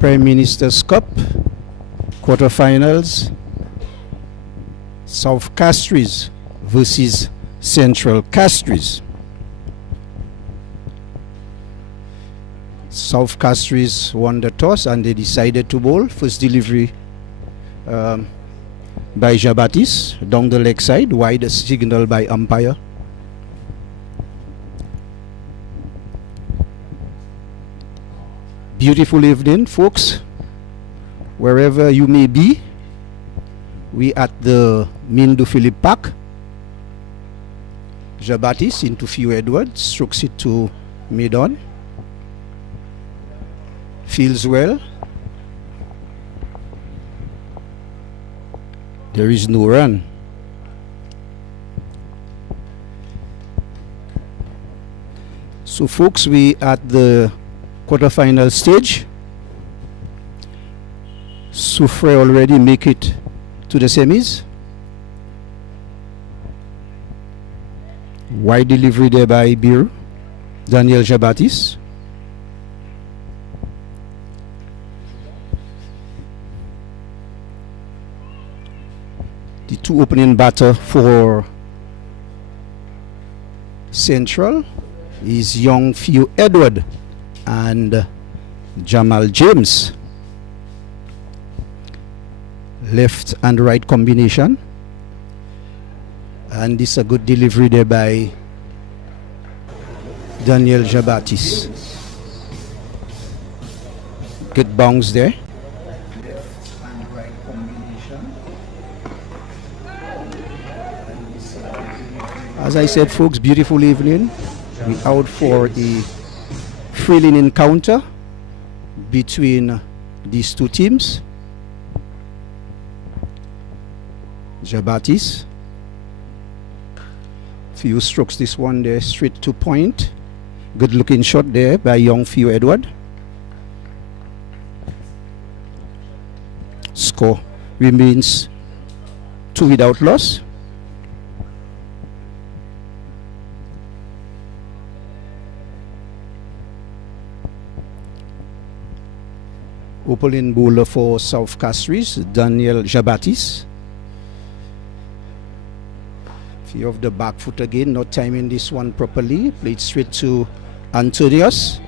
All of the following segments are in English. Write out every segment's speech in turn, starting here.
Prime Minister's Cup quarterfinals. South Castries versus Central Castries. South Castries won the toss and they decided to bowl. First delivery by Jabatis down the leg side, wide signal by umpire. Beautiful evening, folks. Wherever you may be, we at the Mindu Philip Park. Jabatis into Theo Edwards, strokes it to mid-on. Feels well. There is no run. So folks, we at the quarterfinal stage. Soufre already make it to the semis. Wide delivery there by Daniel Jabatis. The two opening batter for Central is young Theo Edward and Jamal James. Left and right combination. And this is a good delivery there by Daniel Jabatis. Good bounce there. As I said, folks, beautiful evening. We out for a thrilling encounter between these two teams. Jabatis. Few strokes this one there straight to point. Good looking shot there by young Theo Edward. Score remains 2 without loss. Opening bowler for South Castries, Daniel Jabatis. Few of the back foot again, not timing this one properly. Played straight to Antonius.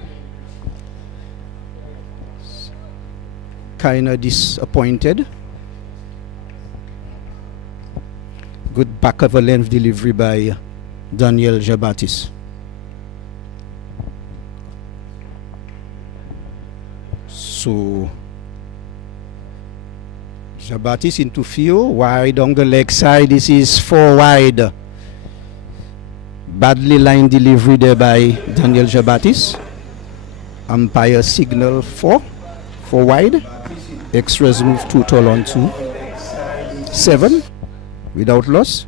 Kinda disappointed. Good back of a length delivery by Daniel Jabatis. So Jabatis into Theo, wide on the leg side. This is 4 wide. Badly lined delivery there by Daniel Jabatis. Umpire signal 4 wide. Extras move total on to 7 without loss.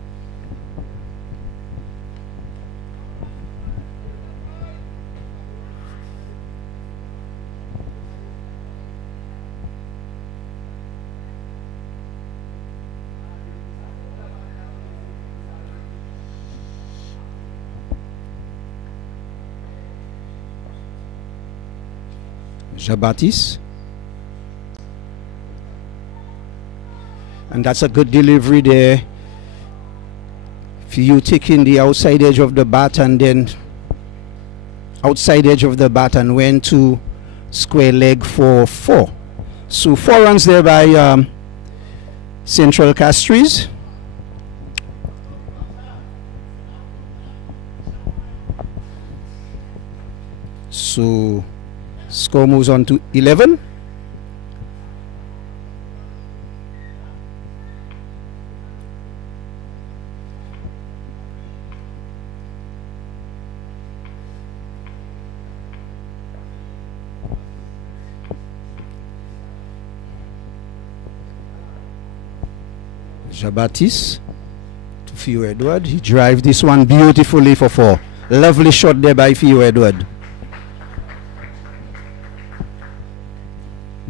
Jabatis. And that's a good delivery there. Theo taking the outside edge of the bat and then outside edge of the bat and went to square leg for 4. So 4 runs there by Central Castries. So score moves on to 11. Jabatis to Theo Edward. He drives this one beautifully for 4. Lovely shot there by Theo Edward.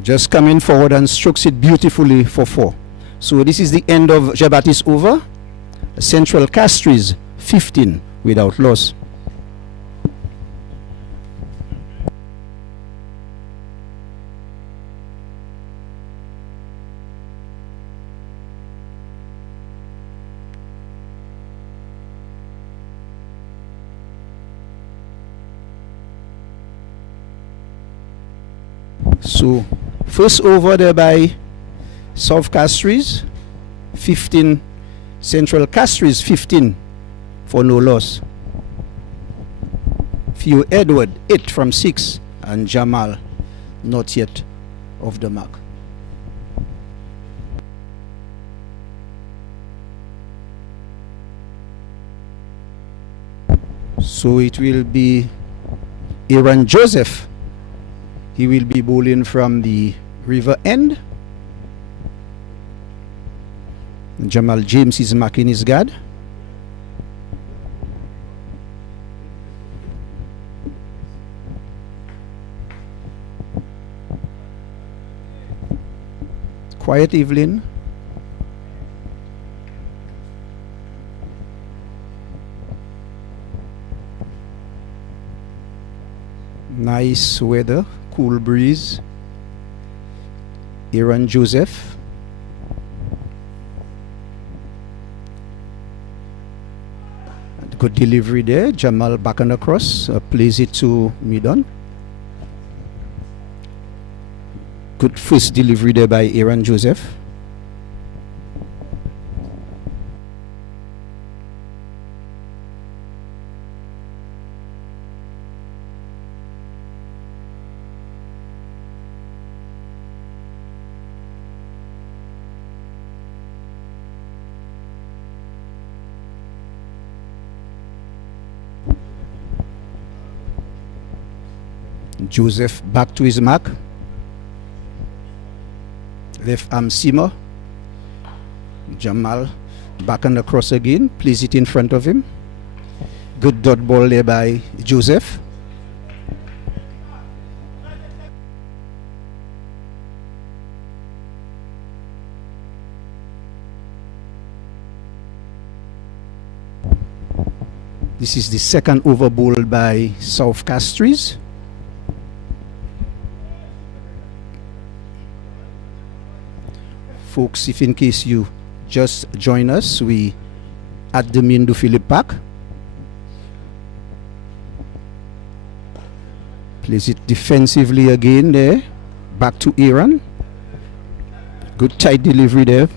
Just coming forward and strokes it beautifully for 4. So this is the end of Jabatis over. Central Castries 15 without loss. So first over there by South Castries, 15. Central Castries 15 for no loss. Few Edward 8 from 6, and Jamal not yet off the mark. So it will be Aaron Joseph. He will be bowling from the river end. Jamal James is marking his guard. Quiet Evelyn. Nice weather, cool breeze. Aaron Joseph. Good delivery there. Jamal back and across. Plays it to Midon. Good first delivery there by Aaron Joseph. Joseph back to his mark. Left arm seamer. Jamal back and across again. Plays it in front of him. Good dot ball there by Joseph. This is the second over bowled by South Castries. Folks, if in case you just join us, we at the Mindu Philip Park. Plays it defensively again there. Back to Aaron. Good tight delivery there.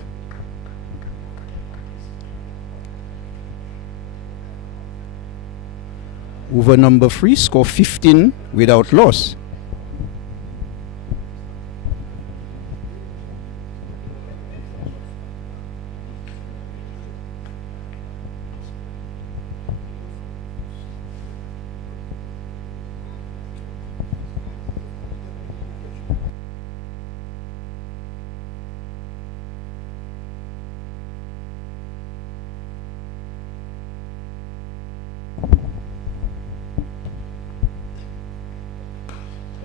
Over number 3, score 15 without loss.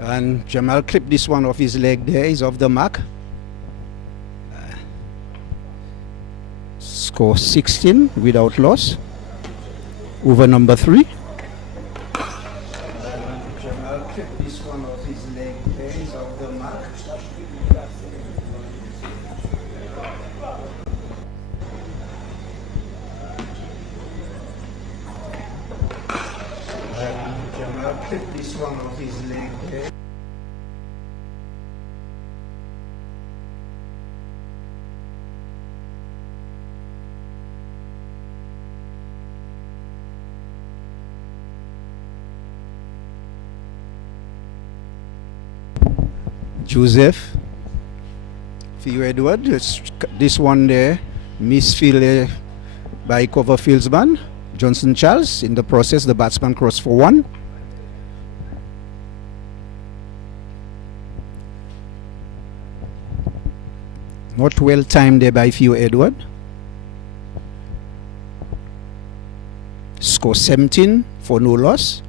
And Jamal clipped this one off his leg there. He's off the mark. Score 16 without loss. Over number 3. Jamal clipped this one off his leg there. He's off the mark. Jamal clipped this one off his leg there. Joseph, Theo Edward, this one there, misfield by cover fieldsman Johnson Charles. In the process, the batsman crossed for 1. Not well timed there by Theo Edward. Score 17 for no loss.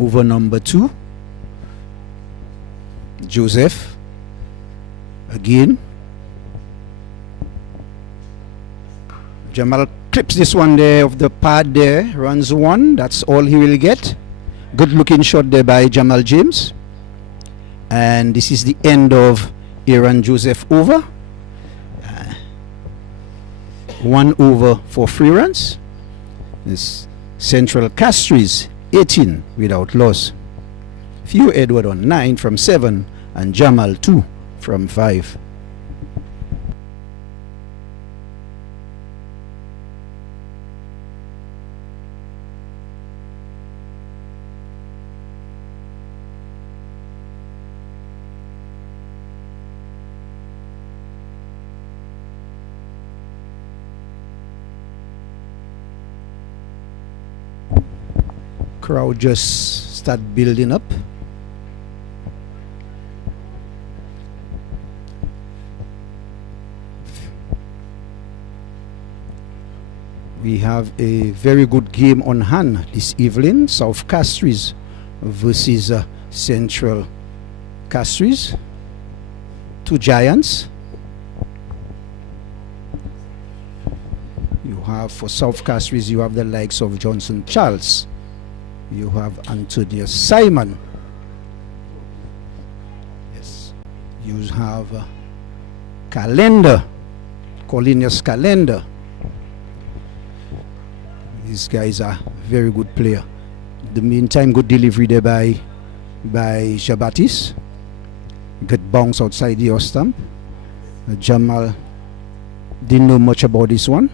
Over number 2. Joseph. Again. Jamal clips this one there of the pad there. Runs 1. That's all he will get. Good looking shot there by Jamal James. And this is the end of Aaron Joseph over. 1 over for 3 runs. This Central Castries 18 without loss. Few Edward on 9 from 7 and Jamal 2 from 5. Crowd just start building up. We have a very good game on hand this evening. South Castries versus Central Castries. Two giants. You have for South Castries, you have the likes of Johnson Charles. You have Antonio Simon. Yes. You have Calendar, Colinius Calendar. These guys are very good player. In the meantime, good delivery there by Jabatis. Good bounce outside the off stump. Jamal didn't know much about this one.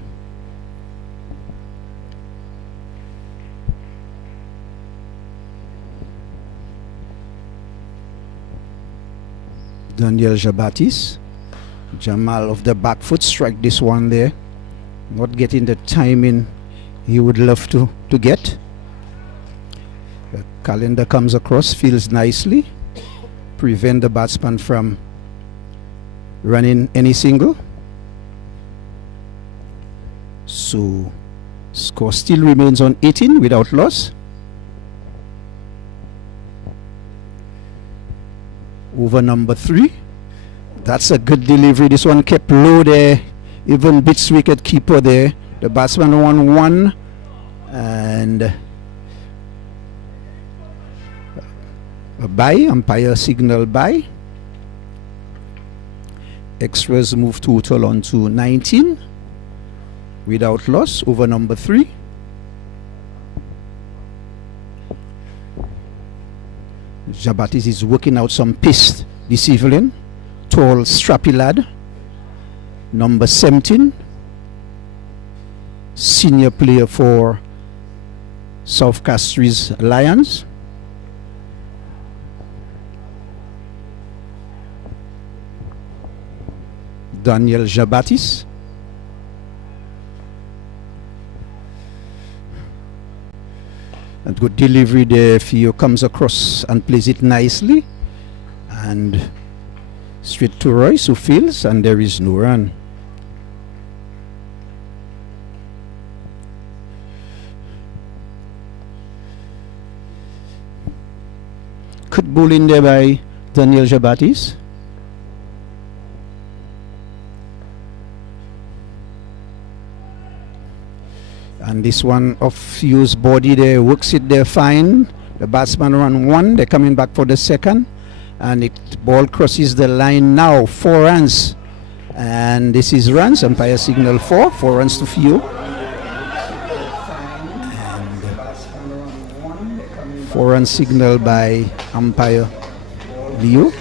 Daniel Jabatis. Jamal of the back foot strike this one there. Not getting the timing he would love to get. The Calendar comes across, feels nicely. Prevent the batsman from running any single. So score still remains on 18 without loss. Over number 3. That's a good delivery. This one kept low there. Even beats wicket keeper there. The batsman won 1 and a bye. Umpire signal bye. Extras move total on to 19 without loss over number 3. Jabatis is working out some pace this evening. Tall, strappy lad. Number 17. Senior player for South Castries Lions. Daniel Jabatis. And good delivery there. Fio comes across and plays it nicely. And straight to Royce, who fields, and there is no run. Good bowling there by Daniel Jabatis. And this one off Fio's body there, works it there fine. The batsman run 1, they're coming back for the second. And it ball crosses the line now, 4 runs. And this is runs, umpire signal 4 runs to Fio. And 4 run signal by umpire Leo.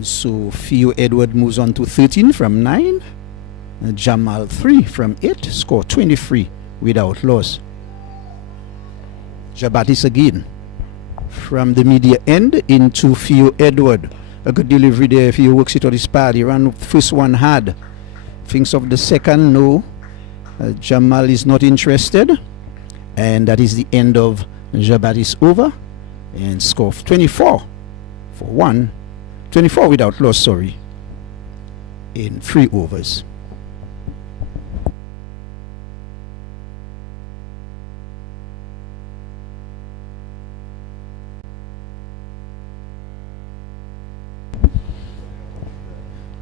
So Fio Edward moves on to 13 from 9. Jamal 3 from 8, score 23 without loss. Jabatis again from the media end into Fio Edward. A good delivery there. Fio works it on his pad. He ran first one hard. Thinks of the second, no. Jamal is not interested. And that is the end of Jabatis over. And score 24 for 1. 24 without loss, sorry. In 3 overs.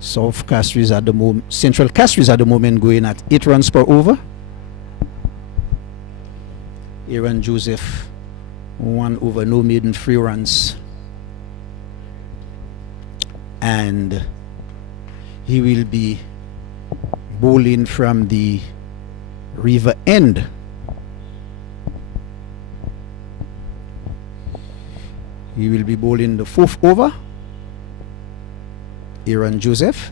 South Castries at the moment, Central Castries at the moment going at 8 runs per over. Aaron Joseph 1 over, no maiden, 3 runs. And he will be bowling from the river end. He will be bowling the 4th over. Aaron Joseph.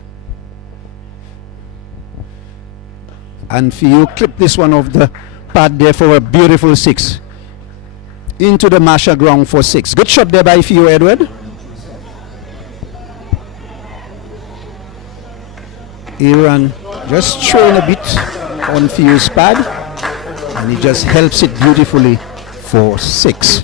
And Theo clip this one off the pad there for a beautiful 6. Into the masher ground for 6. Good shot there by Theo Edward. Aaron just throwing a bit on Theo's pad, and he just helps it beautifully for 6.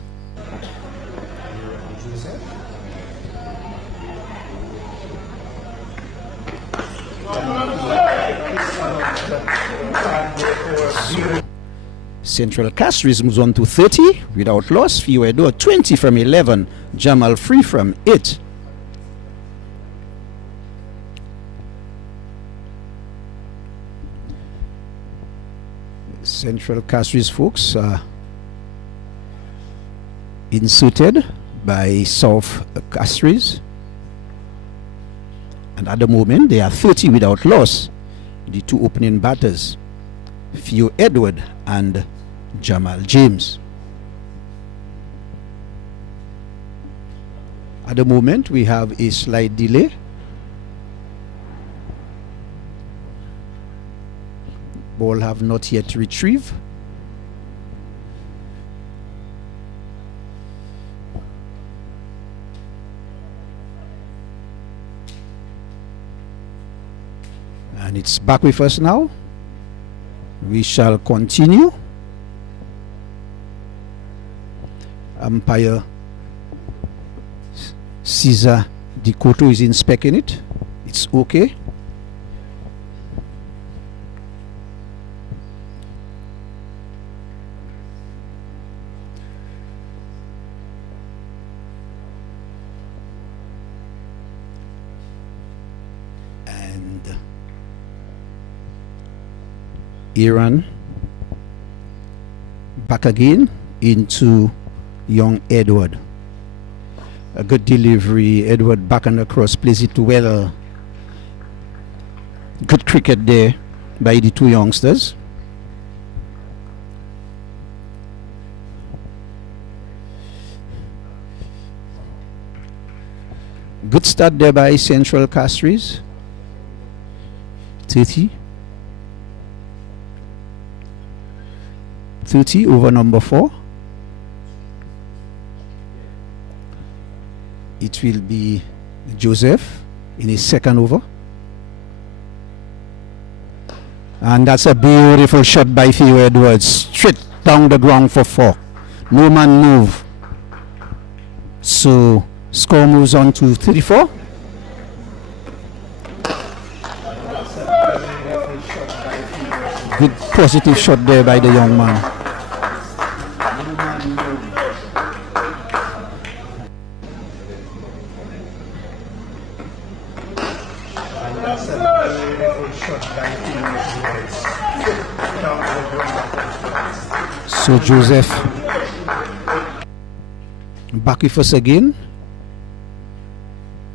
Central Castries moves on to 30 without loss. Theo Edward 20 from 11. Jamal free from 8. Central Castries folks are insuited by South Castries, and at the moment they are 30 without loss. The 2 opening batters, Theo Edward and Jamal James. At the moment we have a slight delay. Ball have not yet retrieved. And it's back with us now. We shall continue. Umpire Caesar Dikoto is inspecting it. It's okay. And Iran back again into young Edward. A good delivery. Edward back and across, plays it well. Good cricket there by the 2 youngsters. Good start there by Central Castries. 30 over number 4. It will be Joseph in his 2nd over. And that's a beautiful shot by Theo Edwards. Straight down the ground for 4. No man move. So score moves on to 34. Good positive shot there by the young man. So Joseph back with us again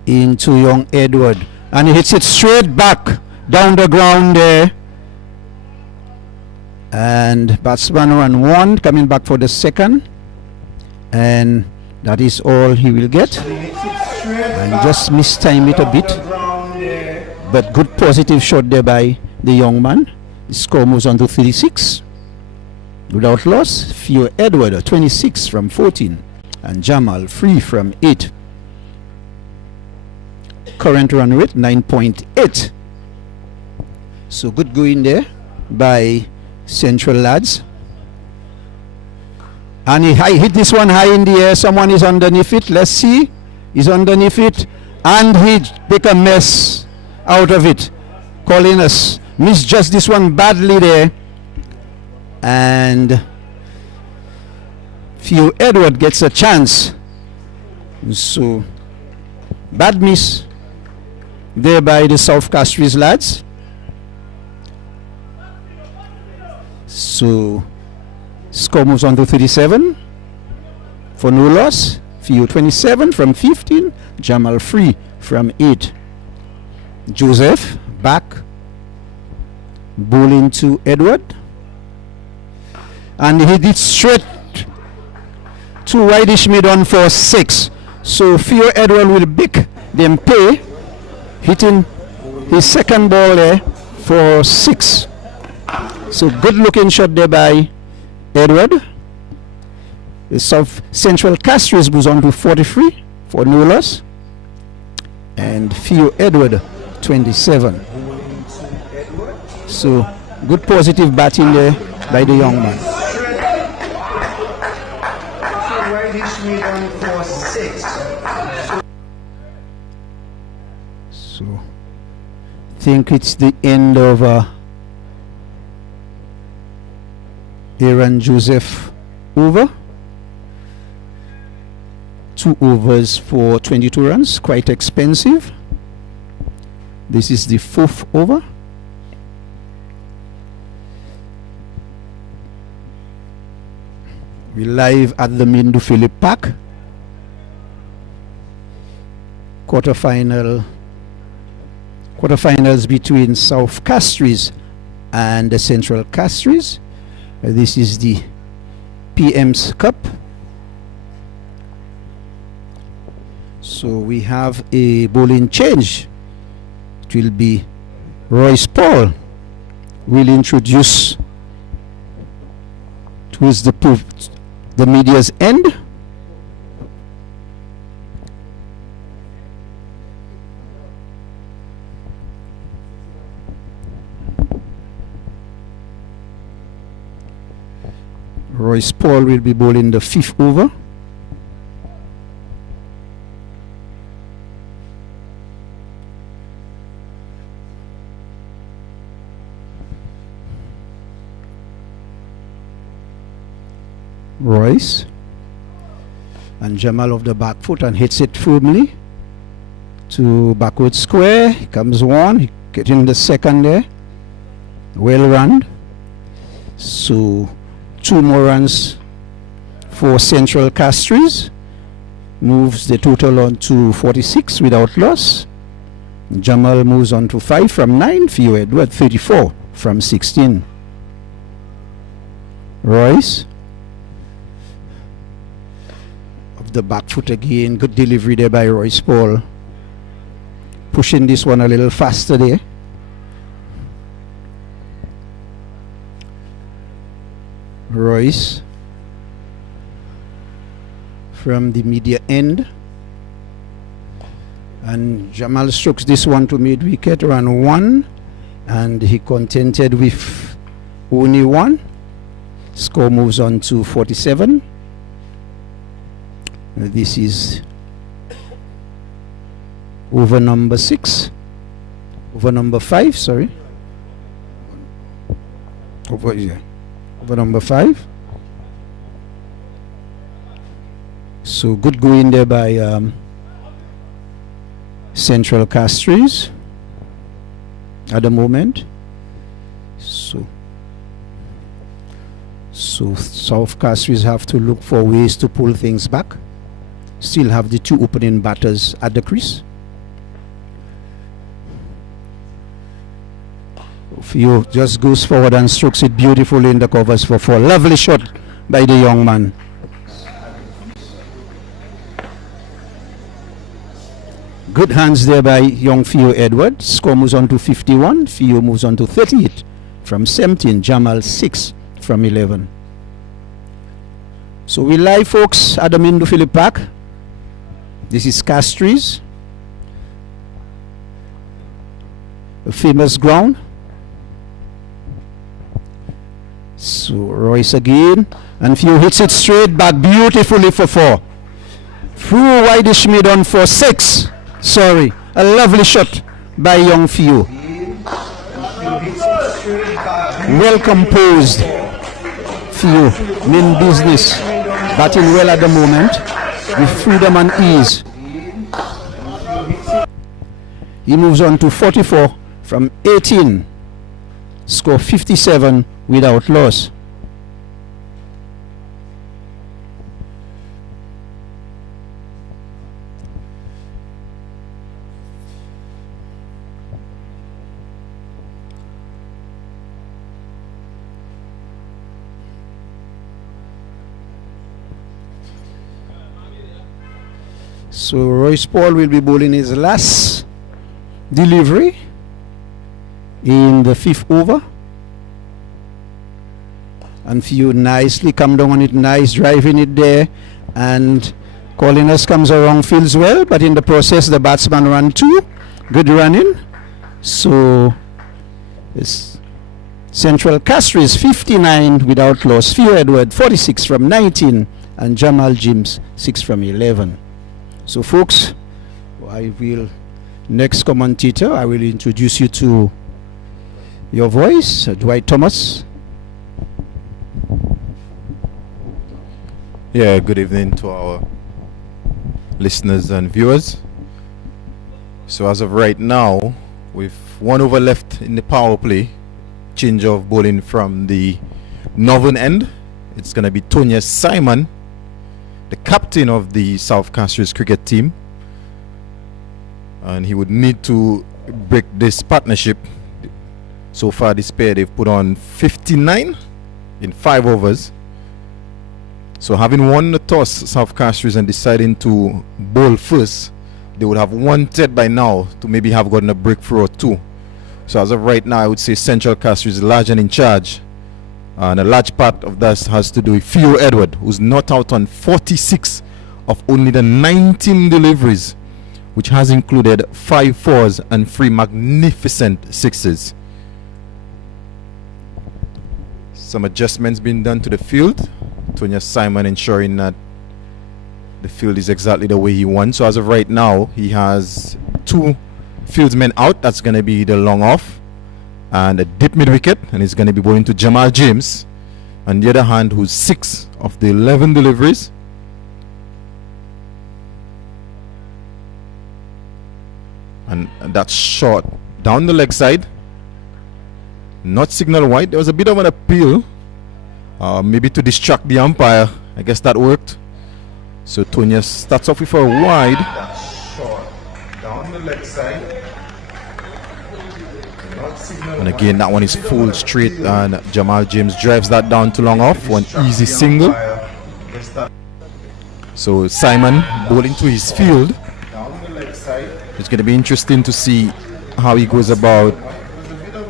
into young Edward, and he hits it straight back down the ground there, and batsman run 1, coming back for the 2nd, and that is all he will get. And just mistime it a bit, but good positive shot there by the young man. The score moves on to 36 without loss. Theo Edward 26 from 14, and Jamal free from 8. Current run rate 9.8. So good going there by Central lads. And he hit this one high in the air. Someone is underneath it. Let's see. He's underneath it, and he make a mess out of it. Calling us misjudged this one badly there, and Theo Edward gets a chance. So bad miss there by the South Castries lads. So score moves on to 37 for no loss. Theo 27 from 15. Jamal free from 8. Joseph back Bowling to Edward. And he hit it straight to wideish mid on for 6. So Theo Edward will pick them pay, hitting his second ball there for 6. So good looking shot there by Edward. The South Central Castries moves on to 43 for no loss. And Theo Edward 27. So good positive batting there by the young man. So think it's the end of Aaron Joseph over. 2 overs for 22 runs, quite expensive. This is the 4th over. We're live at the Mindu Philip Park. Quarterfinals between South Castries and the Central Castries. This is the PM's Cup. So we have a bowling change. It will be Royce Paul will introduce towards the media's end. Royce Paul will be bowling the 5th over. Royce and Jamal off the back foot and hits it firmly to backward square. He comes one, getting the second there. Well run. So 2 more runs for Central Castries. Moves the total on to 46 without loss. Jamal moves on to 5 from 9. Theo Edward 34 from 16. Royce of the back foot again. Good delivery there by Royce Paul. Pushing this one a little faster there. Royce from the media end, and Jamal strokes this one to mid wicket, run 1, and he contented with only 1. Score moves on to 47. This is over number 6, over number 5, sorry, over number 5. So good going there by Central Castries at the moment. So South Castries have to look for ways to pull things back. Still have the 2 opening batters at the crease. Theo just goes forward and strokes it beautifully in the covers for 4. Lovely shot by the young man. Good hands there by young Theo Edward. Score moves on to 51. Theo moves on to 38 from 17. Jamal 6 from 11. So we live, folks, at the Mindu Philip Park. This is Castries, a famous ground. So Royce again, and Theo hits it straight back beautifully for 4. Through wideish mid on for 6. Sorry, a lovely shot by young Theo. Well composed Theo, mean business, batting well at the moment with freedom and ease. He moves on to 44 from 18. Score 57 without loss. So Royce Paul will be bowling his last delivery in the 5th over. And Few nicely come down on it, nice driving it there. And Collinas comes around, feels well, but in the process the batsman ran 2. Good running. So it's Central Castries 59 without loss. Few Edward 46 from 19 and Jamal James 6 from 11. So folks, next commentator, I will introduce you to your voice, Dwight Thomas. Yeah, good evening to our listeners and viewers. So as of right now, with 1 over left in the power play, change of bowling from the northern end, it's going to be Tonya Simon, the captain of the South Castries cricket team, and he would need to break this partnership. So far this pair, they've put on 59 in 5 overs. So having won the toss, South Castries, and deciding to bowl first, they would have wanted by now to maybe have gotten a breakthrough or 2. So as of right now, I would say Central Castries is large and in charge. And a large part of that has to do with Theo Edward, who's not out on 46 of only the 19 deliveries, which has included 5 fours and 3 magnificent 6s. Some adjustments being done to the field. Tonya Simon ensuring that the field is exactly the way he wants. So as of right now, he has 2 fieldsmen out. That's going to be the long off and a deep mid wicket, and he's going to be bowling to Jamal James on the other hand, who's 6 of the 11 deliveries. And that's short down the leg side, not signal wide. There was a bit of an appeal, maybe to distract the umpire. I guess that worked. So Tonya starts off with a wide. That's short down the leg side. And again, that one is full straight, and Jamal James drives that down to long off. One easy single. So Simon bowling to his field. It's going to be interesting to see how he goes about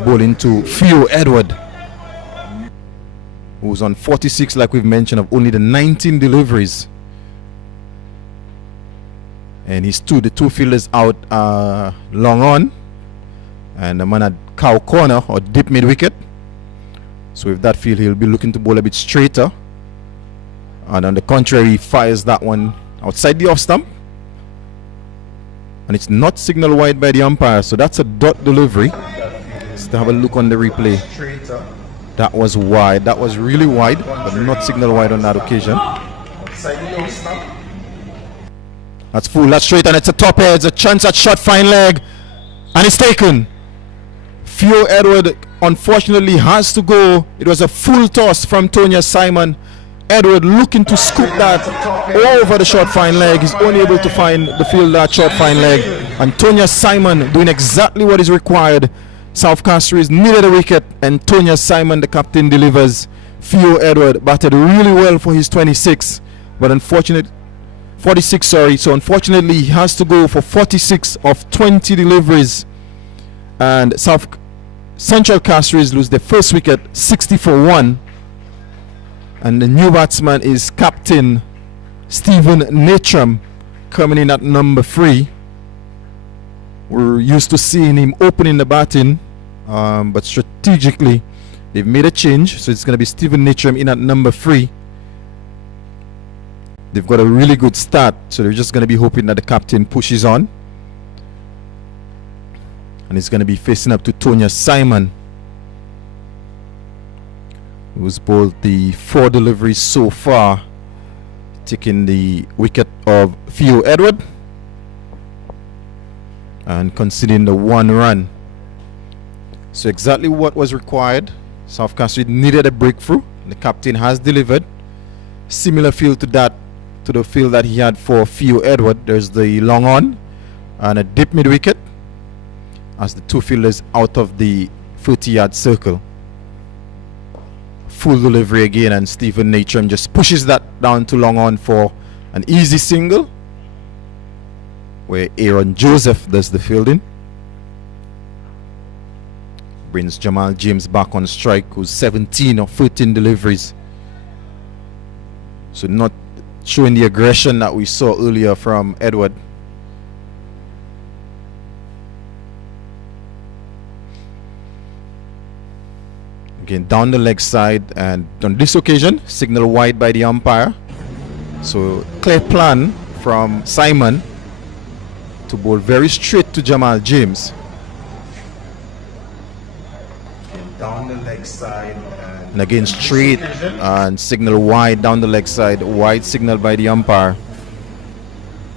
bowling to Theo Edward, who's on 46, like we've mentioned, of only the 19 deliveries. And he's the 2 fielders out long on, and the man at cow corner or deep mid wicket. So with that field, he'll be looking to bowl a bit straighter, and on the contrary, he fires that one outside the off stump, and it's not signal wide by the umpire. So that's a dot delivery. Let's have a look on the replay. That was wide. That was really wide, but not signal wide on that occasion. That's full. That's straight, and it's a top edge. A chance at shot, fine leg, and it's taken. Theo Edward unfortunately has to go. It was a full toss from Tonya Simon. Edward looking to scoop that over the short fine leg. He's only able to find the field that short fine leg. And Tonya Simon doing exactly what is required. South Castries needed a wicket, and Tonya Simon, the captain, delivers. Theo Edward batted really well for his 26, but 46, sorry. So unfortunately, he has to go for 46 of 20 deliveries. And Central Castries lose their first wicket, 60 for 1. And the new batsman is Captain Stephen Natram, coming in at number 3. We're used to seeing him opening the batting, but strategically they've made a change, so it's going to be Stephen Natram in at number 3. They've got a really good start, so they're just going to be hoping that the captain pushes on. And he's going to be facing up to Tonya Simon, who's bowled the 4 deliveries so far, taking the wicket of Theo Edward and conceding the 1 run. So exactly what was required. South Castries needed a breakthrough. The captain has delivered. Similar field to the field that he had for Theo Edward. There's the long on and a deep mid wicket as the 2 fielders out of the 30-yard circle. Full delivery again, and Stephen Natram just pushes that down to long on for an easy single. where Aaron Joseph does the fielding. Brings Jamal James back on strike, who's 17 of 13 deliveries. So not showing the aggression that we saw earlier from Edward. Again, down the leg side, and on this occasion, signal wide by the umpire. So clear plan from Simon to bowl very straight to Jamal James. Down the leg side, and again straight and signal wide down the leg side, wide signal by the umpire.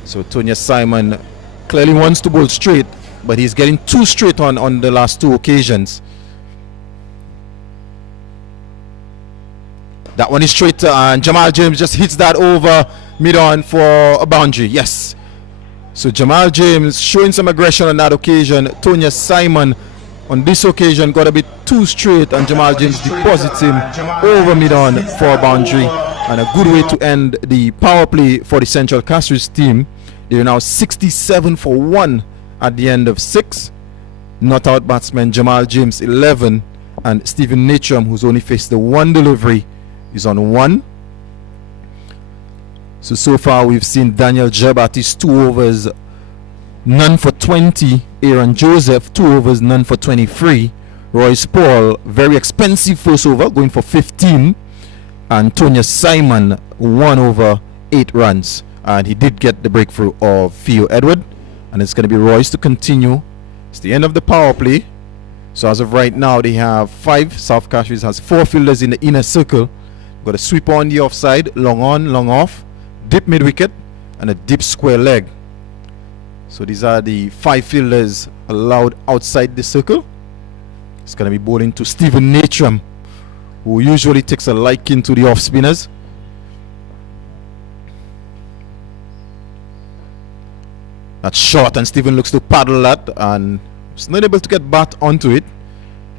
So Tonya Simon clearly wants to bowl straight, but he's getting too straight on the last two occasions. That one is straight, and Jamal James just hits that over mid-on for a boundary. Yes. So Jamal James showing some aggression on that occasion. Tonya Simon on this occasion got a bit too straight, and Jamal James deposits him over mid-on for a boundary, and a good way to end the power play for the Central Castries team. They are now 67 for 1 at the end of 6. Not out batsman Jamal James 11, and Stephen Natrum, who's only faced the one delivery, is on 1. So far we've seen Daniel Jabatis 2 overs, none for 20. Aaron Joseph 2 overs, none for 23. Royce Paul, very expensive first over, going for 15. And Tonya Simon 1 over, 8 runs, and he did get the breakthrough of Theo Edward. And it's going to be Royce to continue. It's the end of the power play. So as of right now, they have 5. South Castries has 4 fielders in the inner circle. Got a sweeper on the offside, long on, long off, dip mid wicket, and a dip square leg. So these are the 5 fielders allowed outside the circle. It's going to be bowling to Stephen Natrum, who usually takes a liking to the off spinners. That's short, and Stephen looks to paddle that, and was not able to get bat onto it.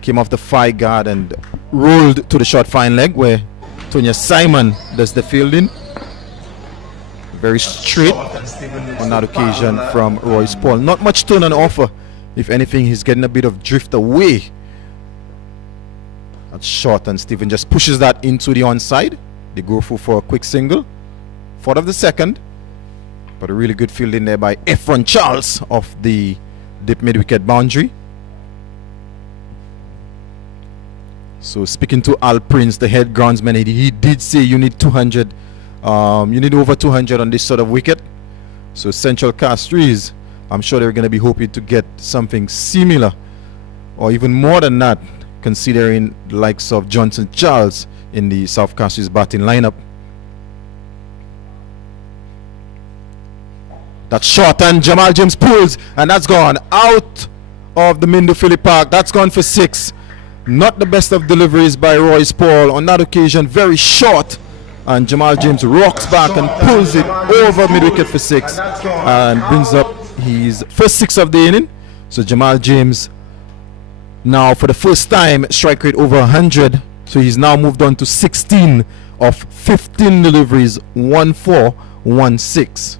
Came off the 5 guard and rolled to the short fine leg, where Tonya Simon does the fielding. Very straight on that occasion from Royce Paul. Not much turn on offer. If anything, he's getting a bit of drift away. That's short, and Stephen just pushes that into the onside. They go for a quick single. 4th of the second. But a really good fielding there by Efron Charles off the dip mid-wicket boundary. So speaking to Al Prince, the head groundsman, he did say you need 200. You need over 200 on this sort of wicket. So Central Castries, I'm sure they're going to be hoping to get something similar, or even more than that, considering the likes of Johnson Charles in the South Castries batting lineup. That's short, and Jamal James pulls, and that's gone out of the Mindo Phillip Park. That's gone for 6. Not the best of deliveries by Royce Paul. On that occasion, very short, and Jamal James rocks back and pulls it over mid-wicket for 6, and brings up his first 6 of the inning. So Jamal James now for the first time strike rate over 100. So he's now moved on to 16 of 15 deliveries, 1-4, 1-6.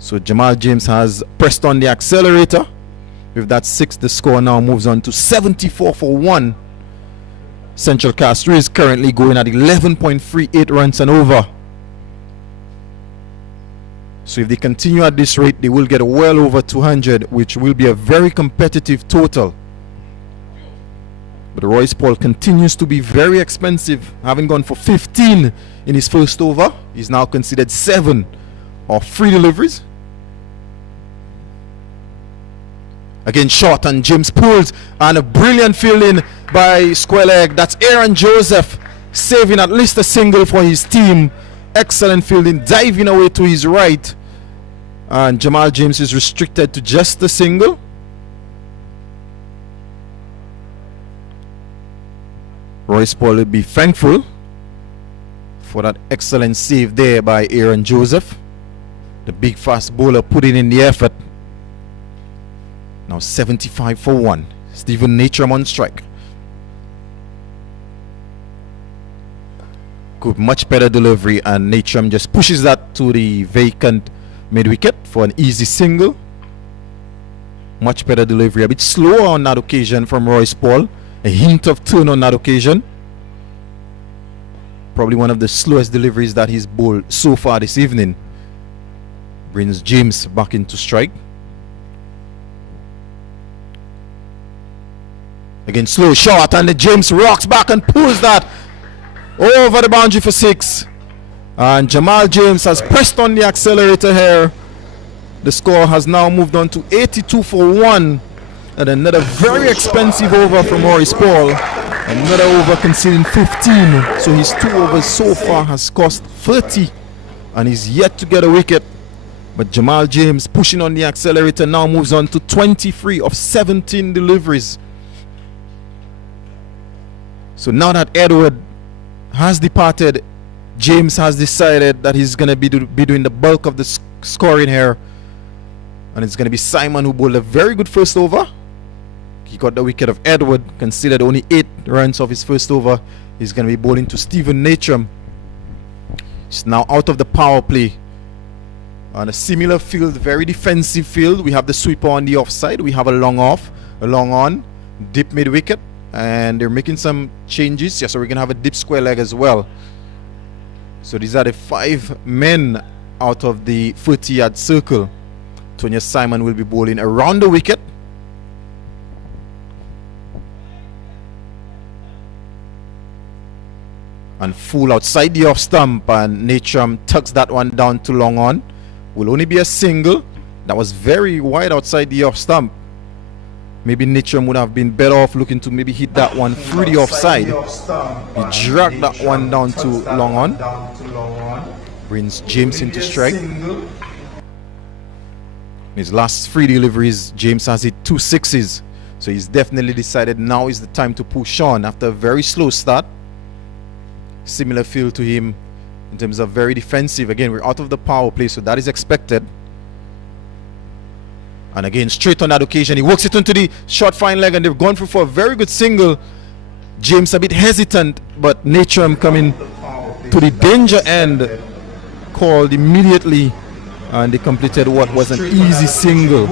So Jamal James has pressed on the accelerator. With that 6, the score now moves on to 74 for 1. Central Castries is currently going at 11.38 runs and over. So if they continue at this rate, they will get well over 200, which will be a very competitive total. But Royce Paul continues to be very expensive, having gone for 15 in his first over. He's now considered 7 of 3 deliveries. Again short, and James pulls, and a brilliant fielding by square leg. That's Aaron Joseph saving at least a single for his team. Excellent fielding, diving away to his right, and Jamal James is restricted to just a single. Royce Paul will be thankful for that excellent save there by Aaron Joseph. The big fast bowler putting in the effort. Now 75 for 1. Stephen Natrum on strike. Good, much better delivery, and Natrum just pushes that to the vacant mid-wicket for an easy single. Much better delivery. A bit slower on that occasion from Royce Paul. A hint of turn on that occasion. Probably one of the slowest deliveries that he's bowled so far this evening. Brings James back into strike. Again, slow shot, and the James rocks back and pulls that over the boundary for 6. And Jamal James has pressed on the accelerator here. The score has now moved on to 82 for 1. And another very expensive over from Royce Paul. Another over conceding 15. So his 2 overs so far has cost 30. And he's yet to get a wicket. But Jamal James, pushing on the accelerator, now moves on to 23 of 17 deliveries. So now that Edward has departed, James has decided that he's going to be doing the bulk of the scoring here. And it's going to be Simon who bowled a very good first over. He got the wicket of Edward, considered only 8 runs of his first over. He's going to be bowling to Stephen Natram. He's now out of the power play. On a similar field, very defensive field, we have the sweeper on the offside. We have a long off, a long on, dip mid-wicket. And they're making some changes. Yeah, so we're going to have a dip square leg as well. So these are the 5 men out of the 30-yard circle. Tonya Simon will be bowling around the wicket. And full outside the off stump, and Natram tucks that one down to long on. Will only be a single. That was very wide outside the off stump. Maybe Natram would have been better off looking to maybe hit that one through the offside. He dragged that one down to long on. Brings James into strike. His last 3 deliveries, James has hit 2 sixes. So he's definitely decided now is the time to push on after a very slow start. Similar feel to him in terms of very defensive. Again, we're out of the power play, so that is expected. And again, straight on that occasion, he works it into the short fine leg, and they've gone through for a very good single. James a bit hesitant, but Natram coming to the danger end, called immediately. And they completed what was an easy single.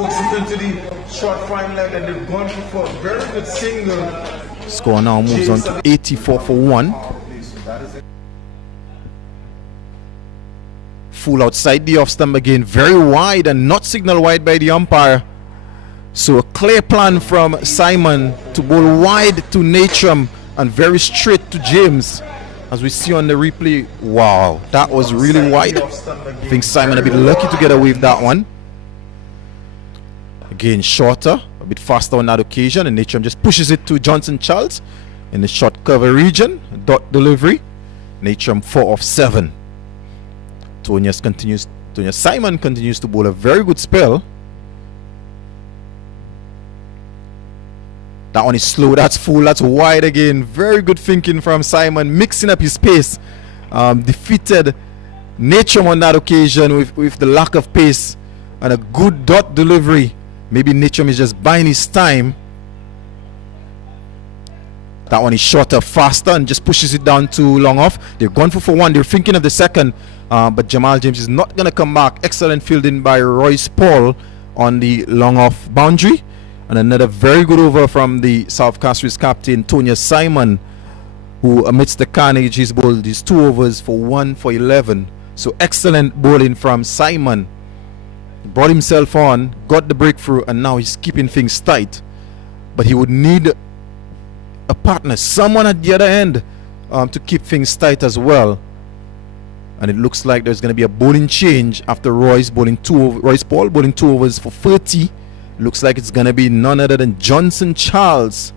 Score now moves on to 84 for 1. Full outside the off stump again, very wide and not signal wide by the umpire. So a clear plan from Simon to bowl wide to Natram and very straight to James. As we see on the replay, wow, that was really wide. I think Simon a bit lucky to get away with that one. Again, shorter, a bit faster on that occasion, and Natram just pushes it to Johnson Charles in the short cover region. Dot delivery. Natram 4 of 7. Tonya Simon continues to bowl a very good spell. That one is slow, that's full, that's wide again. Very good thinking from Simon, mixing up his pace. Defeated Natram on that occasion with the lack of pace and a good dot delivery. Maybe Natram is just buying his time. That one is shorter, faster, and just pushes it down to long off. They've gone for 1. They're thinking of the second, but Jamal James is not going to come back. Excellent fielding by Royce Paul on the long off boundary. And another very good over from the South Castries captain, Tonya Simon, who amidst the carnage, he's bowled his 2 overs for 1 for 11. So excellent bowling from Simon. Brought himself on, got the breakthrough, and now he's keeping things tight. But he would need a partner, someone at the other end, to keep things tight as well. And it looks like there's going to be a bowling change after Royce Paul bowling 2 overs for 30. Looks like it's going to be none other than Johnson Charles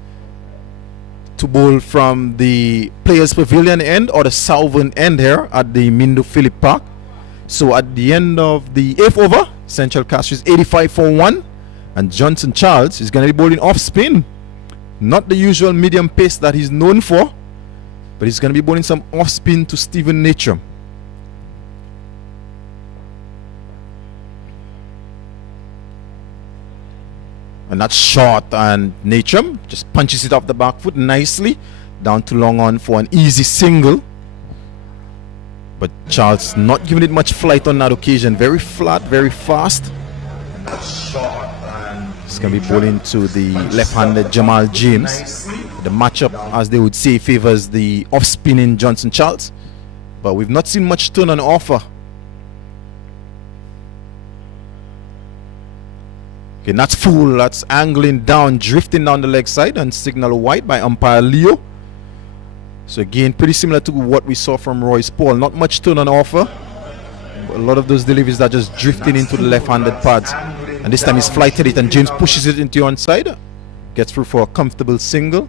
to bowl from the Players Pavilion end or the southern end here at the Mindo Phillip Park. So at the end of the 8th over, Central Castries 85 for 1, and Johnson Charles is going to be bowling off spin. Not the usual medium pace that he's known for, but he's going to be bowling some off spin to Stephen Natram. And that's short, and Natram just punches it off the back foot nicely down to long on for an easy single. But Charles not giving it much flight on that occasion. Very flat, very fast. It's going to be bowling to the left-handed Jamal James. The matchup, as they would say, favors the off-spinning Johnson Charles. But we've not seen much turn on offer. Okay, that's full. That's angling down, drifting down the leg side, and signal wide by umpire Leo. So again, pretty similar to what we saw from Royce Paul. Not much turn on offer. But a lot of those deliveries are just drifting into the left-handed pads. And this time he's flighted it, and James pushes it into the onside. Gets through for a comfortable single.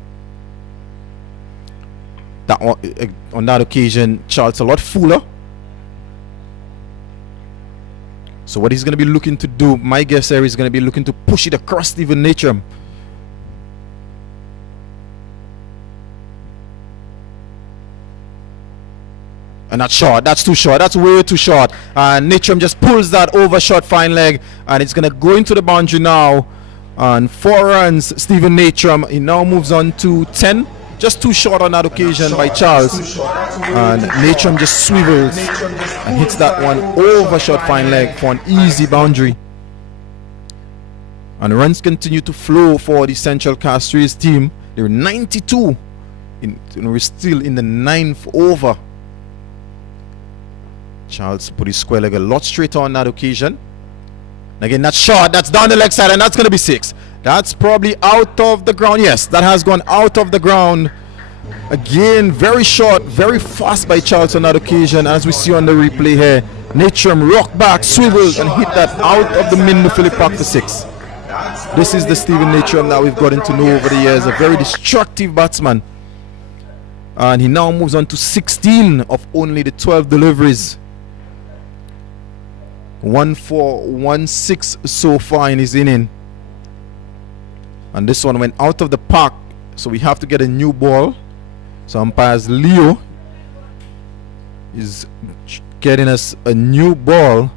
That on that occasion, Charles a lot fuller. So what he's going to be looking to do, my guess here, is going to be looking to push it across Stephen Natrum. And that's short. That's too short. That's way too short. And Natrum just pulls that over short fine leg, and it's going to go into the boundary now. And 4 runs, Stephen Natrum. He now moves on to 10. Just too short on that occasion by Charles. And Natrum just swivels and hits that one over short fine leg for an easy boundary. And runs continue to flow for the Central Castries team. They're 92. We're still in the 9th over. Charles put his square leg a lot straighter on that occasion. Again, that's short. That's down the leg side, and that's going to be 6. That's probably out of the ground. Yes, that has gone out of the ground. Again, very short, very fast by Charles on that occasion. As we see on the replay here, Natrum rocked back, swiveled, and hit that out of the Mid-Philip Park for 6. This is the Stephen Natrum that we've gotten to know over the years. A very destructive batsman. And he now moves on to 16 of only the 12 deliveries. 1-4, 1-6 so far in his inning. And this one went out of the park, so we have to get a new ball. So umpires Leo is getting us a new ball.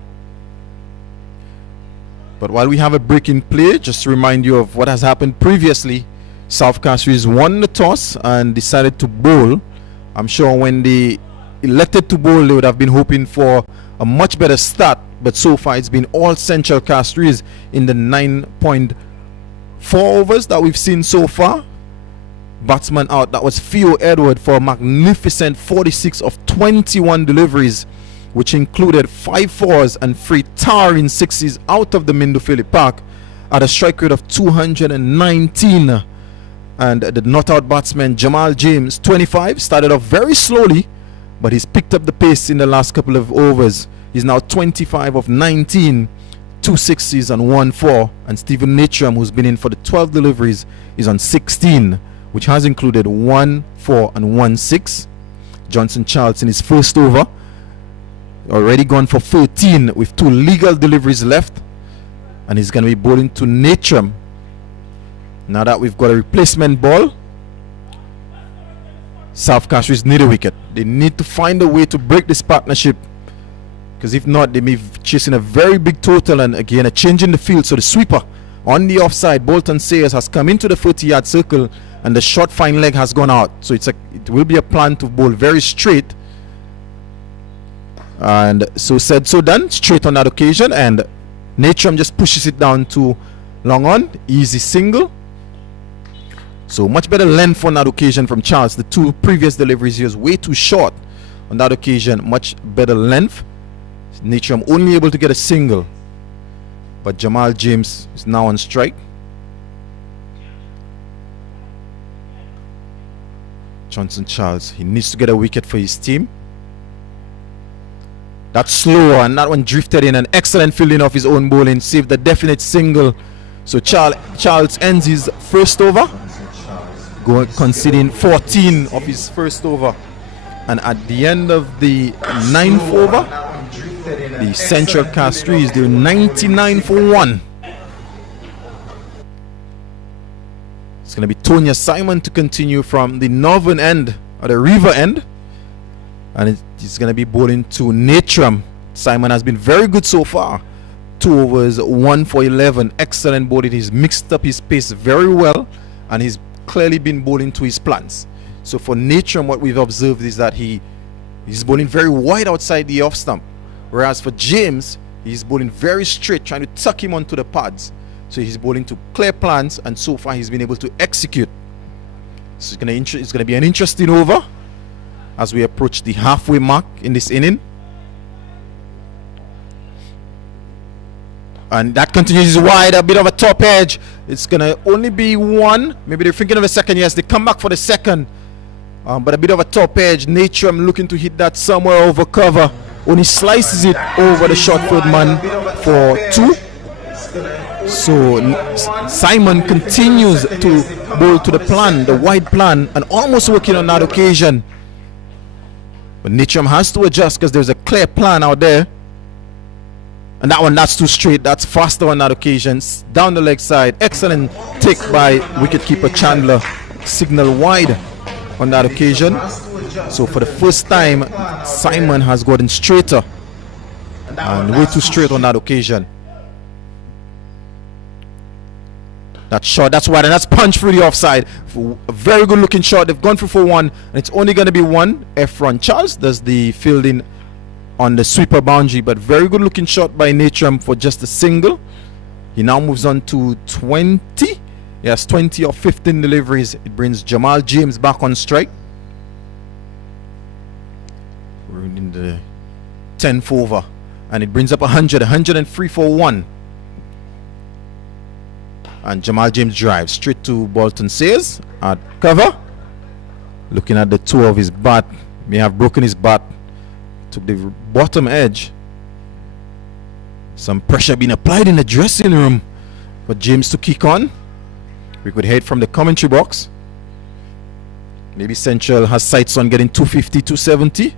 But while we have a break in play, just to remind you of what has happened previously, South Castries won the toss and decided to bowl. I'm sure when they elected to bowl, they would have been hoping for a much better start. But so far, it's been all Central Castries in the 9.4 overs that we've seen so far. Batsman out. That was Theo Edward for a magnificent 46 of 21 deliveries, which included 5 fours and 3 towering 6s out of the Mid-Philip Park at a strike rate of 219. And the not out batsman Jamal James, 25, started off very slowly, but he's picked up the pace in the last couple of overs. He's now 25 of 19, 2 6s and 1 4. And Stephen Natrum, who's been in for the 12 deliveries, is on 16, which has included 1 4 and 1 6. Johnson Charles in his first over already gone for 13 with 2 legal deliveries left, and he's going to be bowling to Natrum. Now that we've got a replacement ball, South Castries need a wicket. They need to find a way to break this partnership, because if not, they may be chasing a very big total, and again a change in the field. So the sweeper on the offside, Bolton Sayers, has come into the 40-yard circle, and the short fine leg has gone out. So it will be a plan to bowl very straight. And so said, so done. Straight on that occasion, and Natrum just pushes it down to long on, easy single. So much better length on that occasion from Charles. The 2 previous deliveries he was way too short on that occasion. Much better length. Natrum only able to get a single, but Jamal James is now on strike. Johnson Charles, he needs to get a wicket for his team. That's slow, and that one drifted in. An excellent fielding of his own bowling, saved a definite single. So Charles ends his first over, conceding 14 of his first over. And at the end of the 9th over, the Central Castries, they're 99 for 1. It's going to be Tonya Simon to continue from the northern end, or the river end. And he's going to be bowling to Natrum. Simon has been very good so far. 2 overs, 1 for 11. Excellent bowling. He's mixed up his pace very well, and he's clearly been bowling to his plans. So for Natrum, what we've observed is that he He's bowling very wide outside the off stump. Whereas for James, he's bowling very straight, trying to tuck him onto the pads. So he's bowling to clear plans, and so far he's been able to execute. So it's going to be an interesting over as we approach the halfway mark in this inning. And that continues wide, a bit of a top edge. It's going to only be one. Maybe they're thinking of a second. Yes, they come back for the second. But a bit of a top edge. Natrum looking to hit that somewhere over cover. Only slices it over the short field man for 2. So Simon continues to bowl to the plan, the wide plan, and almost working on that occasion. But Natrum has to adjust because there's a clear plan out there. And that one, that's too straight. That's faster on that occasion. Down the leg side. Excellent take by wicketkeeper Chandler. Signal wide on that occasion. So for the first time, Simon has gotten straighter. And way too straight on that occasion. That shot, that's wide, and that's punched through the offside. A very good looking shot. They've gone for 1, and it's only going to be 1. Efron Charles does the fielding on the sweeper boundary, but very good looking shot by Natrum for just a single. He now moves on to 20. He has 20 or 15 deliveries. It brings Jamal James back on strike. We're in the 10th over, and it brings up 103 for 1. And Jamal James drives straight to Bolton Sayers at cover. Looking at the toe of his bat, may have broken his bat. Took the bottom edge. Some pressure being applied in the dressing room for James to kick on. We could head from the commentary box. Maybe Central has sights on getting 250, 270.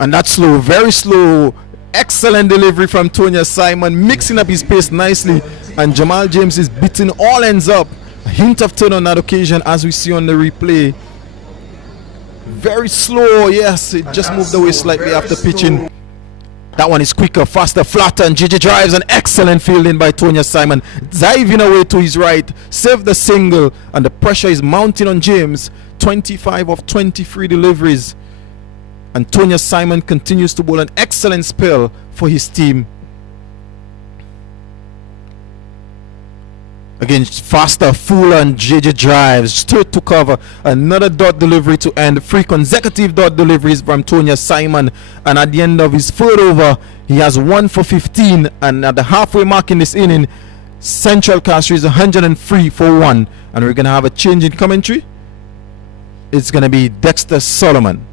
And that's slow, very slow. Excellent delivery from Tonya Simon, mixing up his pace nicely. And Jamal James is beating all ends up. A hint of turn on that occasion, as we see on the replay. Very slow, yes, it just moved away slightly after pitching. That one is quicker, faster, flatter, and JJ drives. An excellent fielding by Tonya Simon, diving away to his right, saved the single, and the pressure is mounting on James. 25 of 23 deliveries, and Tonya Simon continues to bowl an excellent spell for his team. Again, faster, fuller, and JJ drives straight to cover. Another dot delivery to end. 3 consecutive dot deliveries from Tonya Simon. And at the end of his 3rd over, he has 1 for 15. And at the halfway mark in this inning, Central Castries 103 for 1. And we're going to have a change in commentary. It's going to be Dexter Solomon.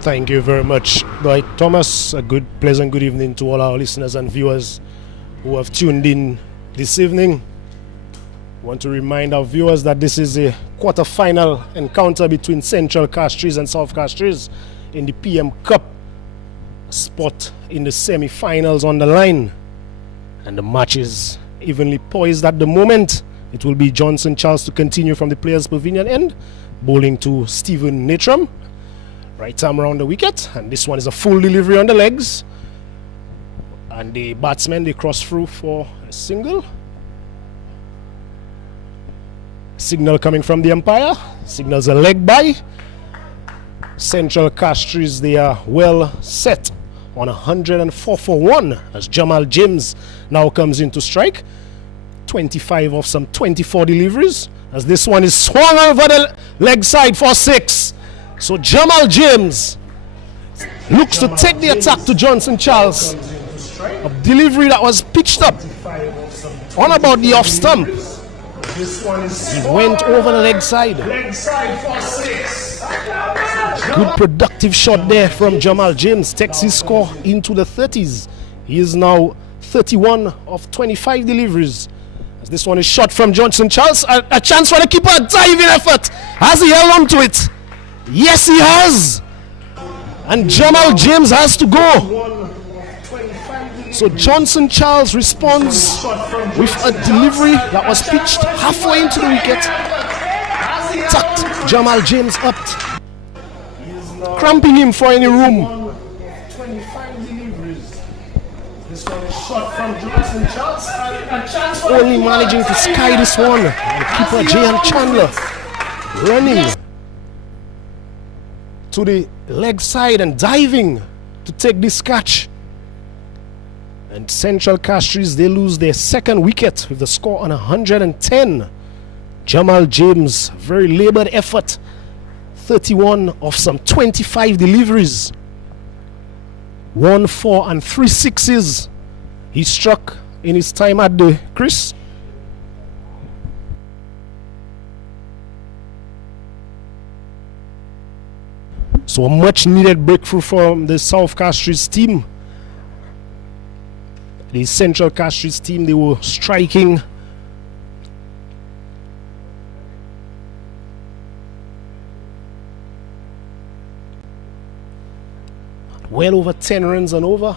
Thank you very much, Dwight Thomas. A pleasant good evening to all our listeners and viewers who have tuned in this evening. I want to remind our viewers that this is a quarter-final encounter between Central Castries and South Castries in the PM Cup. A spot in the semi-finals on the line. And the match is evenly poised at the moment. It will be Johnson Charles to continue from the Players' Pavilion end, bowling to Stephen Natrum. Right arm around the wicket, and this one is a full delivery on the legs. And the batsmen, they cross through for a single. Signal coming from the umpire. Signals a leg by. Central Castries, they are well set on 104 for 1 as Jamal James now comes into strike. 25 of some 24 deliveries as this one is swung over the leg side for 6. So Jamal James looks to take the attack to Johnson Charles. A delivery that was pitched up on about the off stump. He went over the leg side. Good productive shot there from Jamal James. Takes his score into the 30s. He is now 31 of 25 deliveries. As this one is shot from Johnson Charles. A chance for the keeper. A diving effort. Has he held on to it? Yes, he has. And Jamal James has to go. So Johnson Charles responds with a delivery that was pitched halfway into the wicket. Tucked Jamal James up, cramping him for any room. 25 deliveries. This one is shot from Johnson Charles. Only managing to sky this one. And keeper J.M. Chandler running to the leg side and diving to take this catch. And Central Castries, they lose their second wicket with the score on 110. Jamal James, very labored effort. 31 of some 25 deliveries. 1 4 and 3 sixes he struck in his time at the crease. So a much needed breakthrough from the South Castries team. The Central Castries team, they were striking well over 10 runs and over,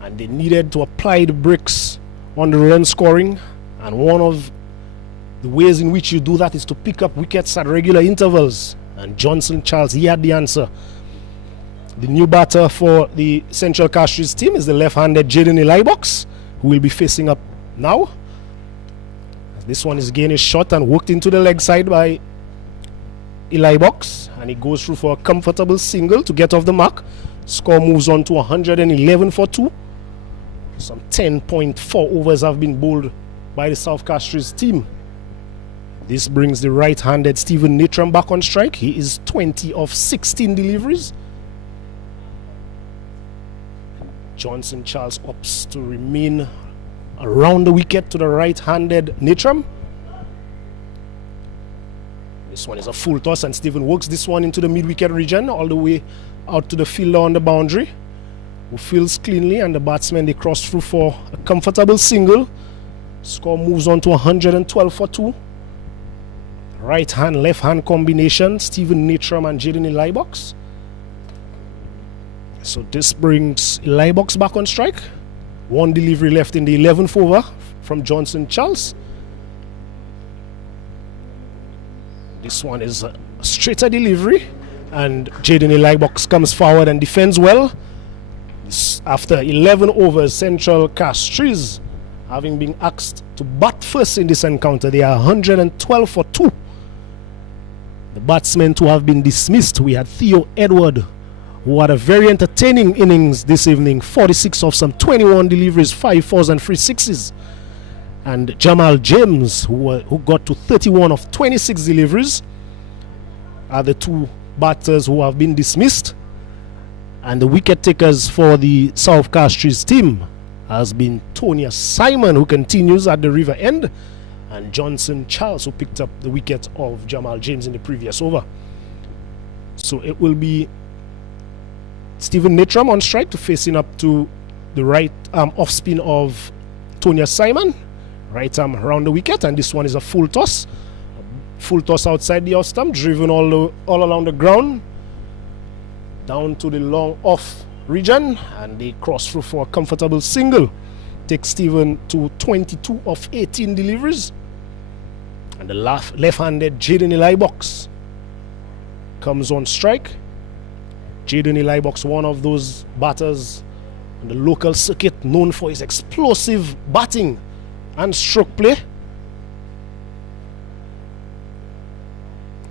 and they needed to apply the brakes on the run scoring, and one of the ways in which you do that is to pick up wickets at regular intervals. And Johnson Charles, he had the answer. The new batter for the Central Castries team is the left-handed Jaden Elibox, who will be facing up now. This one is again a shot and worked into the leg side by Elibox, and he goes through for a comfortable single to get off the mark. Score moves on to 111 for 2. Some 10.4 overs have been bowled by the South Castries team. This brings the right-handed Stephen Natram back on strike. He is 20 of 16 deliveries. Johnson Charles opts to remain around the wicket to the right-handed Natram. This one is a full toss, and Stephen works this one into the mid-wicket region all the way out to the fielder on the boundary, who fields cleanly, and the batsmen, they cross through for a comfortable single. Score moves on to 112 for 2. Right hand, left hand combination, Stephen Natram and Jaden Elibox. So this brings Elibox back on strike. One delivery left in the 11th over from Johnson Charles. This one is a straighter delivery, and Jaden Elibox comes forward and defends well. After 11 overs, Central Castries, having been asked to bat first in this encounter, they are 112 for 2. The batsmen to have been dismissed, we had Theo Edward, who had a very entertaining innings this evening. 46 of some 21 deliveries, 5 fours and 3 sixes. And Jamal James, who got to 31 of 26 deliveries, are the two batters who have been dismissed. And the wicket takers for the South Castries team has been Tonya Simon, who continues at the river end, and Johnson Charles, who picked up the wicket of Jamal James in the previous over. So it will be Stephen Natram on strike to facing up to the right arm off spin of Tonya Simon. Right arm around the wicket, and this one is a full toss. Full toss outside the off stump, driven all along the ground, down to the long off region, and they cross through for a comfortable single. Takes Stephen to 22 of 18 deliveries. And the left-handed Jaden Elibox comes on strike. Jaden Elibox, one of those batters on the local circuit known for his explosive batting and stroke play.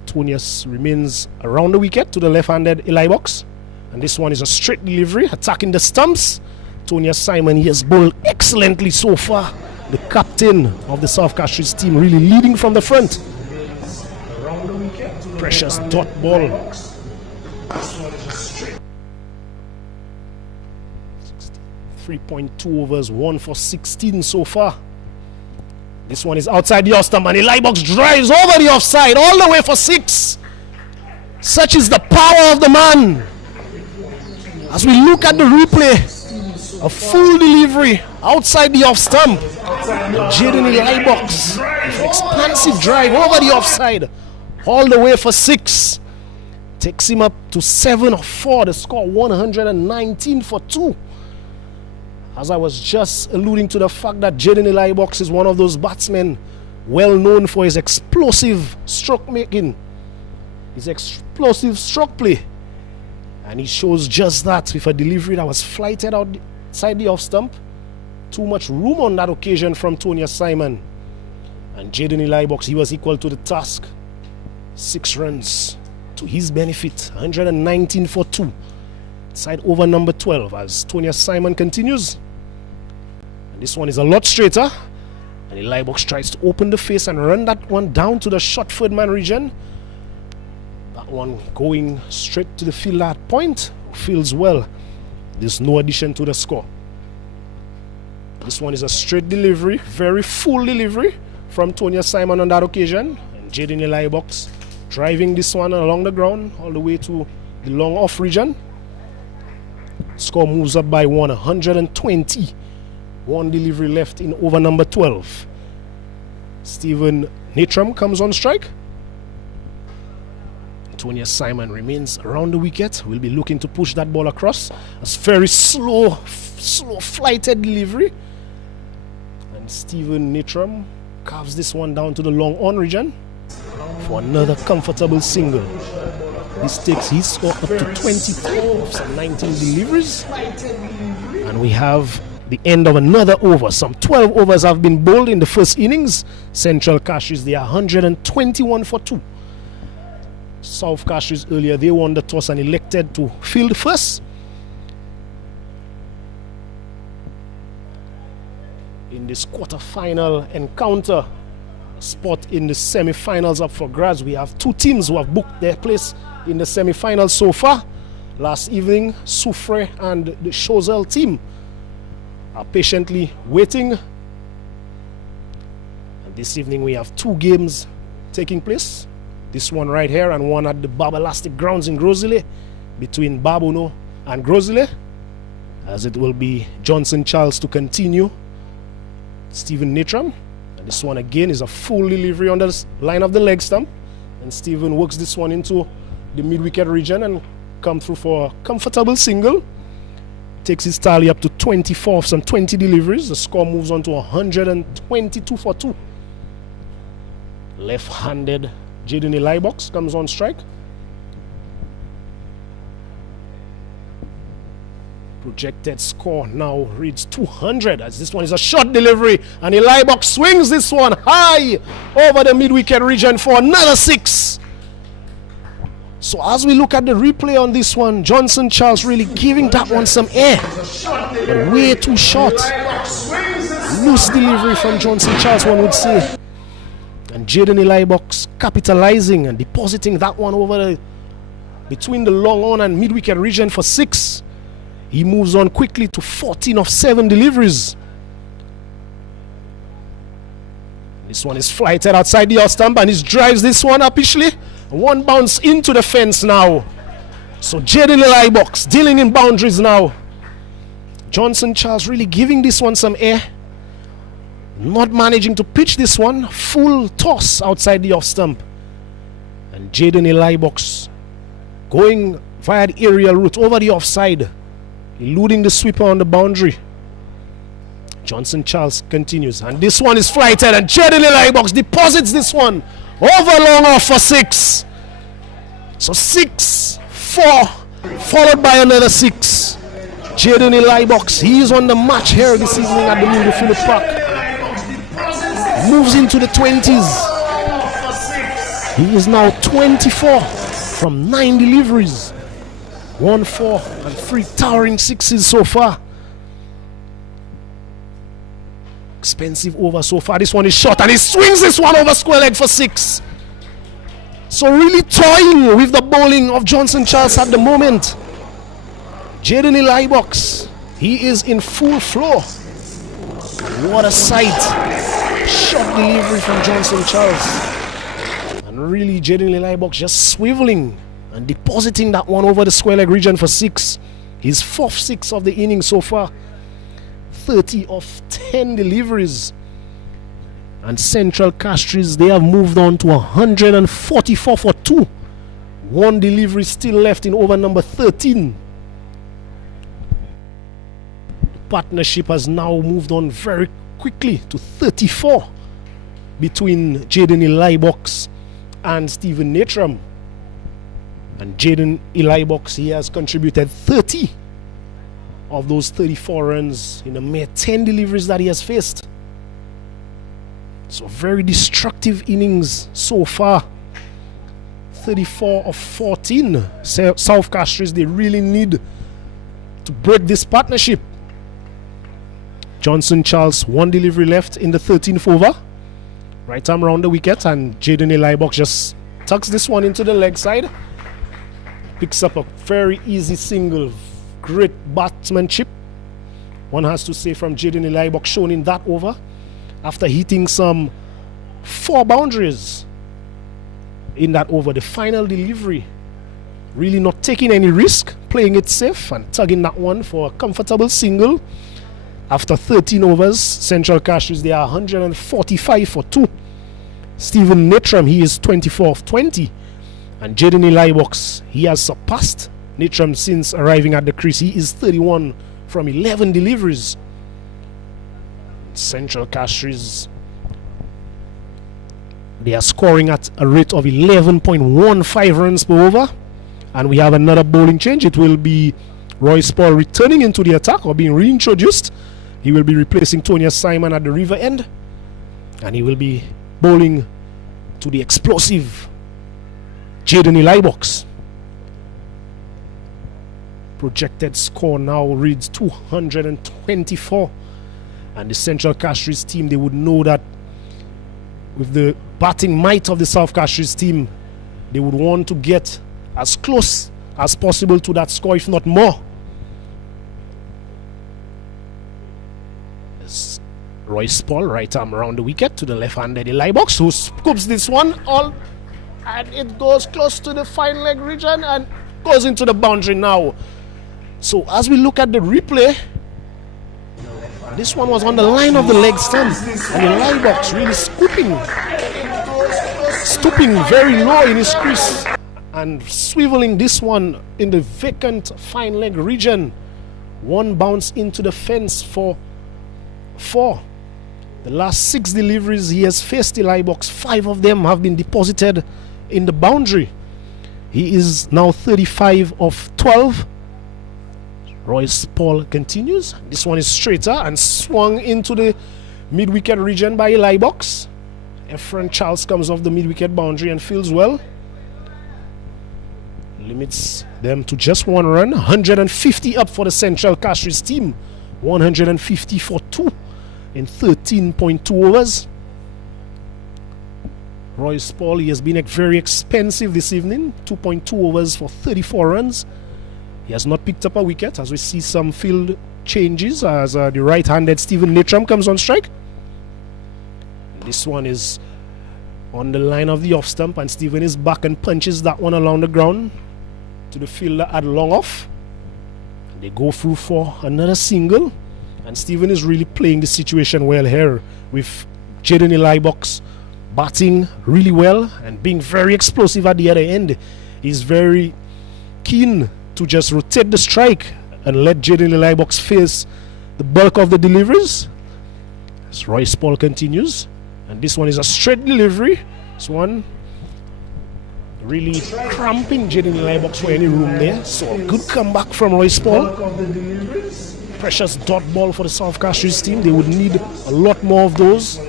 Tonius remains around the wicket to the left-handed Elibox, and this one is a straight delivery attacking the stumps. Tonya Simon, he has bowled excellently so far. The captain of the South Castries team really leading from the front. Precious dot ball. 3.2 overs, 1 for 16 so far. This one is outside the off stump, and Elibox drives over the offside all the way for 6. Such is the power of the man. As we look at the replay, a full delivery outside the off stump. Jaden Elibox with an expansive drive over the offside all the way for 6. Takes him up to 7 of 4. The score 119 for 2. As I was just alluding to the fact that Jaden Elibox is one of those batsmen well known for his explosive stroke making, his explosive stroke play, and he shows just that with a delivery that was flighted out outside the off stump. Too much room on that occasion from Tonya Simon. And Jaden Eli Box, he was equal to the task. 6 runs to his benefit. 119 for 2. Side over number 12 as Tonya Simon continues. And this one is a lot straighter. And Eli Box tries to open the face and run that one down to the short third man region. That one going straight to the field at point. Feels well. There's no addition to the score. This one is a straight delivery, very full delivery from Tonya Simon on that occasion. And Jaden Eli Box driving this one along the ground all the way to the long off region. Score moves up by 120. One delivery left in over number 12. Stephen Natram comes on strike. Tonya Simon remains around the wicket. Will be looking to push that ball across. It's very slow flighted delivery. And Stephen Natram carves this one down to the long on region for another comfortable single. This takes his score up to 23 of some 19 deliveries. And we have the end of another over. Some 12 overs have been bowled in the first innings. Central Castries, they are 121 for 2. South Castries earlier, they won the toss and elected to field first. In this quarter-final encounter, spot in the semi-finals up for grabs. We have 2 teams who have booked their place in the semi-finals so far. Last evening, Soufre and the Choiseul team are patiently waiting. And this evening we have 2 games taking place. This one right here and one at the Barbalastic grounds in Grosile between Babono and Grosile, as it will be Johnson Charles to continue Stephen Natram. And this one again is a full delivery on the line of the leg stump, and Stephen works this one into the mid-wicket region and come through for a comfortable single. Takes his tally up to 24 of some 20 deliveries. The score moves on to 122 for 2. Left-handed Jaden Eli Box comes on strike. Projected score now reads 200 as this one is a short delivery, and Eli Box swings this one high over the mid-wicket region for another 6. So as we look at the replay on this one, Johnson Charles really giving that one some air, but way too short. Loose delivery from Johnson Charles, one would say. And Jaden Eli Box capitalizing and depositing that one over between the long on and mid-wicket region for 6. He moves on quickly to 14 of 7 deliveries. This one is flighted outside the off stump and he drives this one upishly. One bounce into the fence now. So Jaden Eli Box dealing in boundaries now. Johnson Charles really giving this one some air. Not managing to pitch this one. Full toss outside the off stump. And Jaden Eli Box going via the aerial route over the offside, eluding the sweeper on the boundary. Johnson Charles continues, and this one is flighted, and Jaden Eli Box deposits this one over long off for 6. So 6, 4, followed by another 6. Jaden Eli Box, he is on the match here this evening at the Mungo Phillip Park. Moves into the 20s. He is now 24 from 9 deliveries. 1, 4 and 3 towering 6s so far. Expensive over so far. This one is short and he swings this one over square leg for 6. So really toying with the bowling of Johnson Charles at the moment. Jaden Eli Box, he is in full flow. What a sight. Short delivery from Johnson Charles. And really Jaden Eli Box just swiveling and depositing that one over the square leg region for 6. His 4th 6 of the inning so far. 30 of 10 deliveries. And Central Castries, they have moved on to 144 for 2. 1 delivery still left in over number 13. The partnership has now moved on very quickly to 34 between Jaden Eli Box and Stephen Natram. And Jaden Eli Box, he has contributed 30 of those 34 runs in the mere 10 deliveries that he has faced. So very destructive innings so far. 34 of 14. South Castries, they really need to break this partnership. Johnson Charles, 1 delivery left in the 13th over. Right arm around the wicket, and Jaden Elibox just tucks this one into the leg side. Picks up a very easy single. Great batsmanship, one has to say, from Jaden Elibox, shown in that over after hitting some 4 boundaries in that over. The final delivery, really not taking any risk, playing it safe and tugging that one for a comfortable single. After 13 overs, Central Castries, they are 145 for 2. Stephen Natram, he is 24 of 20. And Jaden Elibox, he has surpassed Natram since arriving at the crease. He is 31 from 11 deliveries. Central Castries, they are scoring at a rate of 11.15 runs per over. And we have another bowling change. It will be Royce Paul returning into the attack, or being reintroduced. He will be replacing Tonya Simon at the river end, and he will be bowling to the explosive Jaden Elibox. Projected score now reads 224, and the Central Castries team, they would know that with the batting might of the South Castries team, they would want to get as close as possible to that score, if not more. As Royce Paul, right arm around the wicket to the left-handed Elibox, who scoops this one all, and it goes close to the fine leg region and goes into the boundary now. So as we look at the replay, this one was on the line of the leg stump, and Elibox really stooping very low in his crease and swiveling this one in the vacant fine leg region. One bounce into the fence for 4. The last 6 deliveries he has faced Elibox, 5 of them have been deposited in the boundary. He is now 35 of 12. Royce Paul continues. This one is straighter and swung into the mid-wicket region by Elibox. Efren Charles comes off the mid-wicket boundary and fields well. Limits them to just 1 run. 150 up for the Central Castries team. 150 for 2 in 13.2 overs. Royce Paul, he has been very expensive this evening. 2.2 overs for 34 runs. He has not picked up a wicket, as we see some field changes as the right-handed Stephen Natram comes on strike. And this one is on the line of the off stump, and Stephen is back and punches that one along the ground to the fielder at long off. They go through for another single, and Stephen is really playing the situation well here, with Jaden Elibox batting really well and being very explosive at the other end. He's very keen to just rotate the strike and let Jaden Elibox face the bulk of the deliveries. As Royce Paul continues, and this one is a straight delivery. This one really cramping Jaden Elibox for any room there. So a good comeback from Royce Paul. Precious dot ball for the South Castries team. They would need a lot more of those.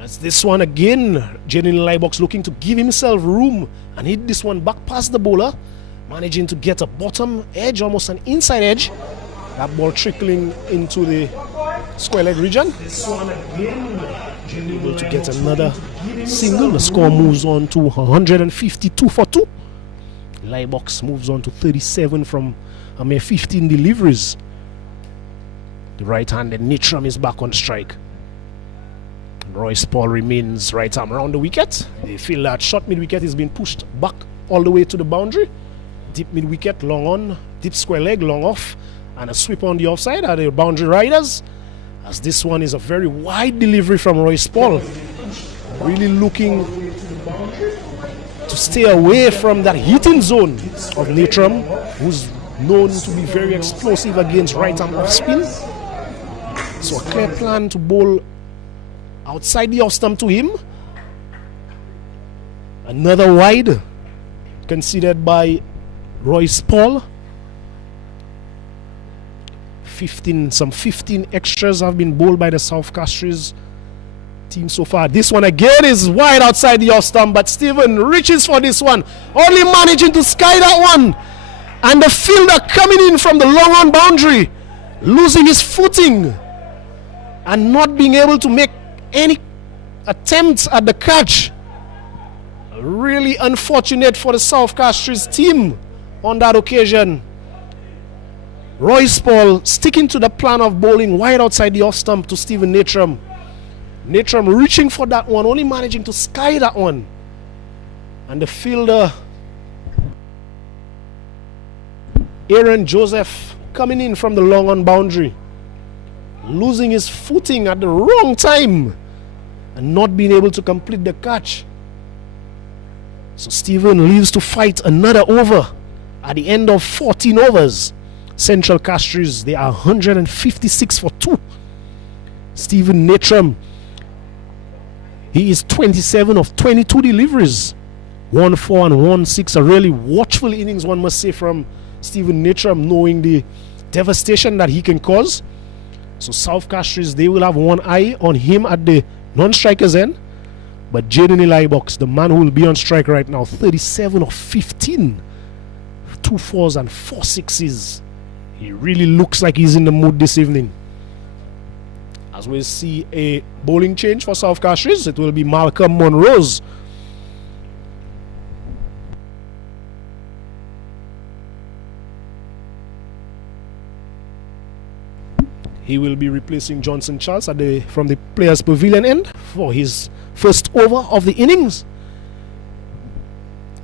As this one again, Jaden Elibox looking to give himself room and hit this one back past the bowler, managing to get a bottom edge, almost an inside edge. That ball trickling into the square leg region. Able to get another single. The score moves on to 152 for 2. Elibox moves on to 37 from a mere 15 deliveries. The right-handed Natram is back on strike. Royce Paul remains right arm around the wicket. They feel that short mid-wicket is being pushed back all the way to the boundary. Deep mid-wicket, long on, deep square leg, long off, and a sweep on the offside are the boundary riders. As this one is a very wide delivery from Royce Paul. Really looking to stay away from that hitting zone of Natram, who's known to be very explosive against right arm off spin. So a clear plan to bowl outside the off stump to him. Another wide conceded by Royce Paul. 15 extras have been bowled by the South Castries team so far. This one again is wide outside the off stump, but Stephen reaches for this one, only managing to sky that one. And the fielder coming in from the long on boundary, losing his footing and not being able to make any attempts at the catch. Really unfortunate for the South Castries team on that occasion. Royce Paul sticking to the plan of bowling wide outside the off stump to Stephen Natram. Natram reaching for that one, only managing to sky that one. And the fielder, Aaron Joseph, coming in from the long on boundary, losing his footing at the wrong time and not being able to complete the catch. So Stephen leaves to fight another over at the end of 14 overs. Central Castries, they are 156 for 2. Stephen Natram, he is 27 of 22 deliveries. 1-4 and 1-6. A really watchful innings, one must say, from Stephen Natram, knowing the devastation that he can cause. So South Castries, they will have one eye on him at the non-strikers end. But Jaden Elibox, the man who will be on strike right now, 37 of 15. 2 4s and 4 6s. He really looks like he's in the mood this evening. As we'll see a bowling change for South Castries, it will be Malcolm Monrose. He will be replacing Johnson Charles from the players' pavilion end for his first over of the innings.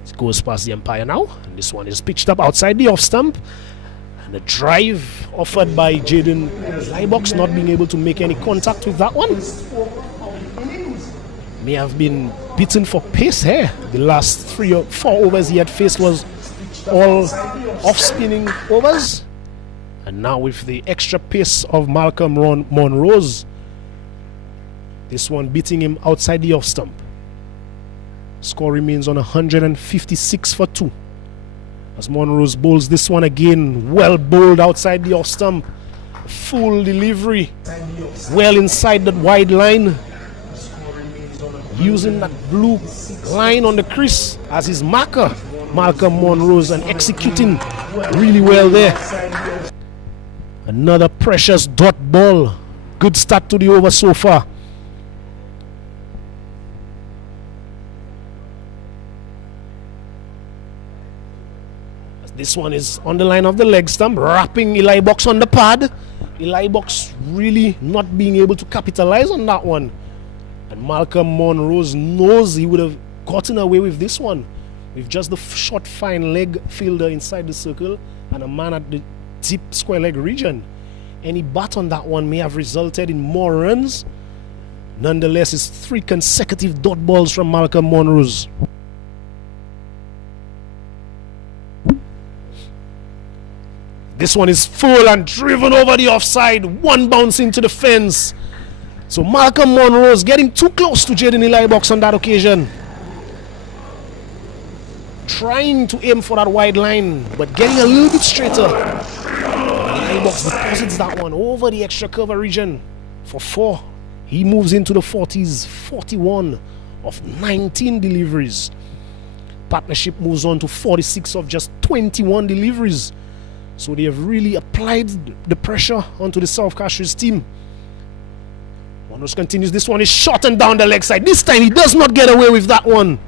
It goes past the umpire now, and this one is pitched up outside the off stump. And the drive offered by Jaden Libox, not being able to make any contact with that one. May have been beaten for pace here. The last 3 or 4 overs he had faced was all off-spinning overs. And now with the extra pace of Malcolm Monrose, this one beating him outside the off stump. Score remains on 156 for 2. As Monrose bowls this one again, well bowled outside the off stump. Full delivery, well inside that wide line, using that blue line on the crease as his marker, Malcolm Monrose, and executing really well there. Another precious dot ball. Good start to the over so far. This one is on the line of the leg stump, wrapping Eli Box on the pad. Eli Box really not being able to capitalize on that one. And Malcolm Monrose knows he would have gotten away with this one with just the short, fine leg fielder inside the circle and a man at the deep square leg region. Any bat on that one may have resulted in more runs. Nonetheless, it's 3 consecutive dot balls from Malcolm Monrose. This one is full and driven over the offside. One bounce into the fence. So Malcolm Monrose getting too close to Jaden Elibox on that occasion. Trying to aim for that wide line, but getting a little bit straighter. Elibox deposits that one over the extra cover region for 4. He moves into the 40s, 41 of 19 deliveries. Partnership moves on to 46 of just 21 deliveries. So they have really applied the pressure onto the South Castries team. Monrose continues. This one is shot and down the leg side. This time he does not get away with that one.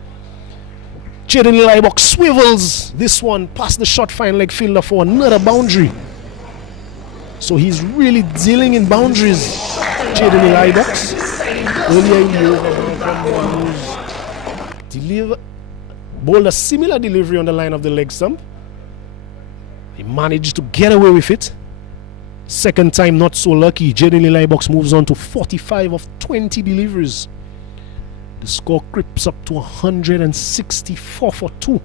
Jaden Elibox swivels this one past the short fine leg fielder for another boundary. So he's really dealing in boundaries. Jaden Elibox. Earlier in the over, bowled a similar delivery on the line of the leg stump. He managed to get away with it. Second time, not so lucky. Jaden Elibox moves on to 45 of 20 deliveries. The score creeps up to 164 for 2.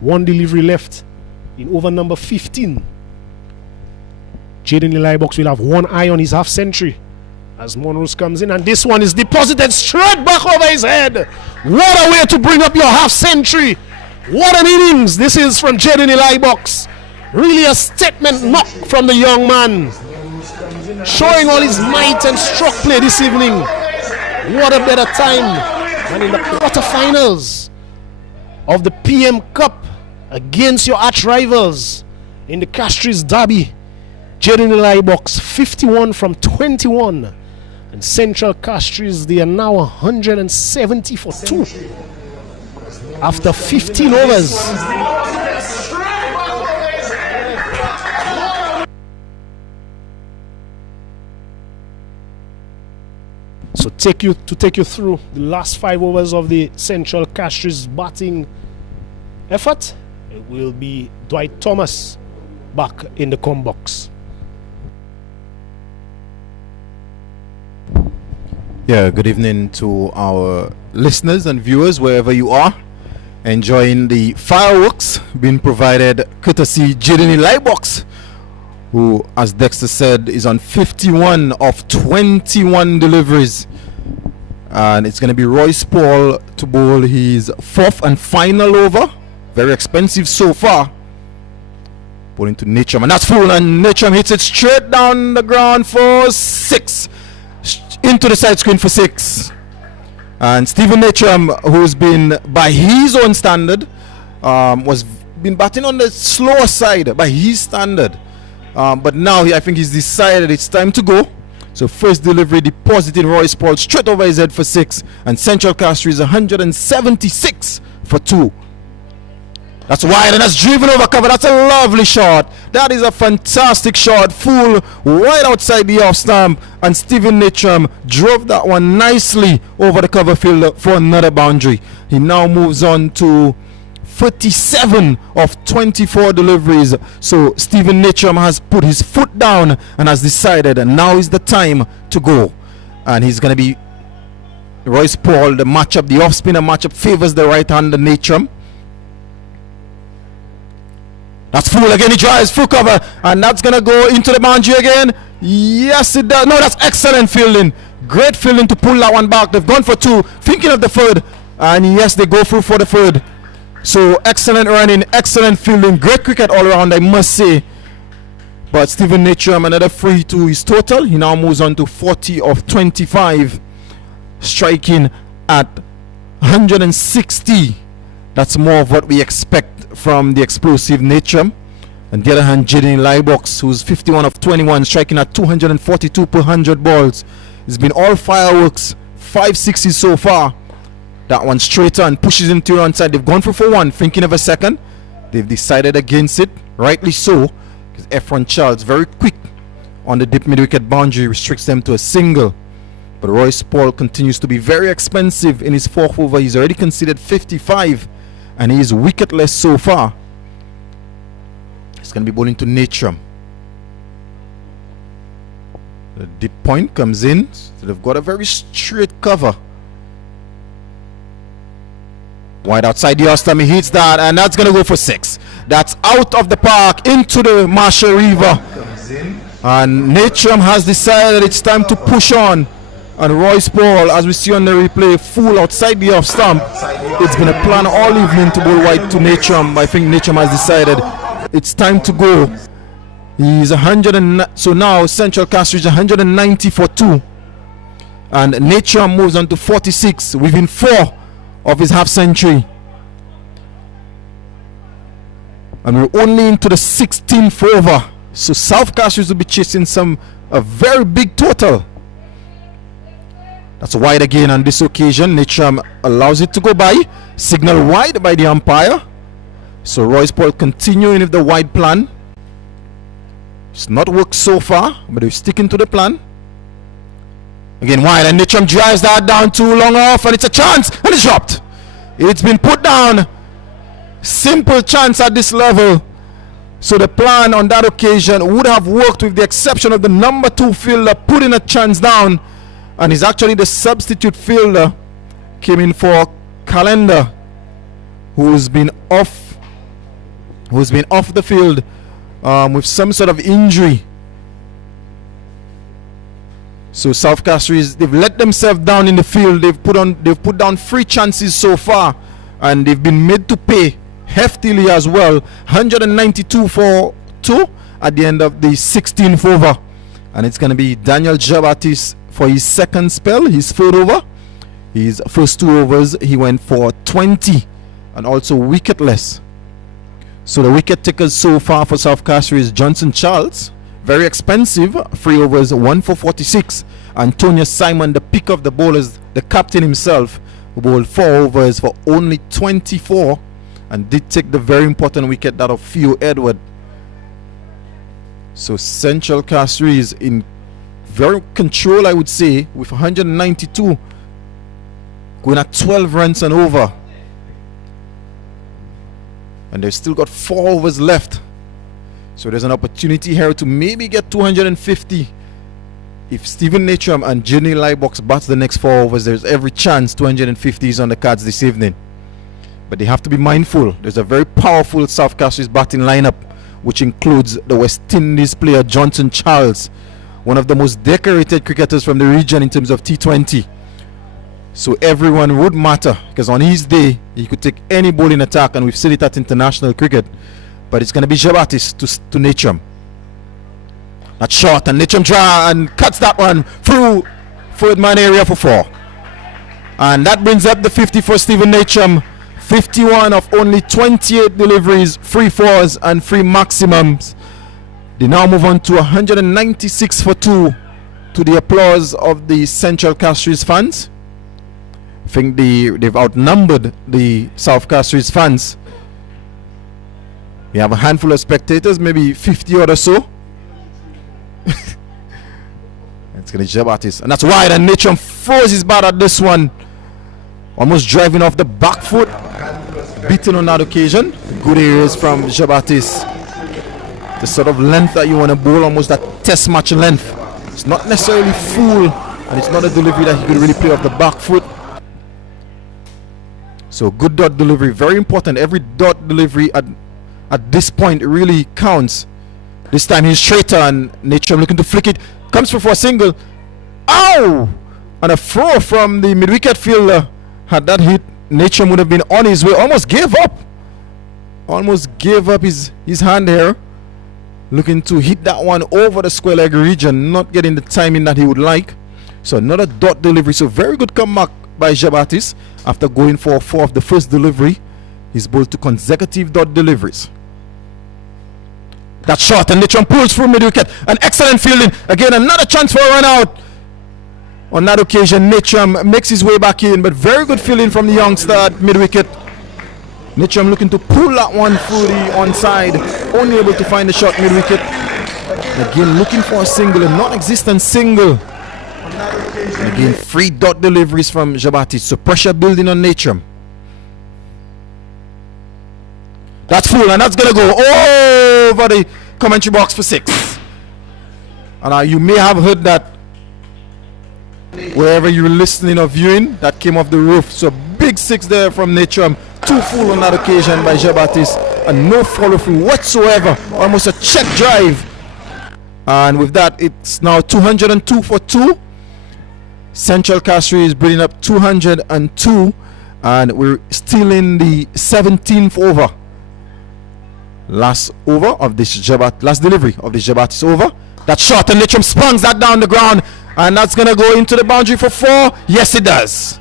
1 delivery left in over number 15. Jaden Elibox will have one eye on his half century as Monrose comes in, and this one is deposited straight back over his head. What a way to bring up your half century What an innings this is from Jaden in the eye box. Really a statement knock from the young man, showing all his might and stroke play this evening. What a better time than in the quarterfinals of the PM Cup against your arch rivals in the Castries derby. Jaden in the eye box 51 from 21, and Central Castries, they are now 170 for 2 after 15 overs. So take you through the last 5 overs of the Central Castries batting effort. It will be Dwight Thomas back in the come box. Yeah, good evening to our listeners and viewers wherever you are, enjoying the fireworks being provided courtesy Jaden Lightbox, who, as Dexter said, is on 51 of 21 deliveries. And it's going to be Royce Paul to bowl his 4th and final over. Very expensive so far. Bowling to Natrum, and that's full, and Natrum hits it straight down the ground for 6. Into the side screen for 6. And Stephen Natrum, who's been, by his own standard, was been batting on the slower side by his standard. But now I think he's decided it's time to go. So first delivery depositing Royce Paul straight over his head for 6. And Central Castries 176 for 2. That's wide, and that's driven over cover. That's a lovely shot. That is a fantastic shot. Full right outside the off stump. And Stephen Natrum drove that one nicely over the cover field for another boundary. He now moves on to 37 of 24 deliveries. So Stephen Natrum has put his foot down and has decided, and now is the time to go. And he's going to be Royce Paul. The matchup, the off spinner matchup, favors the right-hander Natrum. That's full again. He drives full cover, and that's gonna go into the boundary again. Yes, it does. No, that's excellent fielding. Great fielding to pull that one back. They've gone for 2, thinking of the 3rd, and yes, they go through for the 3rd. So excellent running, excellent fielding, great cricket all around, I must say. But Stephen Natrum, another free to his total. He now moves on to 40 of 25, striking at 160. That's more of what we expect from the explosive Natrum. And the other hand, Jaden Lightbox, who's 51 of 21, striking at 242 per 100 balls. It's been all fireworks, 5 6s so far. That one straight on, pushes into your onside. They've gone for 1, thinking of a second. They've decided against it, rightly so, because Efron Charles, very quick on the deep mid-wicket boundary, restricts them to a single. But Royce Paul continues to be very expensive in his 4th over. He's already conceded 55. And he is wicketless so far. He's going to be bowling to Natrum. The deep point comes in. So they've got a very straight cover. Wide outside the off-stump. He hits that, and that's going to go for 6. That's out of the park into the Marshall River. And Natrum has decided it's time to push on. And Royce Paul, as we see on the replay, full outside the off stump. It's been a plan all evening to bowl wide to Natrum. I think Natrum has decided it's time to go. He's 100, so now Central Castries 190 for 2. And Natrum moves on to 46 within 4 of his half century. And we're only into the 16th over. So South Castries will be chasing a very big total. That's wide again on this occasion. Natrum allows it to go by. Signal wide by the umpire. So Royce Paul continuing with the wide plan. It's not worked so far, but they're sticking to the plan. Again wide, and Natrum drives that down too long off, and it's a chance, and it's dropped. It's been put down. Simple chance at this level. So the plan on that occasion would have worked with the exception of the number 2 fielder putting a chance down. And he's actually the substitute fielder. Came in for Calendar, who's been off the field with some sort of injury. So South Castries, they've let themselves down in the field. They've put down 3 chances so far, and they've been made to pay heftily as well. 192 for 2 at the end of the 16th over. And it's going to be Daniel Jabatis for his second spell, his third over. His first 2 overs, he went for 20 and also wicketless. So the wicket takers so far for South Castries, Johnson Charles, very expensive, 3 overs, 1 for 46. Antonio Simon, the pick of the bowlers, the captain himself, bowled 4 overs for only 24 and did take the very important wicket, that of Theo Edward. So Central Castries in very control, I would say, with 192, going at 12 runs and over. And they've still got 4 overs left. So there's an opportunity here to maybe get 250. If Stephen Natram and Jenny Lybox bats the next 4 overs, there's every chance 250 is on the cards this evening. But they have to be mindful. There's a very powerful South Castries batting lineup, which includes the West Indies player Johnson Charles, one of the most decorated cricketers from the region in terms of T20. So everyone would matter, because on his day he could take any bowling attack, and we've seen it at international cricket. But it's going to be Jabatis to Natram. That's short, and Natram draw and cuts that one through third man area for 4. And that brings up the 50 for Stephen Natram. 51 of only 28 deliveries, 3 fours and 3 maximums. They now move on to 196 for 2, to the applause of the Central Castries fans. I think they've outnumbered the South Castries fans. We have a handful of spectators, maybe 50 or so. It's going to be Jabatis, and that's wide, and Natram throws his bat at this one, almost driving off the back foot, beaten on that occasion. Good areas from Jabatis. The sort of length that you want to bowl, almost that test match length. It's not necessarily full, and it's not a delivery that he could really play off the back foot. So good dot delivery, very important. Every dot delivery at this point really counts. This time he's straighter, and Natram looking to flick it. Comes for a single. Ow! And a throw from the mid-wicket fielder. Had that hit, Natram would have been on his way. Almost gave up. Almost gave up his hand here. Looking to hit that one over the square leg region. Not getting the timing that he would like. So another dot delivery. So very good comeback by Jabatis. After going for 4 of the first delivery, he's bowled 2 consecutive dot deliveries. That shot, and Natram pulls through mid-wicket. An excellent fielding. Again, another chance for a run out. On that occasion, Natram makes his way back in, but very good fielding from the youngster at mid-wicket. Natram looking to pull that one through the onside. Only able to find the shot mid-wicket. Again, looking for a single, a non-existent single. And again, 3 dot deliveries from Jabatis. So pressure building on Natram. That's full, and that's going to go over the commentary box for 6. And you may have heard that wherever you're listening or viewing, that came off the roof. So big 6 there from Natram. 2 full on that occasion by Jabatis, and no follow through whatsoever. Almost a check drive. And with that, it's now 202 for 2. Central Castries is bringing up 202, and we're still in the 17th over. Last delivery of this Jabatis over. That shot, and Natram spuns that down the ground, and that's gonna go into the boundary for 4. Yes, it does.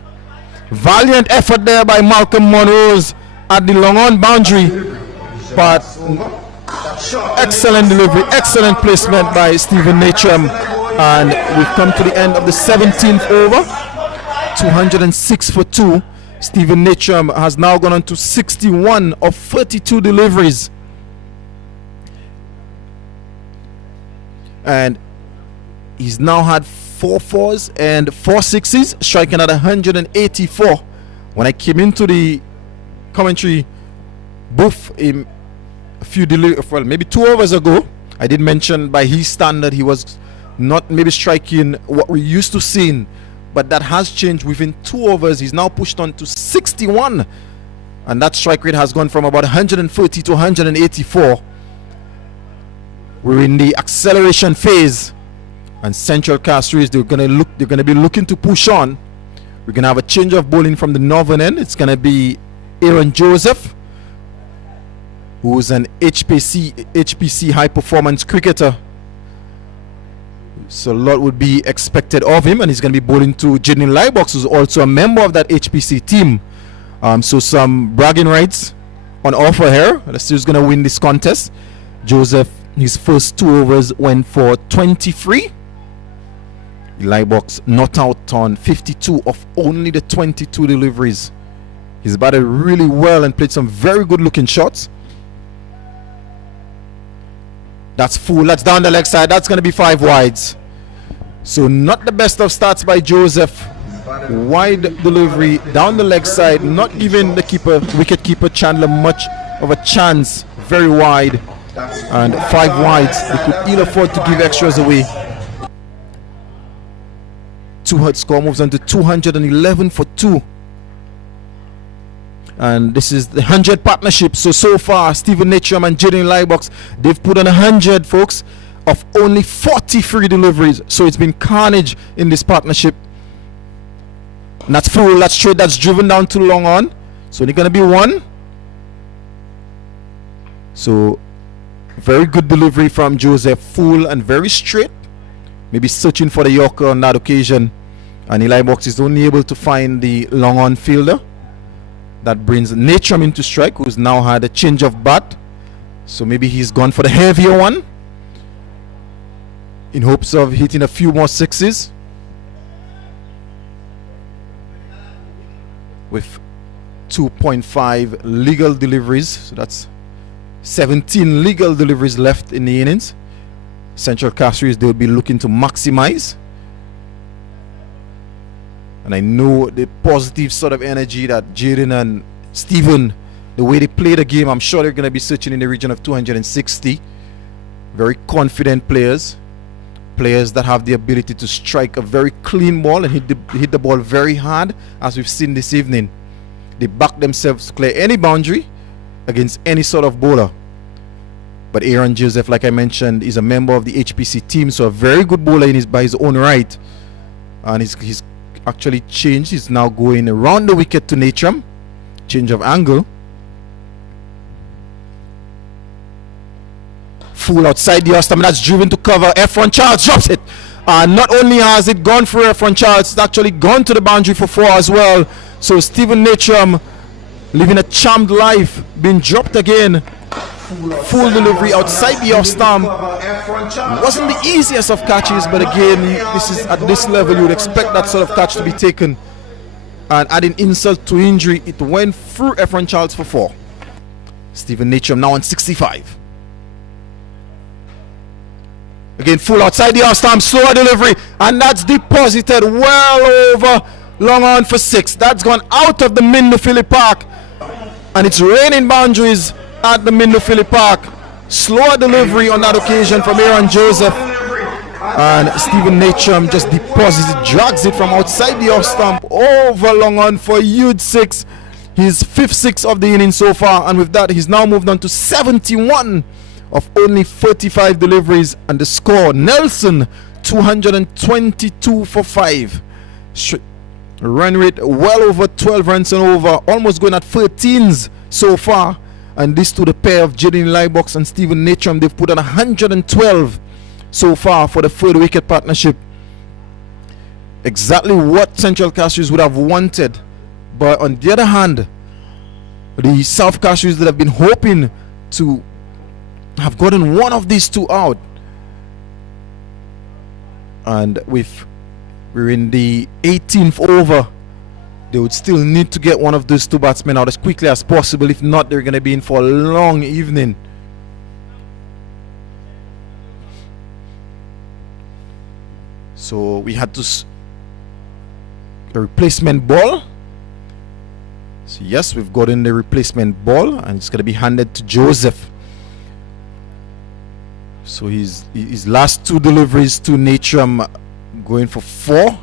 Valiant effort there by Malcolm Monrose at the long on boundary, but excellent delivery, excellent placement by Stephen Natram, and we've come to the end of the 17th over. 206 for 2. Stephen Natram has now gone on to 61 of 32 deliveries. And he's now had 4 fours and 4 sixes, striking at 184. When I came into the commentary booth in maybe 2 overs ago, I did mention by his standard he was not maybe striking what we're used to seeing, but that has changed. Within 2 overs, he's now pushed on to 61, and that strike rate has gone from about 130 to 184. We're in the acceleration phase, and Central Castries, they're gonna be looking to push on. We're gonna have a change of bowling from the northern end. It's gonna be Aaron Joseph who's an HPC high performance cricketer. So a lot would be expected of him, and he's going to be bowling to Jaden Lybox, who's also a member of that HPC team. So some bragging rights on offer here. Let's see who's going to win this contest. Joseph, his first 2 overs went for 23. Lybox not out on 52 of only the 22 deliveries. He's batted really well and played some very good looking shots. That's full. That's down the leg side. That's going to be 5 wides. So not the best of starts by Joseph. Wide delivery down the leg side, not giving the wicket keeper Chandler much of a chance. Very wide, and 5 wides. They could ill afford to give extras away. 2 score moves on to 211 for 2. And this is the 100 partnership. So far, Stephen Natcham and Jaden Lybox, they've put on 100, folks, of only 43 deliveries. So it's been carnage in this partnership. And that's full, that's straight, that's driven down to long on. So they're going to be 1. So very good delivery from Joseph, full and very straight. Maybe searching for the Yorker on that occasion. And Lybox is only able to find the long on fielder. That brings Natcham into strike, who's now had a change of bat. So maybe he's gone for the heavier one in hopes of hitting a few more 6s. With 2.5 legal deliveries. So that's 17 legal deliveries left in the innings. Central Castries, they'll be looking to maximize. And I know the positive sort of energy that Jaden and Stephen, the way they play the game, I'm sure they're going to be searching in the region of 260. Very confident players. Players that have the ability to strike a very clean ball and hit the ball very hard, as we've seen this evening. They back themselves to clear any boundary against any sort of bowler. But Aaron Joseph, like I mentioned, is a member of the HPC team, so a very good bowler by his own right. And he's actually changed. He's now going around the wicket to Natcham. Change of angle. Full outside the off stump. That's driven to cover. Efron Charles drops it. Not only has it gone for Efron Charles, it's actually gone to the boundary for 4 as well. So Stephen Natcham living a charmed life, being dropped again. Full delivery outside the off stump. Wasn't the easiest of catches, but again, this is at this level you would expect that sort of catch to be taken. And adding insult to injury, it went through Efron Charles for 4. Stephen Natcham now on 65. Again, full outside the off stump, slower delivery, and that's deposited well over long on for 6. That's gone out of the Minno Phillip Park, and it's raining boundaries at the Minno Phillip Park. Slower delivery on that occasion from Aaron Joseph, and Stephen Natcham just deposits it, drags it from outside the off stump over long on for a huge 6. His 5th 6 of the inning so far, and with that he's now moved on to 71 of only 35 deliveries. And the score, Nelson 222 for 5. Run rate well over 12 runs and over, almost going at 13s so far. And this to the pair of Jaden Lybox and Stephen Natcham. They've put on 112 so far for the 3rd wicket partnership. Exactly what Central Castries would have wanted. But on the other hand, the South Castries that have been hoping to have gotten one of these 2 out. And we're in the 18th over. They would still need to get one of those 2 batsmen out as quickly as possible. If not, they're going to be in for a long evening. So we had to a replacement ball. So yes, we've gotten the replacement ball, and it's going to be handed to Joseph. So his last 2 deliveries to Natcham going for 4.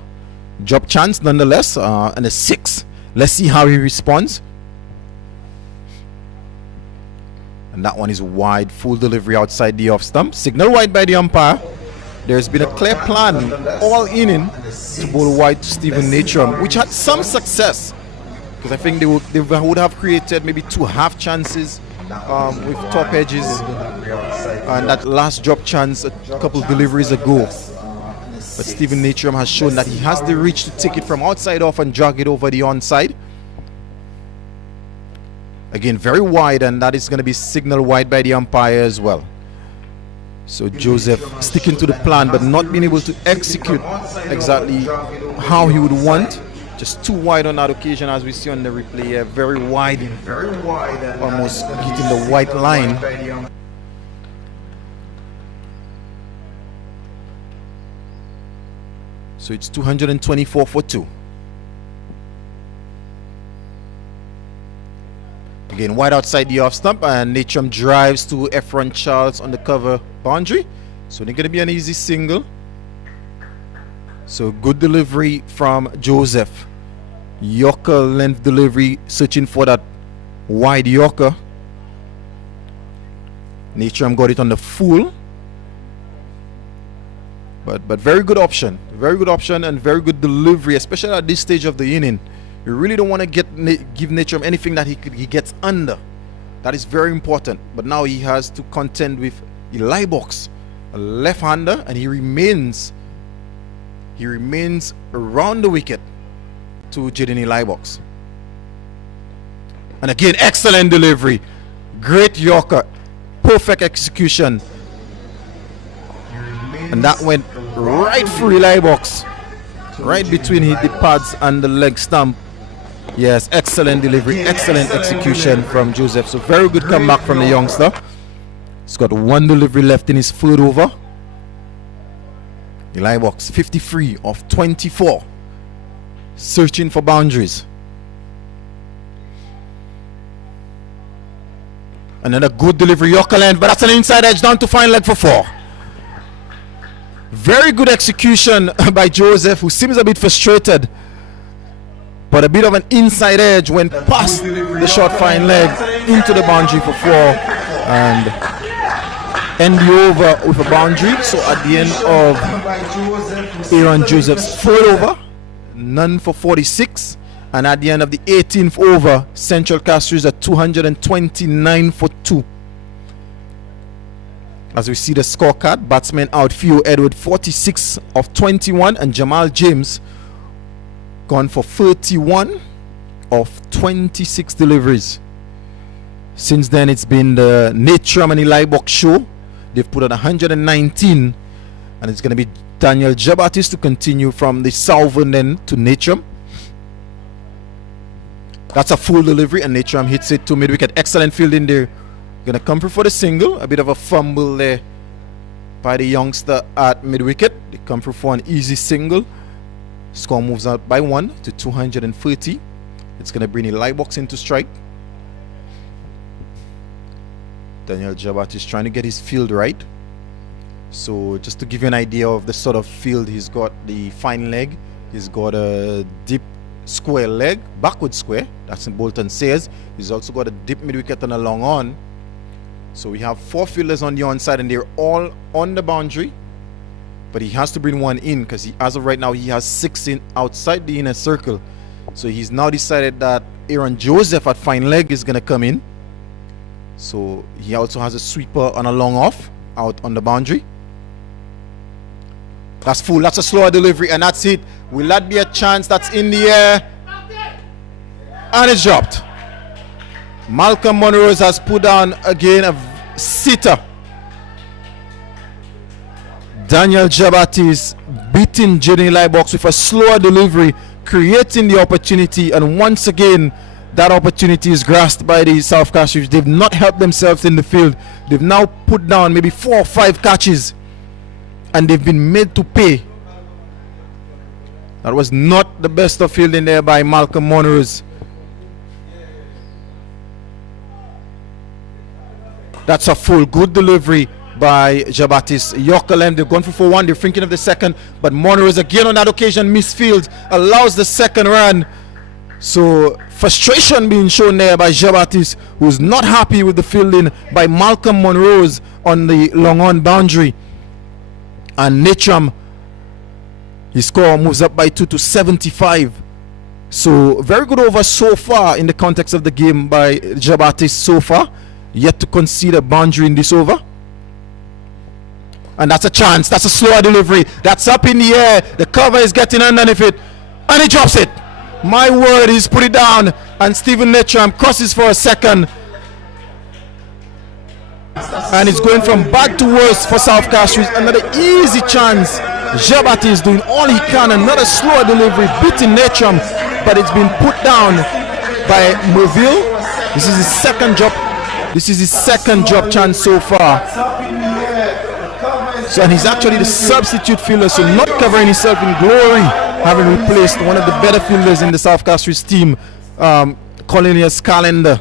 Drop chance nonetheless, and a 6. Let's see how he responds. And that one is wide, full delivery outside the off stump. Signal wide by the umpire. There's been a clear plan all inning to bowl wide to Stephen Natcham, which had some success, because I think they would have created maybe 2 half chances with top edges, and that last drop chance a couple deliveries ago. But Stephen Natrum has shown that he has the reach to take it from outside off and jog it over the onside. Again, very wide, and that is going to be signaled wide by the umpire as well. So Joseph sticking to the plan but not being able to execute exactly how he would want. Just too wide on that occasion, as we see on the replay here. Very wide, almost hitting the white line. So it's 224 for 2. Again, wide outside the off stump, and Natrum drives to Efron Charles on the cover boundary. So they're going to be an easy single. So good delivery from Joseph. Yorker length delivery, searching for that wide Yorker. Natrum got it on the full. But very good option. Very good option and very good delivery, especially at this stage of the inning. You really don't want to give Natrum anything that he gets under. That is very important. But now he has to contend with Eli Box, a left-hander, and he remains around the wicket to Jaden Eli Box. And again, excellent delivery. Great Yorker. Perfect execution. And that went right through Eli Box. Right between the pads and the leg stump. Yes, excellent delivery, excellent execution from Joseph. So very good comeback from the youngster. He's got one delivery left in his third over. Eli Box, 53 of 24. Searching for boundaries. Another good delivery, Yorker length, but that's an inside edge down to fine leg for 4. Very good execution by Joseph, who seems a bit frustrated. But a bit of an inside edge went past the short fine leg into the boundary for 4 and end the over with a boundary. So at the end of Aaron Joseph's 4th over, none for 46. And at the end of the 18th over, Central Castries at 229 for 2. As we see the scorecard, batsman out Theo Edward 46 of 21 and Jamal James gone for 31 of 26 deliveries. Since then, it's been the Natrum and Eli Box show. They've put on 119, and it's going to be Daniel Jabatis to continue from the southern end to Natrum. That's a full delivery, and Natrum hits it to mid-wicket. Excellent fielding there. Going to come through for the single. A bit of a fumble there by the youngster at mid-wicket. They come through for an easy single. Score moves out by 1 to 230. It's going to bring Eli Box into strike. Daniel Jabat is trying to get his field right. So just to give you an idea of the sort of field, he's got the fine leg. He's got a deep square leg, backward square. That's in Bolton says. He's also got a deep mid-wicket and a long on. So we have 4 fielders on the onside, and they're all on the boundary. But he has to bring one in because as of right now, he has 6 in outside the inner circle. So he's now decided that Aaron Joseph at fine leg is going to come in. So he also has a sweeper on a long off out on the boundary. That's full. That's a slower delivery, and that's it. Will that be a chance? That's in the air. And it's dropped. Malcolm Monrose has put down again a sitter. Daniel Jabatis beating Jaden Eli Box with a slower delivery, creating the opportunity, and once again that opportunity is grasped by the South Castries. They've not helped themselves in the field. They've now put down maybe 4 or 5 catches, and they've been made to pay. That was not the best of fielding there by Malcolm Monrose. That's a full good delivery by Jabatis. Yorker length, they've gone for 1. They're thinking of the second, but Monrose again on that occasion misfields, allows the second run. So frustration being shown there by Jabatis, who's not happy with the fielding by Malcolm Monrose on the long on boundary. And Natrum, his score moves up by 2 to 75. So very good over so far in the context of the game by Jabatis so far. yet to concede a boundary in this over. And that's a chance. That's a slower delivery. That's up in the air. The cover is getting underneath it. And he drops it. My word, he's put it down. And Stephen Netram crosses for a second. And it's going from bad to worse for South Castries. Another easy chance. Jabati is doing all he can. Another slower delivery, beating Netram, but it's been put down by Moville. This is his second drop. This is his second drop chance so far. So, and he's actually the substitute fielder, so not covering himself in glory, having replaced one of the better fielders in the South Castries team, Cornelius Calendar.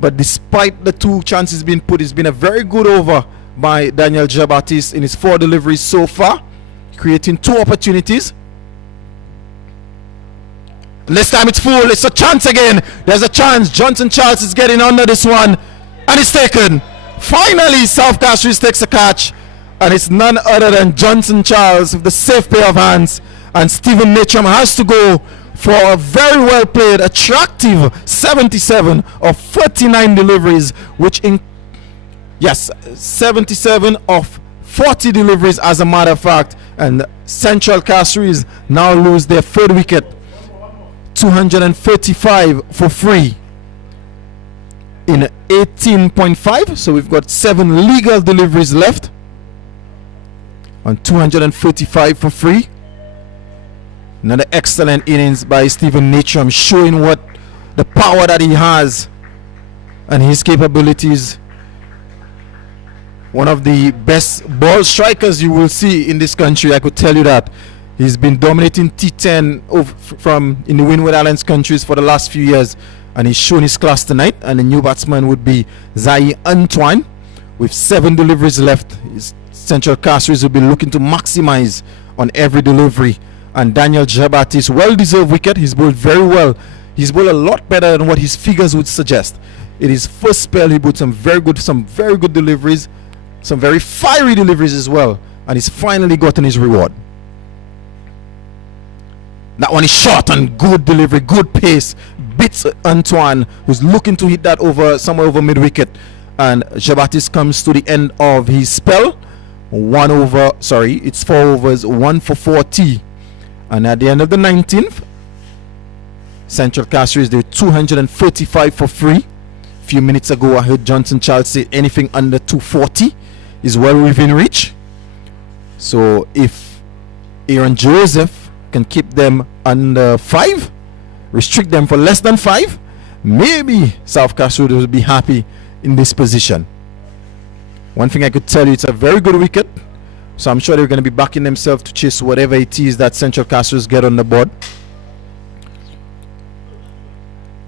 But despite the two chances being put, it's been a very good over by Daniel Jabatis in his 4 deliveries so far, creating 2 opportunities. And this time it's full. It's a chance again. There's a chance. Johnson Charles is getting under this one, and it's taken. Finally, South Castries takes a catch, and it's none other than Johnson Charles with the safe pair of hands. And Stephen Netram has to go for a very well played, attractive 77 of 49 deliveries, which 77 of 40 deliveries as a matter of fact. And Central Castries now lose their 3rd wicket, 235 for free in 18.5. So we've got 7 legal deliveries left on 235 for free. Another excellent innings by Stephen Netram, showing what the power that he has and his capabilities. One of the best ball strikers you will see in this country, I could tell you that. He's been dominating T10 in the Windward Islands countries for the last few years, and he's shown his class tonight. And the new batsman would be Zai Antoine. With 7 deliveries left, his Central Castries will be looking to maximize on every delivery. And Daniel Jabati's well-deserved wicket. He's bowled very well. He's bowled a lot better than what his figures would suggest. In his first spell, he bowled some very good deliveries, some very fiery deliveries as well, and he's finally gotten his reward. That one is short and good delivery, good pace, beats Antoine, who's looking to hit that somewhere over mid-wicket. And Jabatis comes to the end of his spell. It's 4 overs, 1 for 40. And at the end of the 19th, Central Castries did 235 for free. A few minutes ago, I heard Johnson Charles say anything under 240 is well within reach. So if Aaron Joseph can keep them under 5, restrict them for less than 5, maybe South Castries will be happy in this position. One thing I could tell you, it's a very good wicket. So I'm sure they're going to be backing themselves to chase whatever it is that Central Castries get on the board.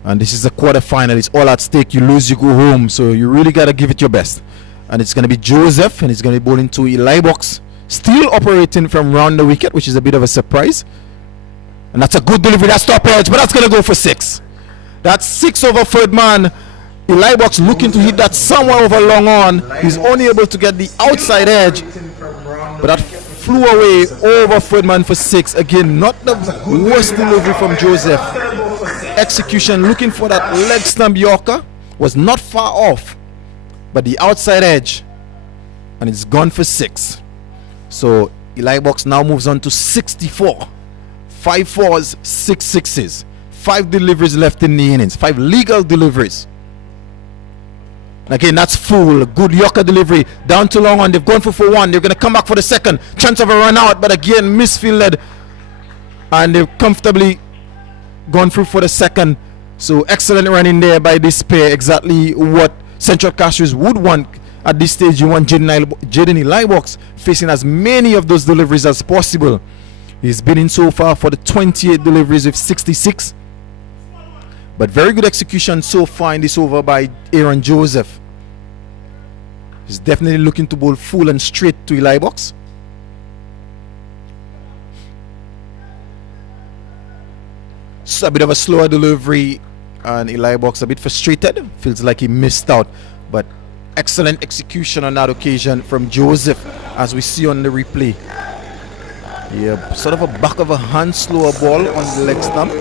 And this is a quarter-final. It's all at stake. You lose, you go home. So you really got to give it your best. And it's going to be Joseph, and he's going to be bowling to Eli Box. Still operating from round the wicket, which is a bit of a surprise. And that's a good delivery. That's top edge, but that's going to go for 6. That's 6 over 3rd man. Eli Box looking to hit that somewhere over long on. He's only able to get the outside edge, but that flew away over 3rd man for 6. Again, not the worst delivery from Joseph. Execution, looking for that leg stump Yorker, was not far off, but the outside edge, and it's gone for 6. So Eli Box now moves on to 64. 5 4s, 6 6s. 5 deliveries left in the innings. 5 legal deliveries. Again, that's full. Good Yorker delivery. Down to long on. They've gone for 1. They're going to come back for the second. Chance of a run out, but again, misfielded. And they've comfortably gone through for the second. So excellent running there by this pair. Exactly what Central Castries would want at this stage. You want Jaden Eli Box facing as many of those deliveries as possible. He's been in so far for the 28 deliveries with 66. But very good execution so far in this over by Aaron Joseph. He's definitely looking to bowl full and straight to Eli Box. It's a bit of a slower delivery, and Eli Box a bit frustrated. Feels like he missed out. But excellent execution on that occasion from Joseph, as we see on the replay. Yeah, sort of a back of a hand slower ball on the leg stump.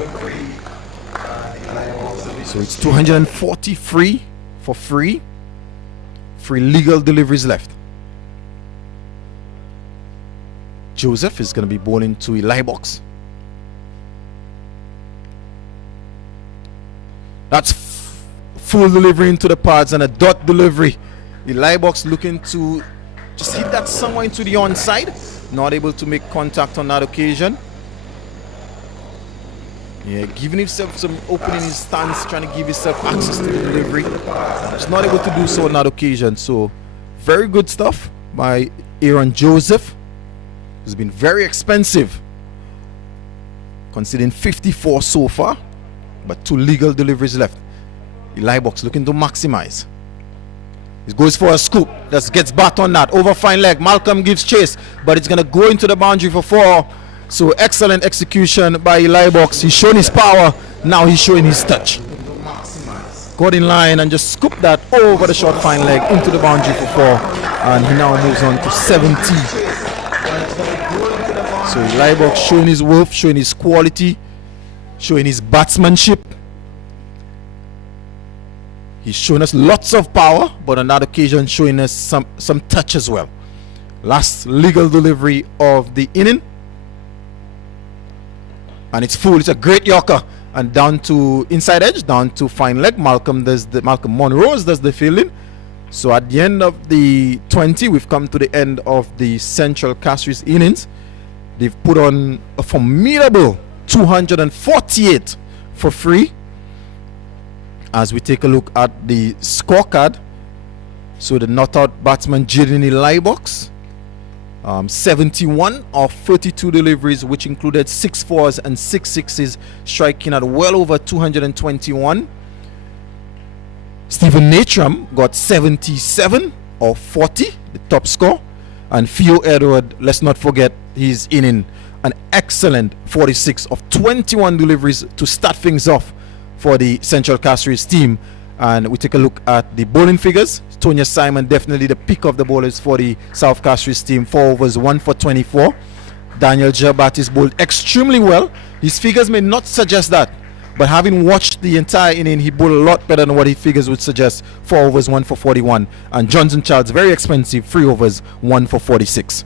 So it's 243 for free. 3 legal deliveries left. Joseph is going to be bowling to Eli box. That's full delivery into the pads and a dot delivery. Eli box looking to just hit that somewhere into the onside. Not able to make contact on that occasion. Yeah, giving himself some opening his stance, trying to give himself access to the delivery. Just not able to do so on that occasion. So, very good stuff by Aaron Joseph. It's been very expensive, considering 54 so far, but 2 legal deliveries left. Eli box looking to maximize. He goes for a scoop. Just gets bat on that. Over fine leg. Malcolm gives chase, but it's going to go into the boundary for 4. So excellent execution by Eli box. He's showing his power. Now he's showing his touch. Got in line and just scooped that over the short fine leg into the boundary for 4. And he now moves on to 70. So Eli box showing his worth, showing his quality, showing his batsmanship. He's shown us lots of power, but on that occasion showing us some touch as well. Last legal delivery of the inning. And it's full. It's a great yorker. And down to inside edge, down to fine leg. Malcolm Monroe does the fielding. So at the end of the 20, we've come to the end of the Central Castries innings. They've put on a formidable 248 for free. As we take a look at the scorecard, so the not out batsman Jaden Eli box, 71 of 32 deliveries, which included 6 fours and 6 sixes, striking at well over 221. Stephen Natram got 77 of 40, the top score, and Theo Edward, let's not forget, he's in an excellent 46 of 21 deliveries to start things off for the Central Castries team. And we take a look at the bowling figures. Tonya Simon definitely the pick of the bowlers for the South Castries team. 4 overs, 1 for 24. Daniel Jabat bowled extremely well. His figures may not suggest that, but having watched the entire inning, he bowled a lot better than what his figures would suggest. 4 overs, 1 for 41. And Johnson Childs, very expensive, 3 overs, 1 for 46.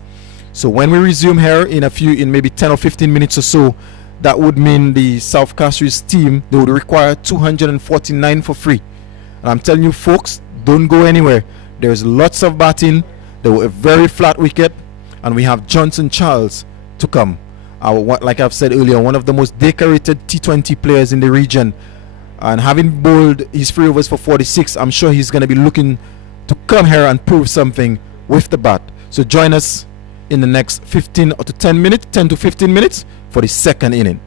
So when we resume here in maybe 10 or 15 minutes or so, that would mean the South Castries team, they would require 249 for free. And I'm telling you folks, don't go anywhere. There's lots of batting. There were a very flat wicket, and we have Johnson Charles to come. Like I've said earlier, one of the most decorated T20 players in the region. And having bowled his 3 overs for 46, I'm sure he's going to be looking to come here and prove something with the bat. So join us in the next 10 to 15 minutes for the second inning.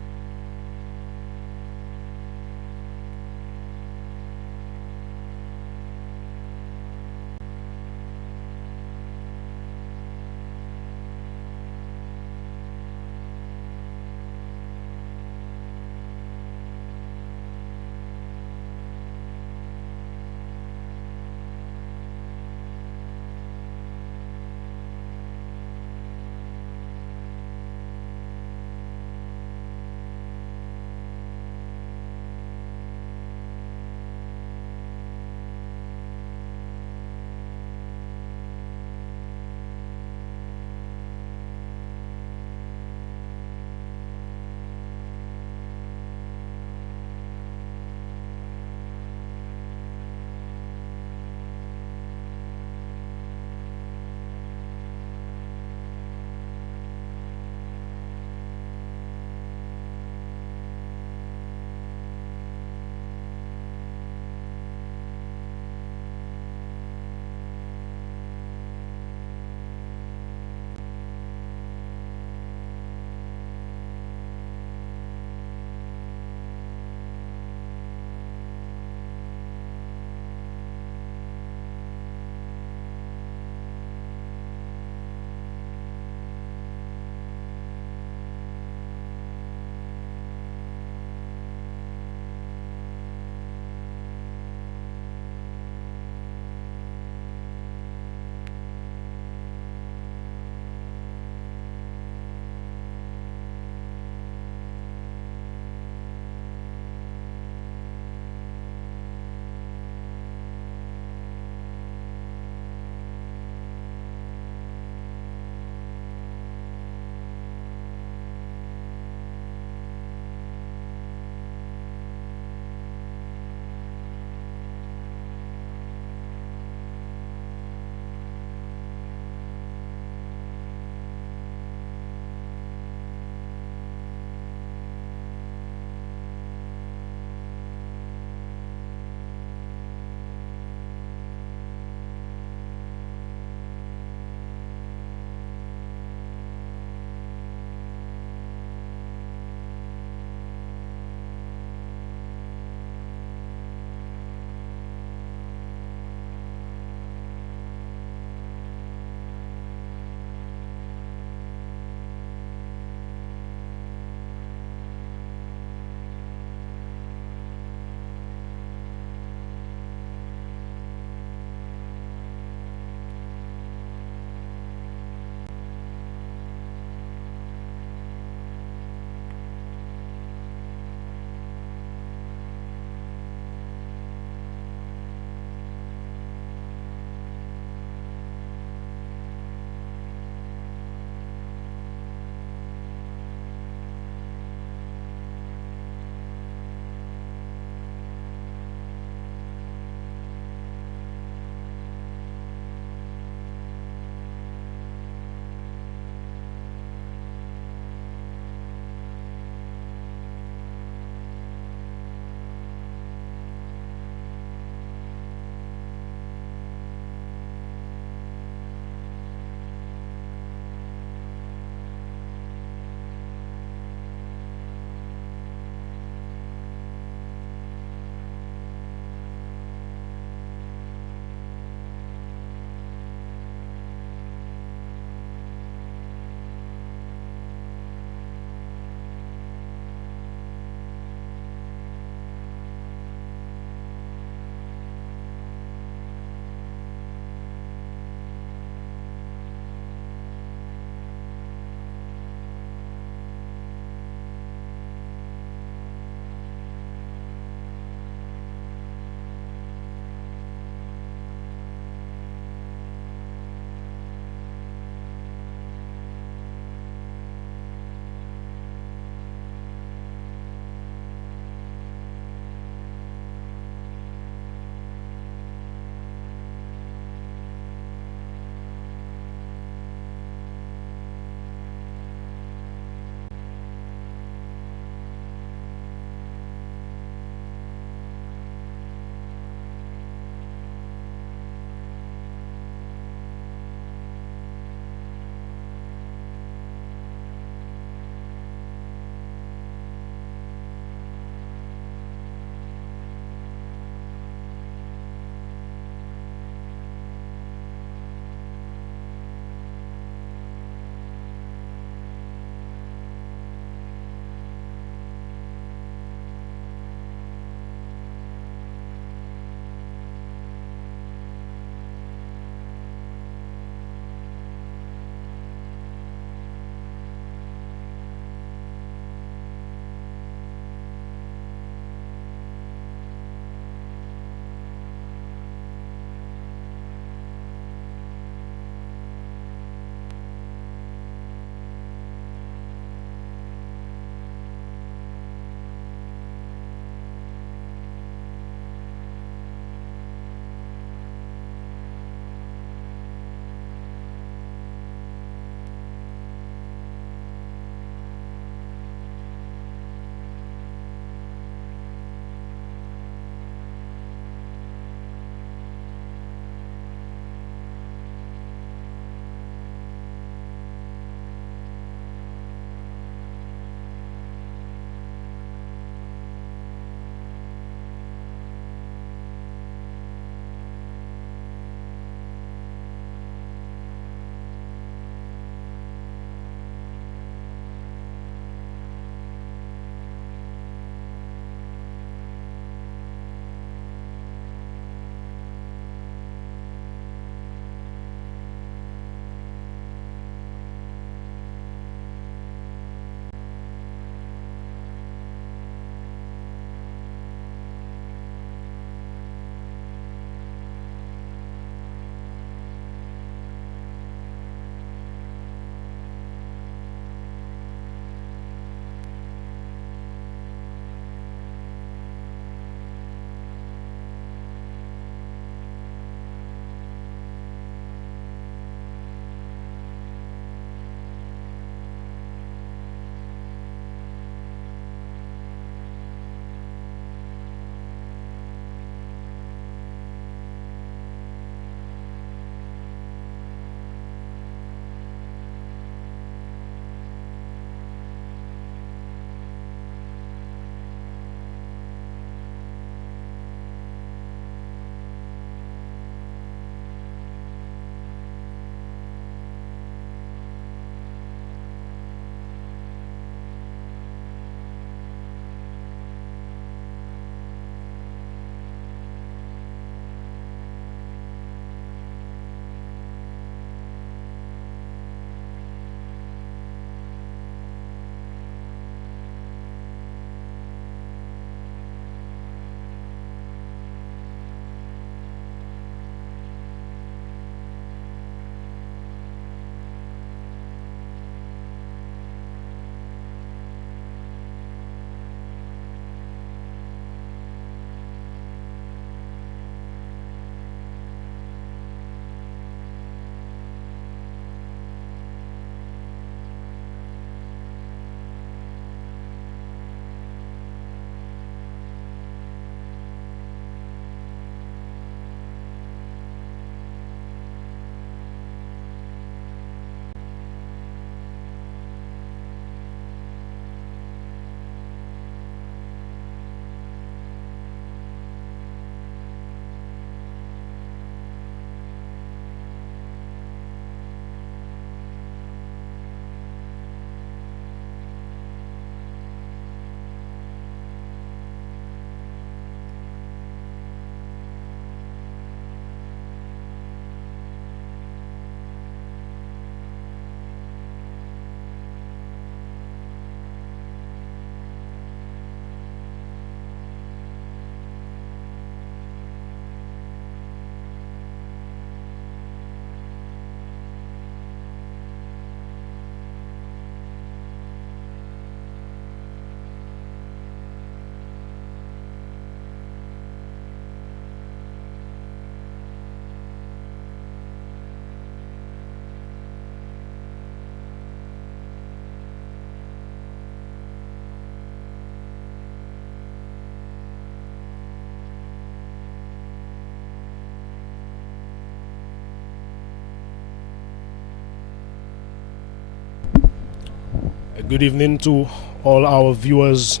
Good evening to all our viewers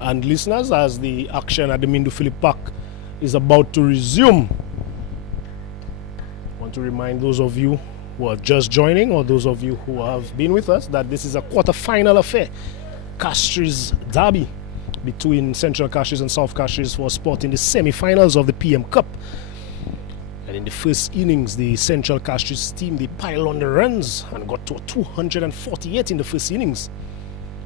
and listeners as the action at the Mindu Philip Park is about to resume. I want to remind those of you who are just joining or those of you who have been with us that this is a quarter-final affair. Castries derby between Central Castries and South Castries for a spot in the semi-finals of the PM Cup. And in the first innings, the Central Castries team, they piled on the runs and got to 248 in the first innings.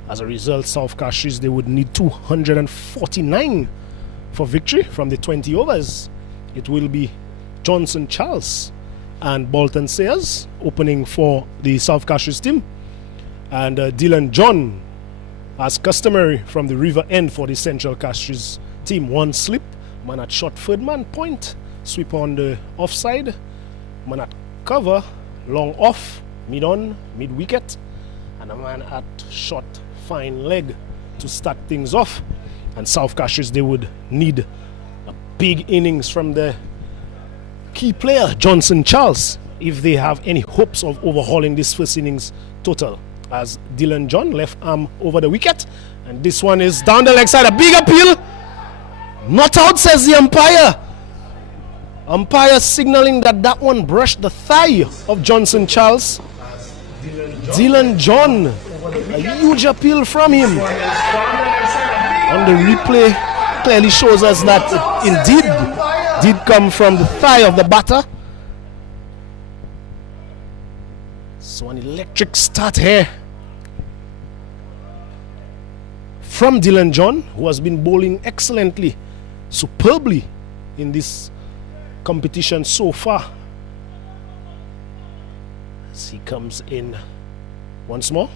As a result, South Castries, they would need 249 for victory from the 20 overs. It will be Johnson Charles and Bolton Sayers opening for the South Castries team. And Dylan John, as customary, from the river end for the Central Castries team. One slip, man at short third man point. Sweep on the offside, man at cover, long off, mid on, mid wicket, and a man at short fine leg to start things off. And South Castries, they would need a big innings from the key player Johnson Charles if they have any hopes of overhauling this first innings total. As Dylan John, left arm over the wicket, and this one is down the leg side, a big appeal, not out, says the umpire. Umpire signaling that one brushed the thigh of Johnson Charles. Dylan John, a huge appeal from him. On the replay, clearly shows us that it indeed did come from the thigh of the batter. So an electric start here from Dylan John, who has been bowling excellently, superbly in this competition so far. As he comes in once more,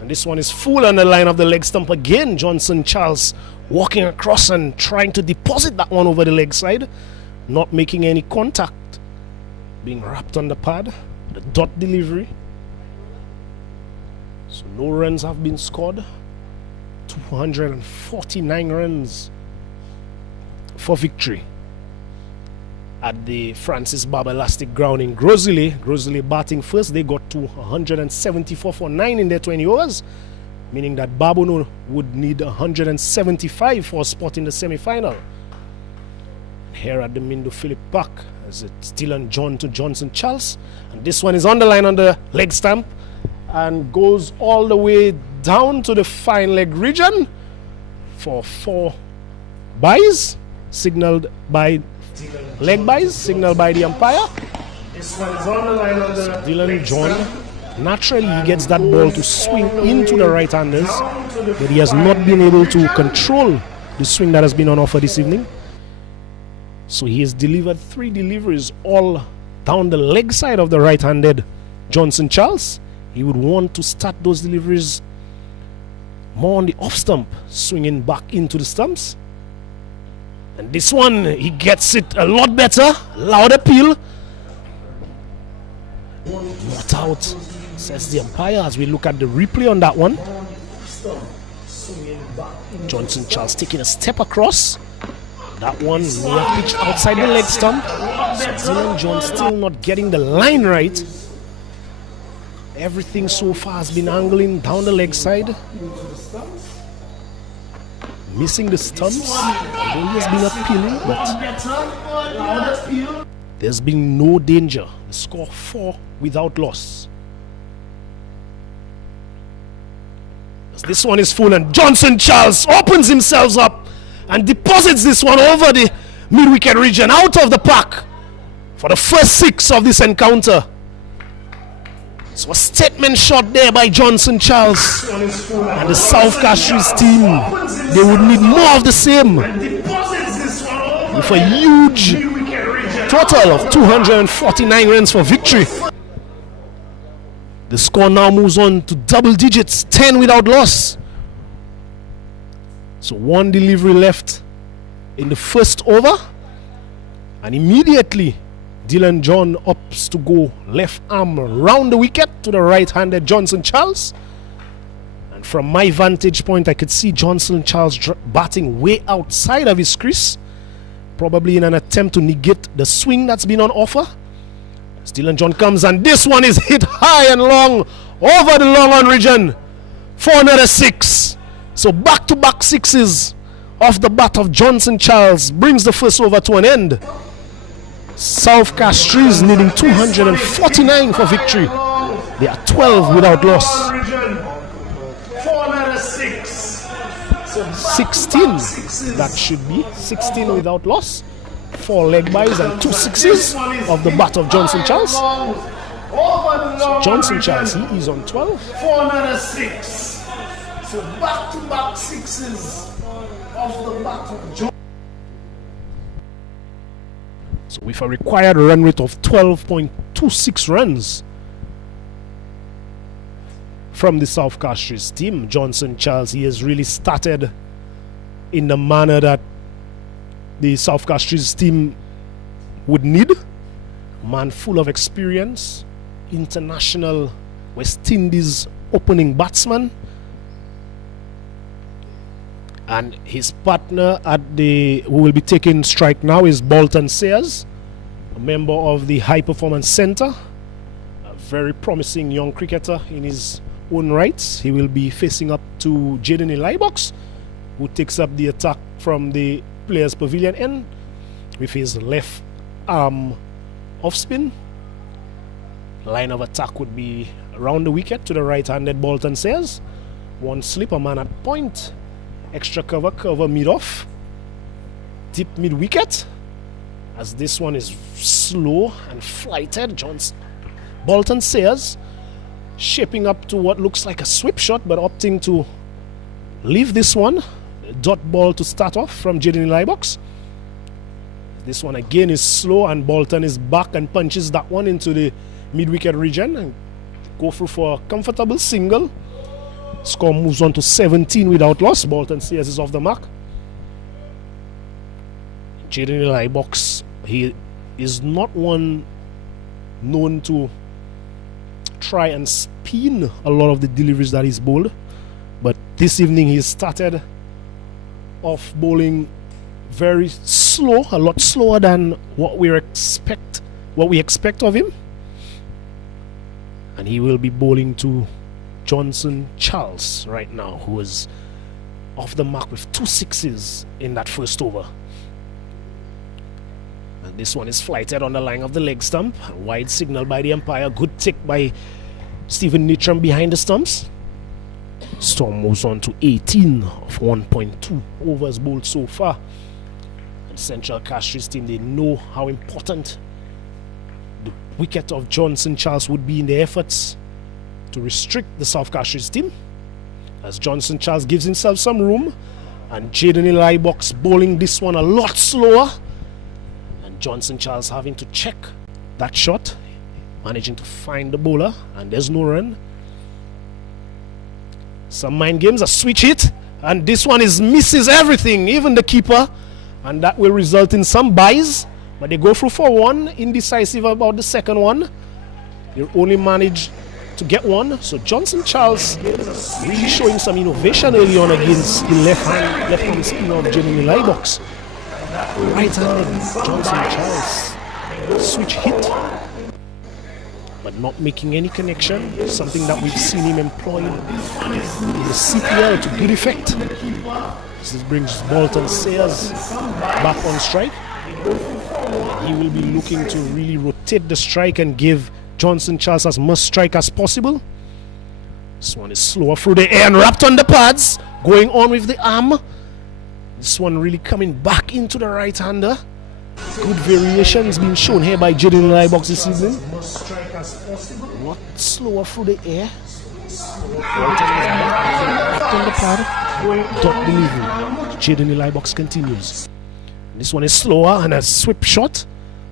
and this one is full on the line of the leg stump again. Johnson Charles walking across and trying to deposit that one over the leg side, not making any contact, being wrapped on the pad, the dot delivery. So no runs have been scored. 249 runs for victory at the Francis Barber Elastic Ground in Grosile. Grosile batting first. They got to 174 for 9 in their 20 overs, meaning that Barbono would need 175 for a spot in the semi-final. Here at the Mindu Philip Park, as it's Dylan John to Johnson Charles, and this one is on the line on the leg stamp and goes all the way down to the fine leg region for 4 byes, signaled by leg byes, signaled by the umpire. This one is on the line of the Dylan John. Naturally, he gets that ball to swing into the right-handers, but he has not been able to control the swing that has been on offer this evening. So he has delivered 3 deliveries all down the leg side of the right-handed Johnson Charles. He would want to start those deliveries more on the off stump, swinging back into the stumps. And this one, he gets it a lot better. Loud appeal. Not out, says the umpire as we look at the replay on that one. Johnson Charles taking a step across. That one may have pitched outside the leg stump. So Dylan John still not getting the line right. Everything so far has been angling down the leg side. Missing the stumps. Although he has been appealing, but there's been no danger. The score 4 without loss. As this one is full, and Johnson Charles opens himself up and deposits this one over the mid-wicket region, out of the park for the first 6 of this encounter. So a statement shot there by Johnson Charles, and the South Castries team, they would need more of the same, with a huge total of 249 runs for victory. The score now moves on to double digits, 10 without loss. So 1 delivery left in the first over, and immediately Dylan John opts to go left arm round the wicket to the right-handed Johnson Charles. And from my vantage point, I could see Johnson Charles batting way outside of his crease, probably in an attempt to negate the swing that's been on offer. Dylan John comes, and this one is hit high and long over the long on region. for another 6. So back-to-back 6s off the bat of Johnson Charles brings the first over to an end. South Castries needing 249 for victory. They are 12 without loss. 16, that should be 16 without loss. 4 leg byes and 2 sixes of the bat of Johnson Charles. So Johnson Charles, he is on 12. 406. So back-to-back 6s of the bat of Johnson. So with a required run rate of 12.26 runs from the South Castries team, Johnson Charles, he has really started in the manner that the South Castries team would need. Man full of experience, international West Indies opening batsman, and his partner who will be taking strike now is Bolton Sayers, a member of the High Performance Centre, a very promising young cricketer in his own rights. He will be facing up to Jaden Elibox, who takes up the attack from the players' pavilion end with his left arm off spin. Line of attack would be around the wicket to the right-handed Bolton Sayers. One slip, a man at point. Extra cover mid-off. Deep mid-wicket. As this one is slow and flighted, Bolton Sayers shaping up to what looks like a sweep shot, but opting to leave this one. Dot ball to start off from Jaden Elibox. This one again is slow, and Bolton is back and punches that one into the mid-wicket region and go through for a comfortable single. Score moves on to 17 without loss. Bolton Sayers is off the mark. Jaden Elibox, he is not one known to try and spin a lot of the deliveries that he's bowled, but this evening he started off bowling very slow, a lot slower than what we expect of him, and he will be bowling to Johnson Charles right now, who is off the mark with 2 sixes in that first over. And this one is flighted on the line of the leg stump. A wide signal by the umpire. Good tick by Stephen Nittram behind the stumps. Storm moves on to 18 of 1.2 overs bowled so far. And Central Castries team, they know how important the wicket of Johnson Charles would be in their efforts to restrict the South Castries team, as Johnson Charles gives himself some room, and Jaden Elibox bowling this one a lot slower, and Johnson Charles having to check that shot, managing to find the bowler, and there's no run. Some mind games, a switch hit, and this one misses everything, even the keeper, and that will result in some byes, but they go through for one, indecisive about the second one. They only manage to get one. So Johnson Charles really showing some innovation early on against the left hand spinner of Jaden Elibox. Right-handed Johnson Charles switch hit, but not making any connection, something that we've seen him employ in the CPL to good effect. This brings Bolton Sayers back on strike. He will be looking to really rotate the strike and give Johnson Charles as much strike as possible. This one is slower through the air and wrapped on the pads, going on with the arm. This one really coming back into the right-hander. Good variations being shown here by Jaden Elibox this evening. A lot slower through the air. Wrapped on the pad. Dot delivery. Jaden Elibox continues. This one is slower and a sweep shot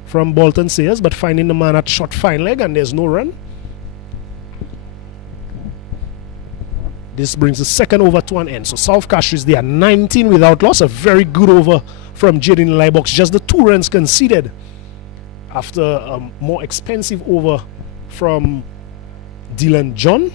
from Bolton Sayers, but finding the man at short fine leg, and there's no run. This brings the second over to an end. So South Castries, they are 19 without loss. A very good over from Jaden Elibox. Just the 2 runs conceded after a more expensive over from Dylan John.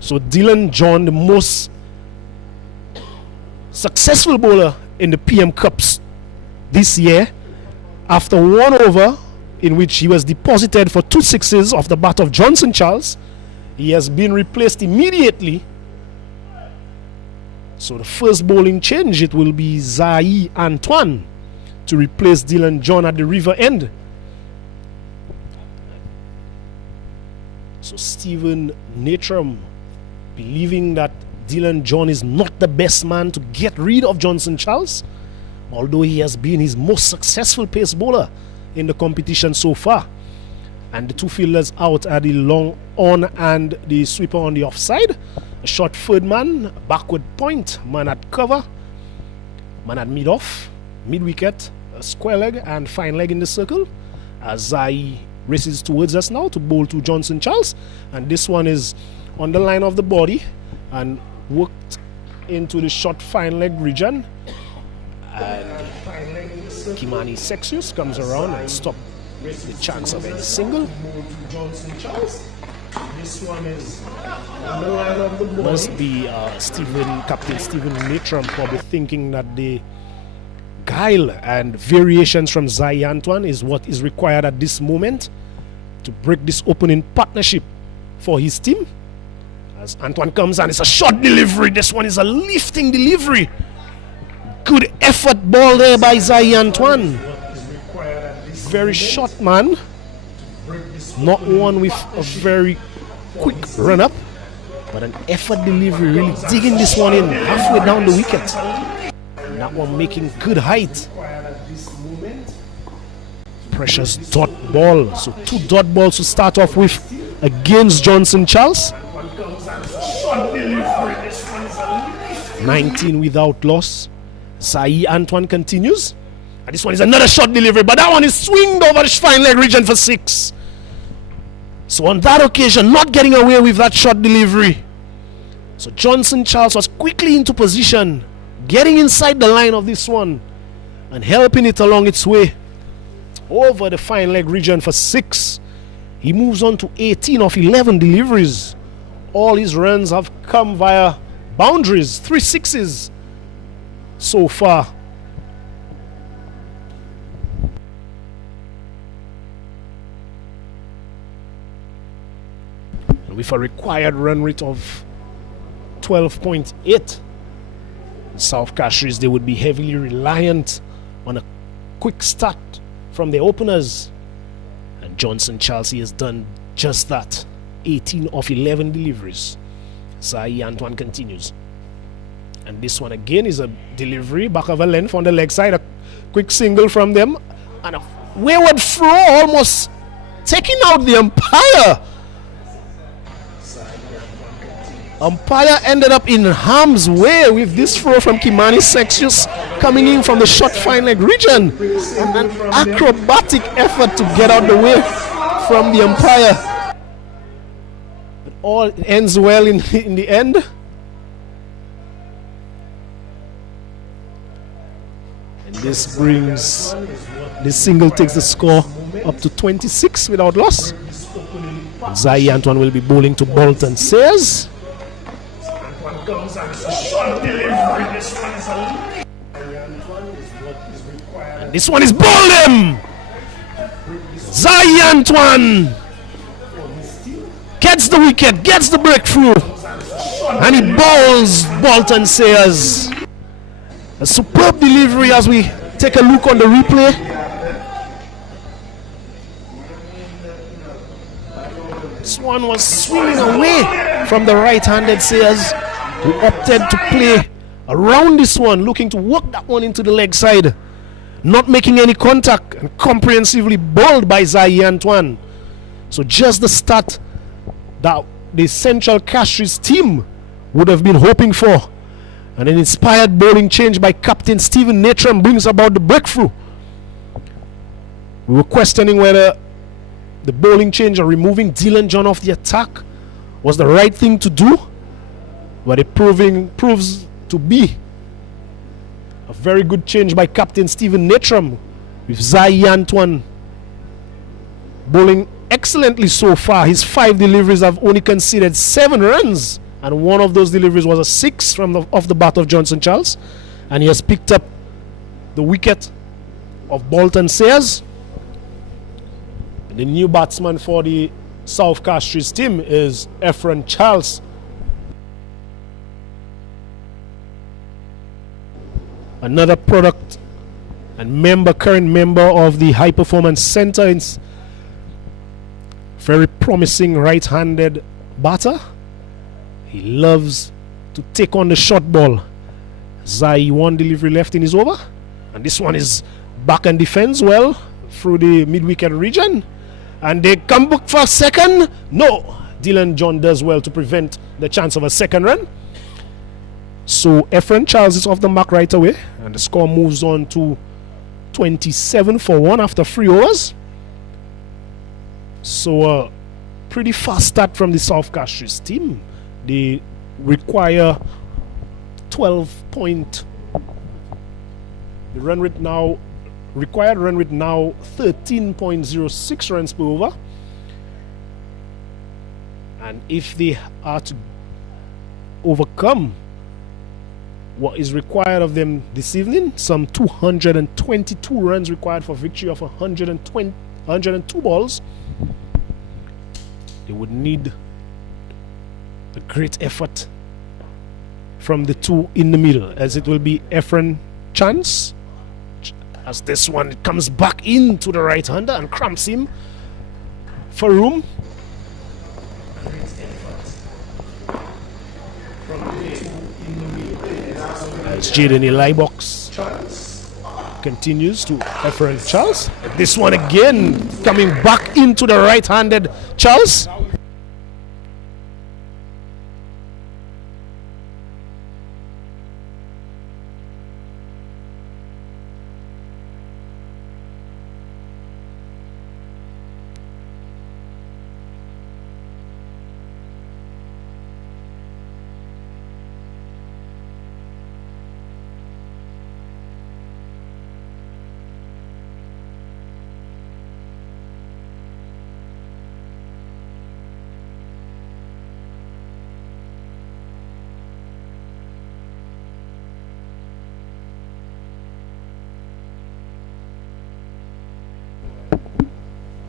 So Dylan John, the most successful bowler in the PM Cups this year, after 1 over in which he was deposited for 2 sixes off the bat of Johnson Charles, he has been replaced immediately. So the first bowling change, it will be Zai Antoine to replace Dylan John at the river end. So Stephen Natram, believing that Dylan John is not the best man to get rid of Johnson Charles, although he has been his most successful pace bowler in the competition so far. And the 2 fielders out are the long on and the sweeper on the offside. A short third man, backward point, man at cover, man at mid-off, mid-wicket, a square leg and fine leg in the circle. As Zai races towards us now to bowl to Johnson Charles. And this one is on the line of the body and worked into the short fine leg region. And Kimani Sexius comes around and stops the chance of any single. This one is on the line of the body. Must be Captain Stephen Natram probably thinking that the guile and variations from Zai Antoine is what is required at this moment to break this opening partnership for his team. As Antoine comes and it's a short delivery. This one is a lifting delivery. Good effort ball there by Zai Antoine. Very short man. Not one with a very quick run up, but an effort delivery, really digging this one in halfway down the wicket. And that one making good height. Precious dot ball. So 2 dot balls to start off with against Johnson Charles. 19 without loss. Zai Antoine continues. And this one is another short delivery, but that one is swinged over the fine leg region for 6. So on that occasion, not getting away with that short delivery. So Johnson Charles was quickly into position, getting inside the line of this one and helping it along its way over the fine leg region for 6. He moves on to 18 of 11 deliveries. All his runs have come via boundaries, 3 sixes so far. With a required run rate of 12.8, South Castries, they would be heavily reliant on a quick start from the openers. And Johnson Charles has done just that. 18 of 11 deliveries. Zai Antoine continues. And this one again is a delivery back of a length on the leg side. A quick single from them. And a wayward throw, almost taking out the umpire. Umpire ended up in harm's way with this throw from Kimani Sexius coming in from the short fine leg region. And an acrobatic effort to get out the way from the umpire. But all ends well in the end. And this brings, this single takes the score up to 26 without loss. Zai Antoine will be bowling to Bolton Sayers. And this one is bowled him. Zai Antoine gets the wicket, gets the breakthrough, and he bowls Bolton Sayers. A superb delivery as we take a look on the replay. This one was swinging away from the right-handed Sayers, who opted to play around this one, looking to work that one into the leg side, not making any contact, and comprehensively bowled by Zai Antoine. So just the start that the Central Castries team would have been hoping for. And an inspired bowling change by Captain Stephen Natram brings about the breakthrough. We were questioning whether the bowling change or removing Dylan John off the attack was the right thing to do, but it proves to be a very good change by Captain Stephen Natram, with Zai Antoine bowling excellently so far. His 5 deliveries have only conceded 7 runs, and one of those deliveries was a 6 from off the bat of Johnson Charles, and he has picked up the wicket of Bolton Sayers. And the new batsman for the South Castries team is Ephraim Charles. Another product and current member of the High Performance Center. It's very promising right-handed batter. He loves to take on the short ball. Zai, one delivery left in his over. And this one is back and defends well through the mid-wicket region. And they come back for a second. No, Dylan John does well to prevent the chance of a second run. So Ephraim Charles is off the mark right away. And the score moves on to 27 for 1 after 3 overs. So a pretty fast start from the South Castries team. They require 12 point. The run rate now, required run rate now 13.06 runs per over. And if they are to overcome what is required of them this evening, some 222 runs required for victory of 102 balls, they would need a great effort from the two in the middle, as it will be Ephraim Chance, as this one comes back into the right-hander and cramps him for room. As Jaden Elibox continues to Ephraim Charles. This one again coming back into the right-handed Charles.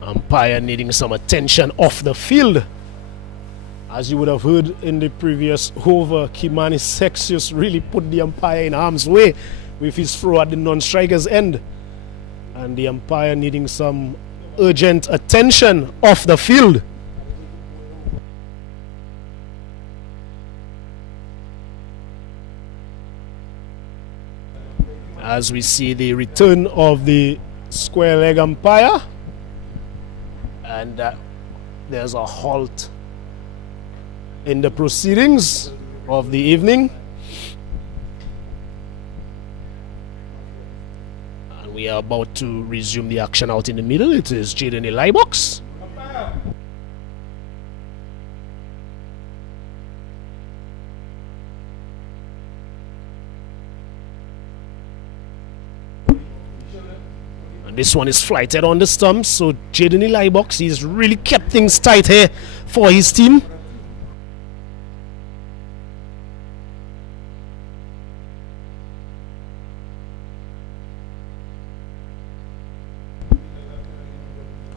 Umpire needing some attention off the field. As you would have heard in the previous over, Kimani Sexius really put the umpire in harm's way with his throw at the non-striker's end. And the umpire needing some urgent attention off the field. As we see the return of the square leg umpire. And there's a halt in the proceedings of the evening. And we are about to resume the action out in the middle. It is Jaden Elibox. This one is flighted on the stumps, so Jaden Elibox, he's really kept things tight here for his team.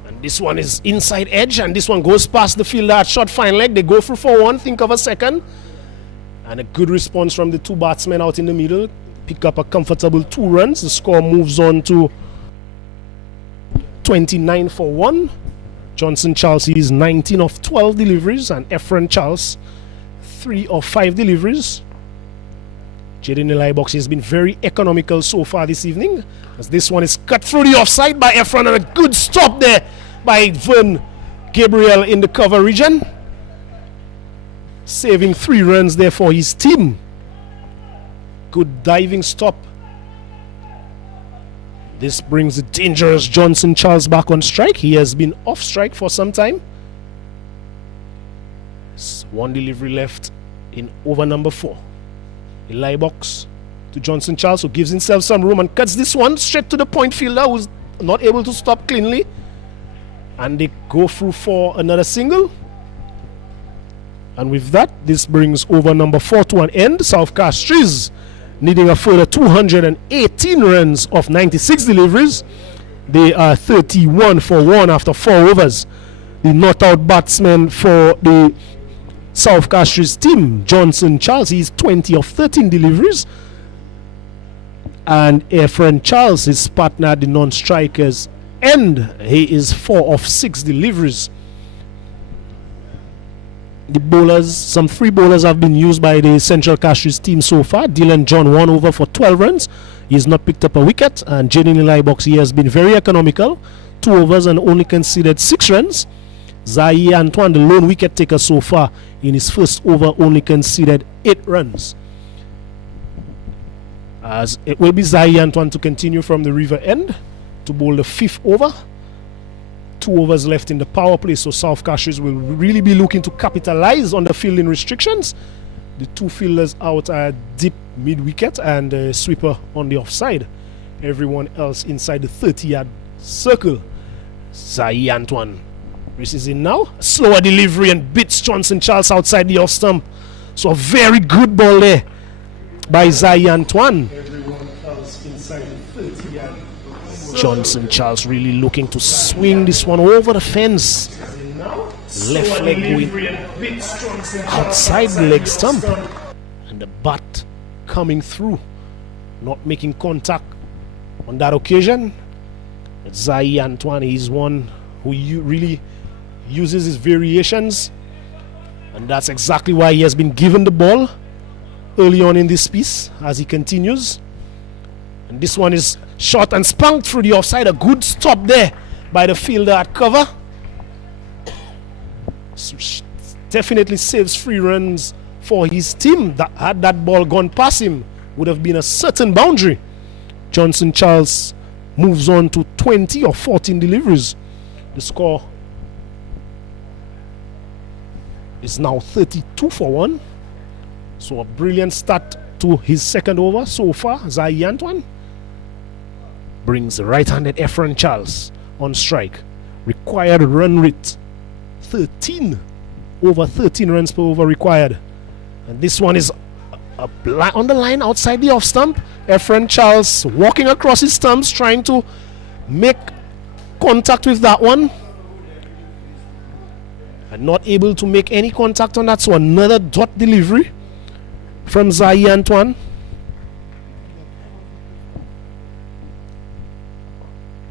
And this one is inside edge, and this one goes past the fielder at short fine leg. They go through for one, think of a second. And a good response from the two batsmen out in the middle. Pick up a comfortable 2 runs. The score moves on to 29 for 1. Johnson Charles is 19 of 12 deliveries, and Ephraim Charles 3 of 5 deliveries. Jaden Elibox has been very economical so far this evening, as this one is cut through the offside by Ephraim, and a good stop there by Vern Gabriel in the cover region, saving 3 runs there for his team. Good diving stop. This brings the dangerous Johnson Charles back on strike. He has been off strike for some time. There's 1 delivery left in over number 4. Elibox to Johnson Charles, who gives himself some room and cuts this one straight to the point fielder, who's not able to stop cleanly. And they go through for another single. And with that, this brings over number 4 to an end. South Castries needing a further 218 runs of 96 deliveries. They are 31 for 1 after 4 overs. The not out batsman for the South Castries team, Johnson Charles, he's 20 of 13 deliveries. And Efren Charles, his partner at the non-strikers end, he is 4 of 6 deliveries. The bowlers, some free bowlers have been used by the Central Castries team so far. Dylan John 1 over for 12 runs. He has not picked up a wicket. And Jaden Libox, he has been very economical. 2 overs and only conceded 6 runs. Zahi Antoine, the lone wicket taker so far, in his first over only conceded 8 runs. As it will be Zahi Antoine to continue from the river end to bowl the 5th over. 2 overs left in the power play, so South Castries will really be looking to capitalize on the fielding restrictions. The 2 fielders out are deep mid-wicket and a sweeper on the offside. Everyone else inside the 30-yard circle. Zahi Antoine races in now. Slower delivery and beats Johnson Charles outside the off stump. So a very good ball there by Zahi Antoine. Everyone else inside the 30-yard. Johnson Charles really looking to swing this one over the fence. Left leg going outside the leg stump. And the bat coming through. Not making contact on that occasion. But Zahi Antoine is one who really uses his variations. And that's exactly why he has been given the ball early on in this piece as he continues. And this one is shot and spunked through the offside. A good stop there by the fielder at cover. Definitely saves 3 runs for his team. That had that ball gone past him would have been a certain boundary. Johnson Charles moves on to 20 or 14 deliveries. The score is now 32 for 1. So a brilliant start to his second over so far. Zahi Antoine brings the right-handed Efren Charles on strike. Required run rate 13. Over 13 runs per over required. And this one is on the line outside the off stump. Efren Charles walking across his stumps, trying to make contact with that one. And not able to make any contact on that. So another dot delivery from Zahi Antoine.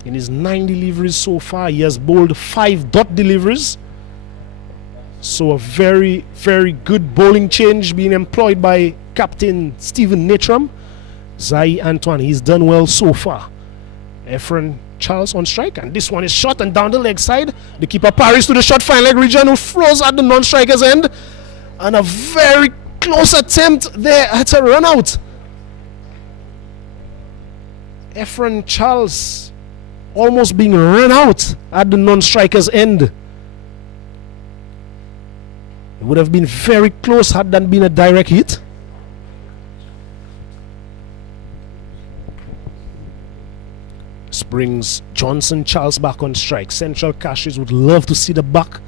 In his 9 deliveries so far, he has bowled 5 dot deliveries. So a very, very good bowling change being employed by Captain Stephen Natram. Zahi Antoine, he's done well so far. Efren Charles on strike, and this one is shot and down the leg side. The keeper parries to the short fine leg region, who throws at the non-striker's end. And a very close attempt there at a run out. Efren Charles almost being run out at the non-striker's end. It would have been very close had that been a direct hit. This brings Johnson Charles back on strike. Central Castries would love to see the back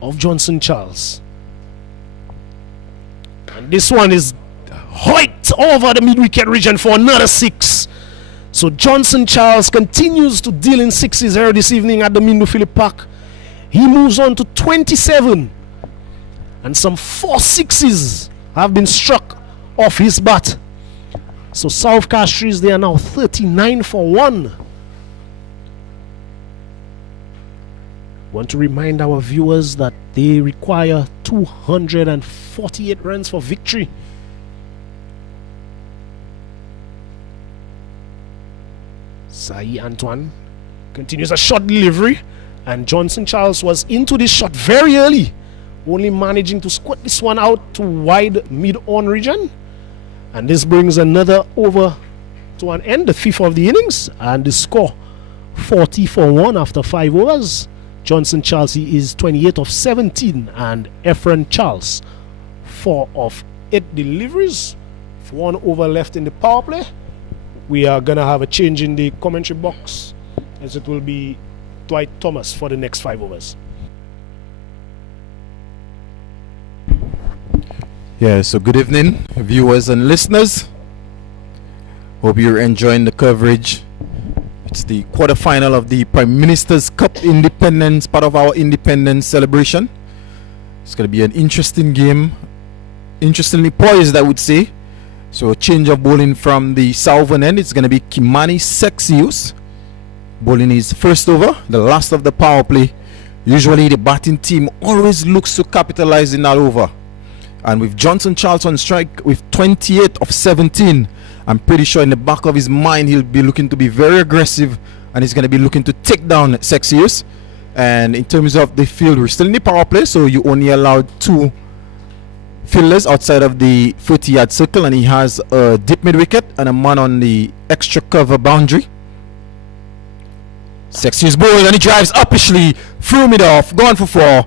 of Johnson Charles. And this one is hoiked over the mid-wicket region for another 6. So Johnson Charles continues to deal in 6s here this evening at the Mindo Phillip Park. He moves on to 27. And some 4 6s have been struck off his bat. So South Castries, they are now 39 for 1. Want to remind our viewers that they require 248 runs for victory. Zahi Antoine continues a short delivery, and Johnson Charles was into this shot very early, only managing to squirt this one out to wide mid-on region. And this brings another over to an end, the 5th of the innings, and the score 40 for 1 after 5 overs. Johnson Charles, he is 28 of 17, and Efren Charles 4 of 8 deliveries. 1 over left in the power play. We are going to have a change in the commentary box, as it will be Dwight Thomas for the next 5 overs. Yeah, so good evening, viewers and listeners. Hope you're enjoying the coverage. It's the quarterfinal of the Prime Minister's Cup Independence, part of our independence celebration. It's going to be an interesting game. Interestingly poised, I would say. So a change of bowling from the southern end. It's going to be Kimani Sexius bowling his first over, the last of the power play. Usually the batting team always looks to capitalize in that over. And with Johnson Charles on strike with 28 of 17, I'm pretty sure in the back of his mind he'll be looking to be very aggressive, and he's going to be looking to take down Sexius. And in terms of the field, we're still in the power play, so you only allowed 2 fielders outside of the 30-yard circle, and he has a deep mid wicket and a man on the extra cover boundary. Sexius bowled and he drives uppishly through mid off, gone for 4.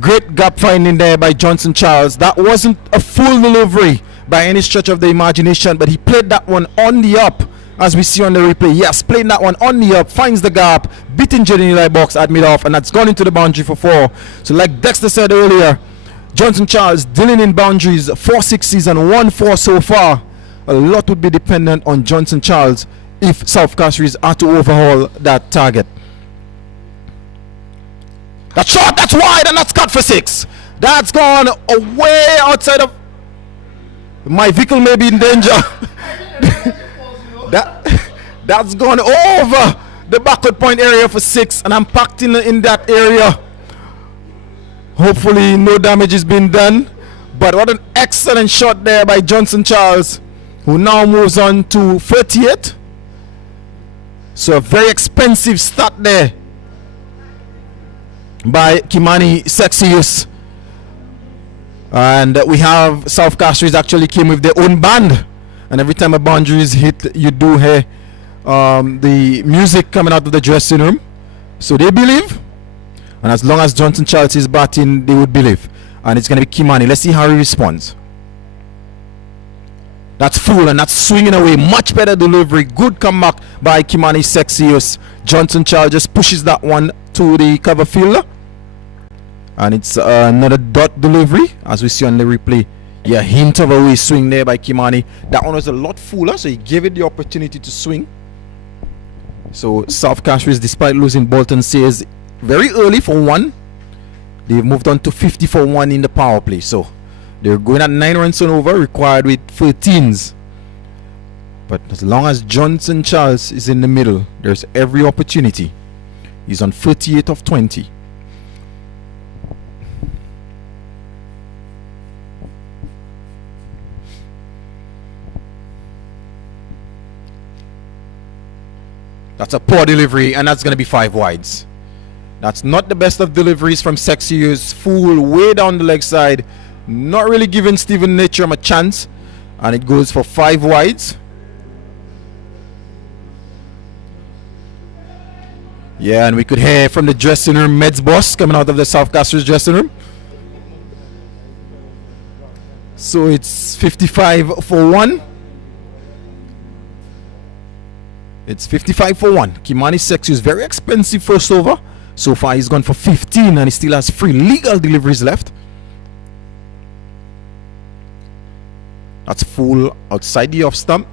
Great gap finding there by Johnson Charles. That wasn't a full delivery by any stretch of the imagination, but he played that one on the up, as we see on the replay. Yes, playing that one on the up, finds the gap, beating Jenny box at mid off, and that's gone into the boundary for 4. So like Dexter said earlier, Johnson Charles dealing in boundaries, 4 sixes and 1 4 so far. A lot would be dependent on Johnson Charles if South Castries are to overhaul that target. That shot, that's wide, and that's cut for 6. That's gone away outside of... My vehicle may be in danger. That's gone over the backward point area for 6, and I'm packed in that area. Hopefully no damage has been done. But what an excellent shot there by Johnson Charles, who now moves on to 38. So a very expensive start there by Kimani Sexius. And we have South Castries actually came with their own band, and every time a boundary is hit, you do hear the music coming out of the dressing room. So they believe, and as long as Johnson Charles is batting, they would believe. And it's going to be Kimani. Let's see how he responds. That's full, and that's swinging away. Much better delivery. Good comeback by Kimani Sexius. Johnson Charles just pushes that one to the cover fielder. And it's another dot delivery, as we see on the replay. Yeah, hint of a way swing there by Kimani. That one was a lot fuller, so he gave it the opportunity to swing. So South Castries, despite losing Bolton Sayers very early for 1, they've moved on to 50 for 1 in the power play. So they're going at 9 runs on over, required with 13s. But as long as Johnson Charles is in the middle, there's every opportunity. He's on 38 of 20. That's a poor delivery, and that's going to be 5 wides. That's not the best of deliveries from Sexius. Full way down the leg side. Not really giving Stephen Natcham a chance. And it goes for 5 wides. Yeah, and we could hear from the dressing room, Meds boss coming out of the South Castries dressing room. So it's 55 for 1. It's 55 for 1. Kimani Sexius, very expensive first over. So far he's gone for 15, and he still has 3 legal deliveries left. That's full outside the off stump.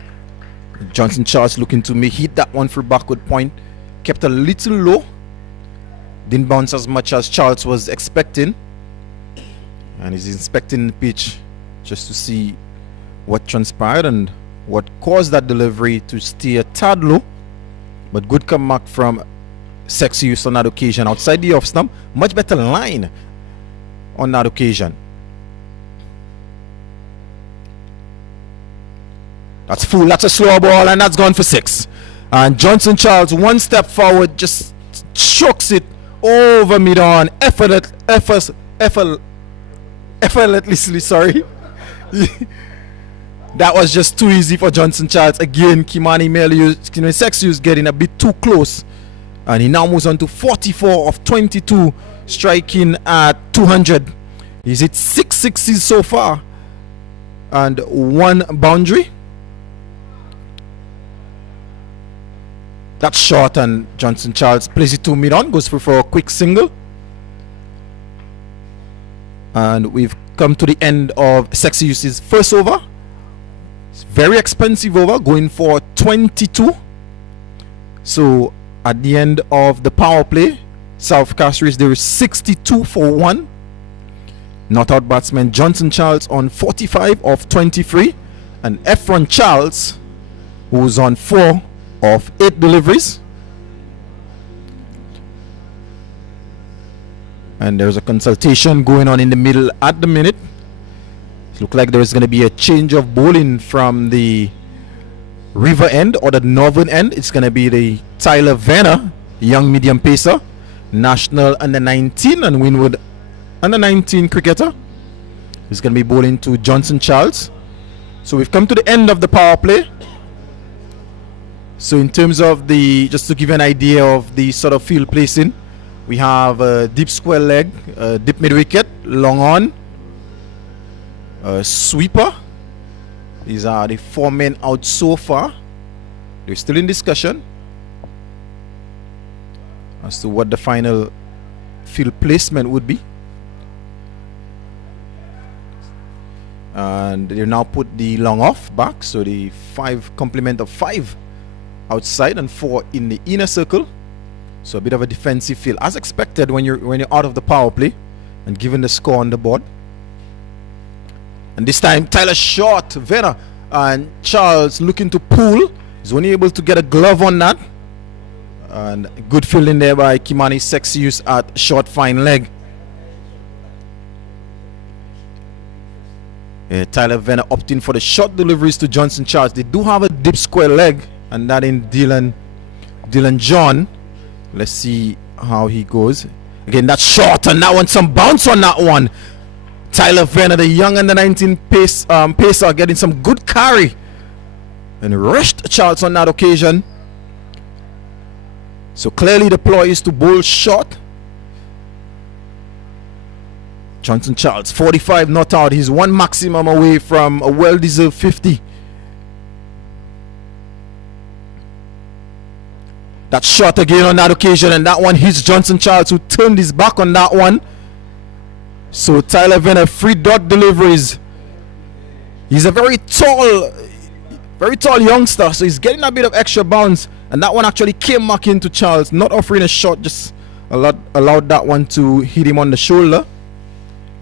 Johnson Charles looking to hit that one for backward point. Kept a little low. Didn't bounce as much as Charles was expecting. And he's inspecting the pitch just to see what transpired and what caused that delivery to stay a tad low. But good comeback from Sexius on that occasion. Outside the off stump. Much better line on that occasion. That's full. That's a slow ball, and that's gone for 6. And Johnson Charles, one step forward, just chokes it over mid-on. Effortlessly, sorry. That was just too easy for Johnson Charles. Again, Kimani Sexius getting a bit too close. And he now moves on to 44 of 22, striking at 200. He's hit 6 sixes so far and 1 boundary. That's short, and Johnson Charles plays it to mid-on, goes for a quick single. And we've come to the end of Sexius's first over. It's very expensive over, going for 22. So at the end of the power play, South Castries, there is 62 for 1. Not out batsman Johnson Charles on 45 of 23, and Efron Charles, who's on 4 of 8 deliveries. And there's a consultation going on in the middle at the minute. It looks like there's going to be a change of bowling from the river end or the northern end. It's going to be the Tyler Venner, young medium pacer, national under 19 and Winwood under 19 cricketer. He's going to be bowling to Johnson Charles. So we've come to the end of the power play. So in terms of the, just to give you an idea of the sort of field placing, we have a deep square leg, deep mid wicket, long on, sweeper. These are the 4 men out so far. They're still in discussion as to what the final field placement would be. And they now put the long off back, so the 5 complement of 5 outside and 4 in the inner circle. So a bit of a defensive feel as expected when you're out of the power play and given the score on the board. And this time Tyler short, Venner and Charles looking to pull. He's only able to get a glove on that. And good fielding there by Kimani Sexius at short fine leg. Tyler Venner opting for the short deliveries to Johnson Charles. They do have a deep square leg, and that in Dylan John. Let's see how he goes. Again, that's short, and that one, some bounce on that one. Tyler Venner, the young under 19 pacer, getting some good carry and rushed Charles on that occasion. So clearly the ploy is to bowl short. Johnson Charles, 45 not out. He's 1 maximum away from a well-deserved 50. That shot again on that occasion, and that one hits Johnson Charles, who turned his back on that one. So Tyler Venner, 3 dot deliveries. He's a very tall youngster, so he's getting a bit of extra bounce, and that one actually came back into Charles, not offering a shot, just allowed that one to hit him on the shoulder.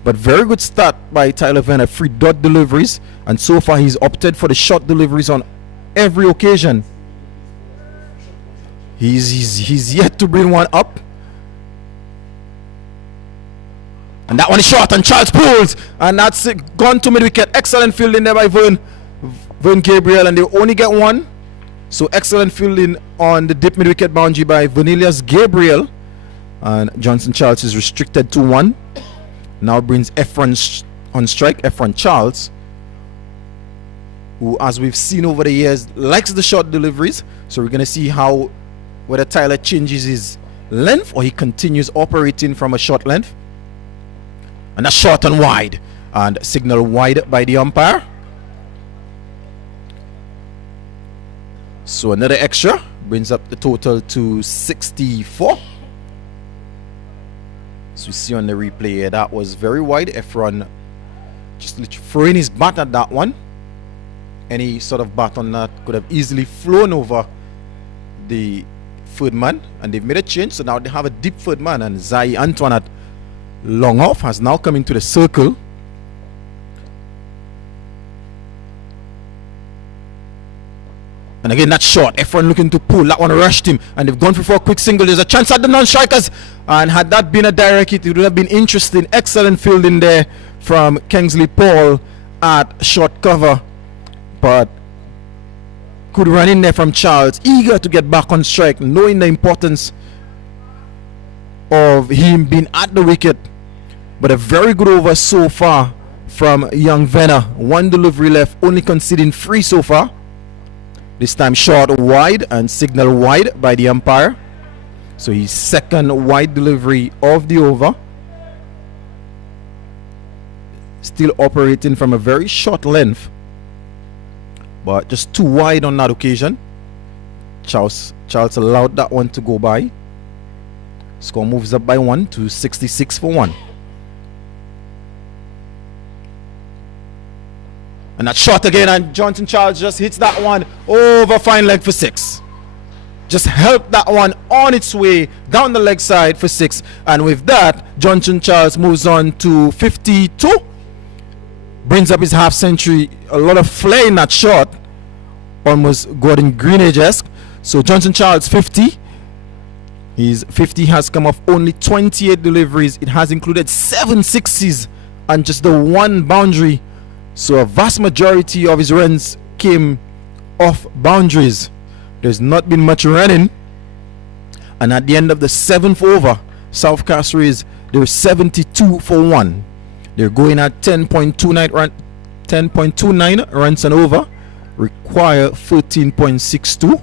But very good start by Tyler Venner, 3 dot deliveries, and so far he's opted for the short deliveries on every occasion. He's yet to bring one up. And that one is short, and Charles pulls, and that's it, gone to mid-wicket. Excellent fielding there by Vern Gabriel, and they only get 1. So excellent fielding on the deep mid-wicket boundary by Vernelius Gabriel. And Johnson Charles is restricted to 1. Now brings Efron on strike, Efron Charles, who, as we've seen over the years, likes the short deliveries. So we're going to see whether Tyler changes his length or he continues operating from a short length. And that's short and wide, and signal wide by the umpire. So another extra brings up the total to 64. So you see on the replay here, that was very wide. Efron just literally throwing his bat at that one. Any sort of bat on that could have easily flown over the third man, and they've made a change. So now they have a deep third man, and Zai Antoinette long off has now come into the circle. And again, that's short. Efron looking to pull. That one rushed him, and they've gone for a quick single. There's a chance at the non-strikers, and had that been a direct hit, it would have been interesting. Excellent fielding there from Kingsley Paul at short cover, but good run in there from Charles, eager to get back on strike, knowing the importance of him being at the wicket. But a very good over so far from young Venner. 1 delivery left, only conceding 3 so far. This time short wide and signal wide by the umpire. So his second wide delivery of the over. Still operating from a very short length, but just 2 wide on that occasion. Charles allowed that one to go by. Score moves up by 1 to 66 for 1. And that shot again, and Johnson Charles just hits that one over fine leg for 6. Just helped that one on its way down the leg side for 6. And with that, Johnson Charles moves on to 52. Brings up his half century. A lot of flair in that shot. Almost Gordon Greenidge-esque. So Johnson Charles 50. His 50 has come off only 28 deliveries. It has included 7 sixes and just the 1 boundary. So a vast majority of his runs came off boundaries. There's not been much running. And at the end of the 7th over, South Castries, they're 72 for 1. They're going at 10.29 runs and over. Require 13.62.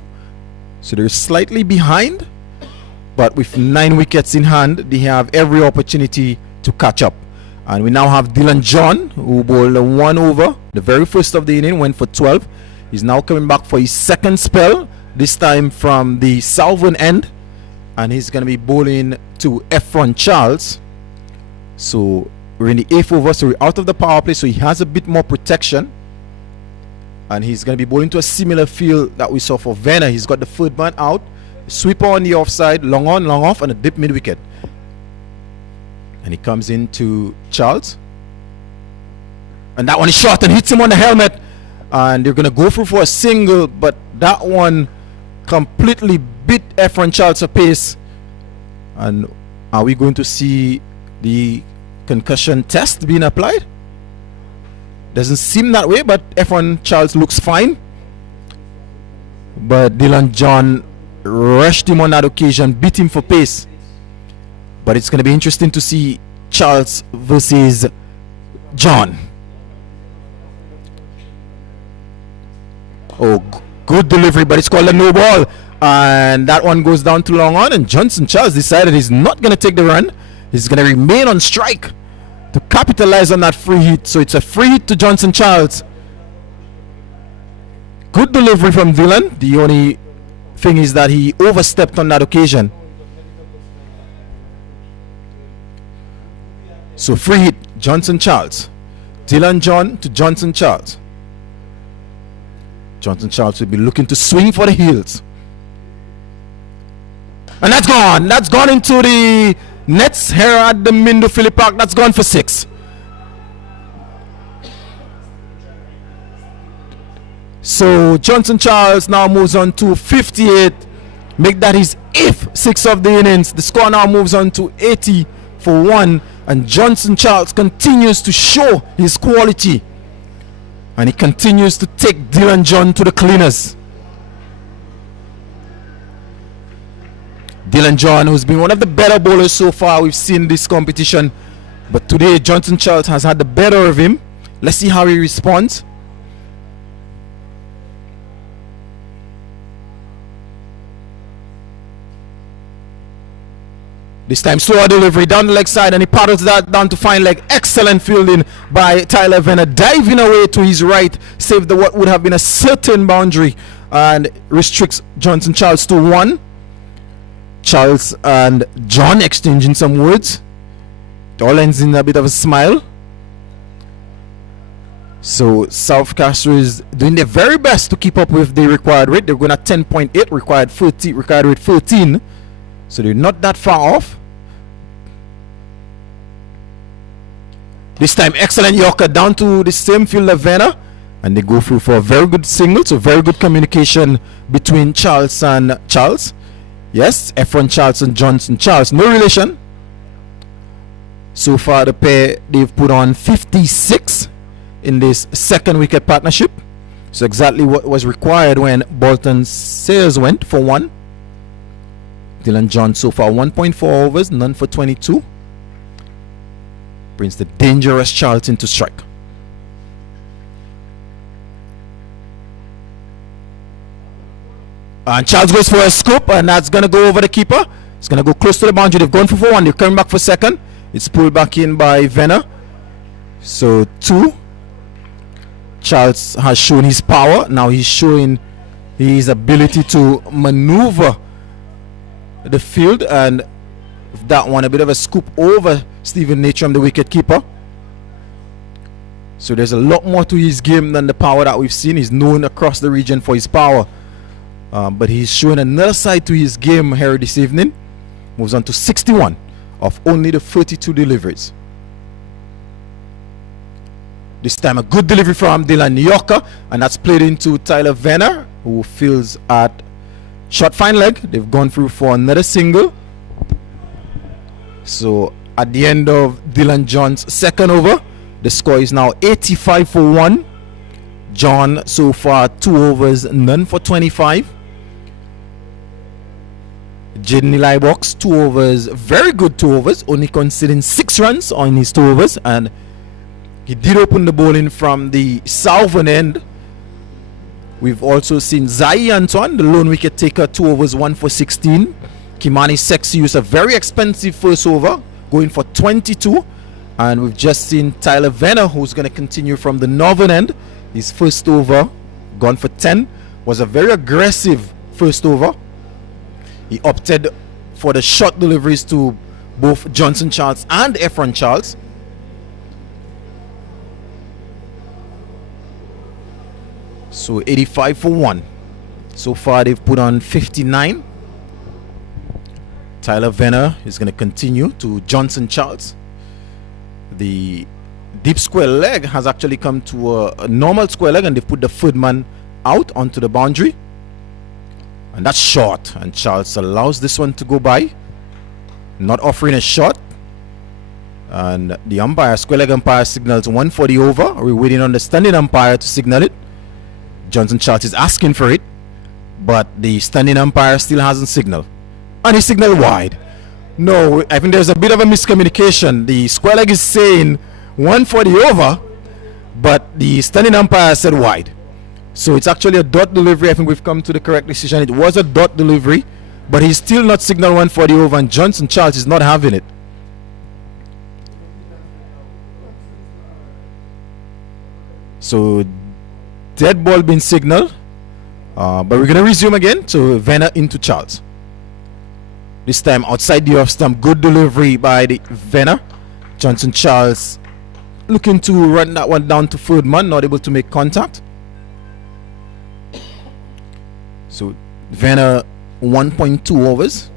So they're slightly behind. But with 9 wickets in hand, they have every opportunity to catch up. And we now have Dylan John, who bowled a 1 over. The very first of the inning, went for 12. He's now coming back for his second spell, this time from the southern end. And he's going to be bowling to Efron Charles. So we're in the 8th over, so we're out of the power play, so he has a bit more protection. And he's going to be bowling to a similar field that we saw for Venner. He's got the third man out, sweeper on the offside, long on, long off, and a dip mid-wicket. And he comes into Charles. And that one is short and hits him on the helmet. And they're going to go through for a single, but that one completely beat Efron Charles a pace. And are we going to see the concussion test being applied? Doesn't seem that way, but Efron Charles looks fine. But Dylan John rushed him on that occasion, beat him for pace. But it's going to be interesting to see Charles versus John. Oh, good delivery, but it's called a no ball. And that one goes down to long on. And Johnson Charles decided he's not going to take the run. He's going to remain on strike to capitalize on that free hit. So it's a free hit to Johnson Charles. Good delivery from Dylan. The only thing is that he overstepped on that occasion. So free hit, Johnson Charles. Dylan John to Johnson Charles. Johnson Charles will be looking to swing for the heels. And that's gone. That's gone into the nets here at the Mindo Phillip Park. That's gone for 6. So Johnson Charles now moves on to 58. Make that his 8th 6 of the innings. The score now moves on to 80 for 1. And Johnson Charles continues to show his quality. And he continues to take Dylan John to the cleaners. Dylan John, who's been one of the better bowlers so far we've seen this competition. But today, Johnson Charles has had the better of him. Let's see how he responds. This time slower delivery down the leg side, and he paddles that down to fine leg. Excellent fielding by Tyler Venner, diving away to his right, saved the what would have been a certain boundary, and restricts Johnson Charles to 1. Charles and John exchanging some words. It all ends in a bit of a smile. So South Castries doing their very best to keep up with the required rate. They're going at 10.8, required rate 13. So they're not that far off. This time excellent Yorker down to the same fielder Venner, and they go through for a very good single. So very good communication between Charles and Charles. Yes, Efron Charles and Johnson Charles, no relation. So far the pair, they've put on 56 in this second wicket partnership. So exactly what was required when Bolton Sayers went for 1. Dylan John so far 1.4 overs, none for 22. Brings the dangerous Charles into strike. And Charles goes for a scoop, and that's going to go over the keeper. It's going to go close to the boundary. They've gone for 1. They're coming back for second. It's pulled back in by Venner. So 2. Charles has shown his power. Now he's showing his ability to maneuver the field, and that one a bit of a scoop over Stephen Natrum, the wicket keeper. So there's a lot more to his game than the power that we've seen. He's known across the region for his power. But he's showing another side to his game here this evening. Moves on to 61 of only the 32 deliveries. This time a good delivery from Dylan Yorker, and that's played into Tyler Venner, who fields at short fine leg. They've gone through for another single. So at the end of Dylan John's second over, the score is now 85 for 1. John so far 2 overs, none for 25. Jaden Elibox 2 overs, very good 2 overs, only conceding 6 runs on his 2 overs, and he did open the bowling from the southern end. We've also seen Zai Antoine, the lone wicket taker, 2 overs, 1 for 16. Kimani Sexy used a very expensive first over, going for 22. And we've just seen Tyler Venner, who's going to continue from the northern end. His first over, gone for 10, was a very aggressive first over. He opted for the short deliveries to both Johnson Charles and Efron Charles. So 85 for 1. So far they've put on 59. Tyler Venner is going to continue to Johnson Charles. The deep square leg has actually come to a normal square leg, and they've put the third man out onto the boundary. And that's short, and Charles allows this one to go by, not offering a shot. And the umpire, square leg umpire, signals 1 for the over. We're waiting on the standing umpire to signal it. Johnson Charles is asking for it, but the standing umpire still hasn't signaled, and he signaled wide. No, I think there's a bit of a miscommunication. The square leg is saying 1 for the over, but the standing umpire said wide. So it's actually a dot delivery. I think we've come to the correct decision. It was a dot delivery, but he's still not signaled 1 for the over, and Johnson Charles is not having it. So dead ball being signaled, but we're going to resume again. So Venner into Charles. This time outside the off stump, good delivery by the Venner. Johnson Charles looking to run that one down to third man, not able to make contact. So Venner 1.2 overs,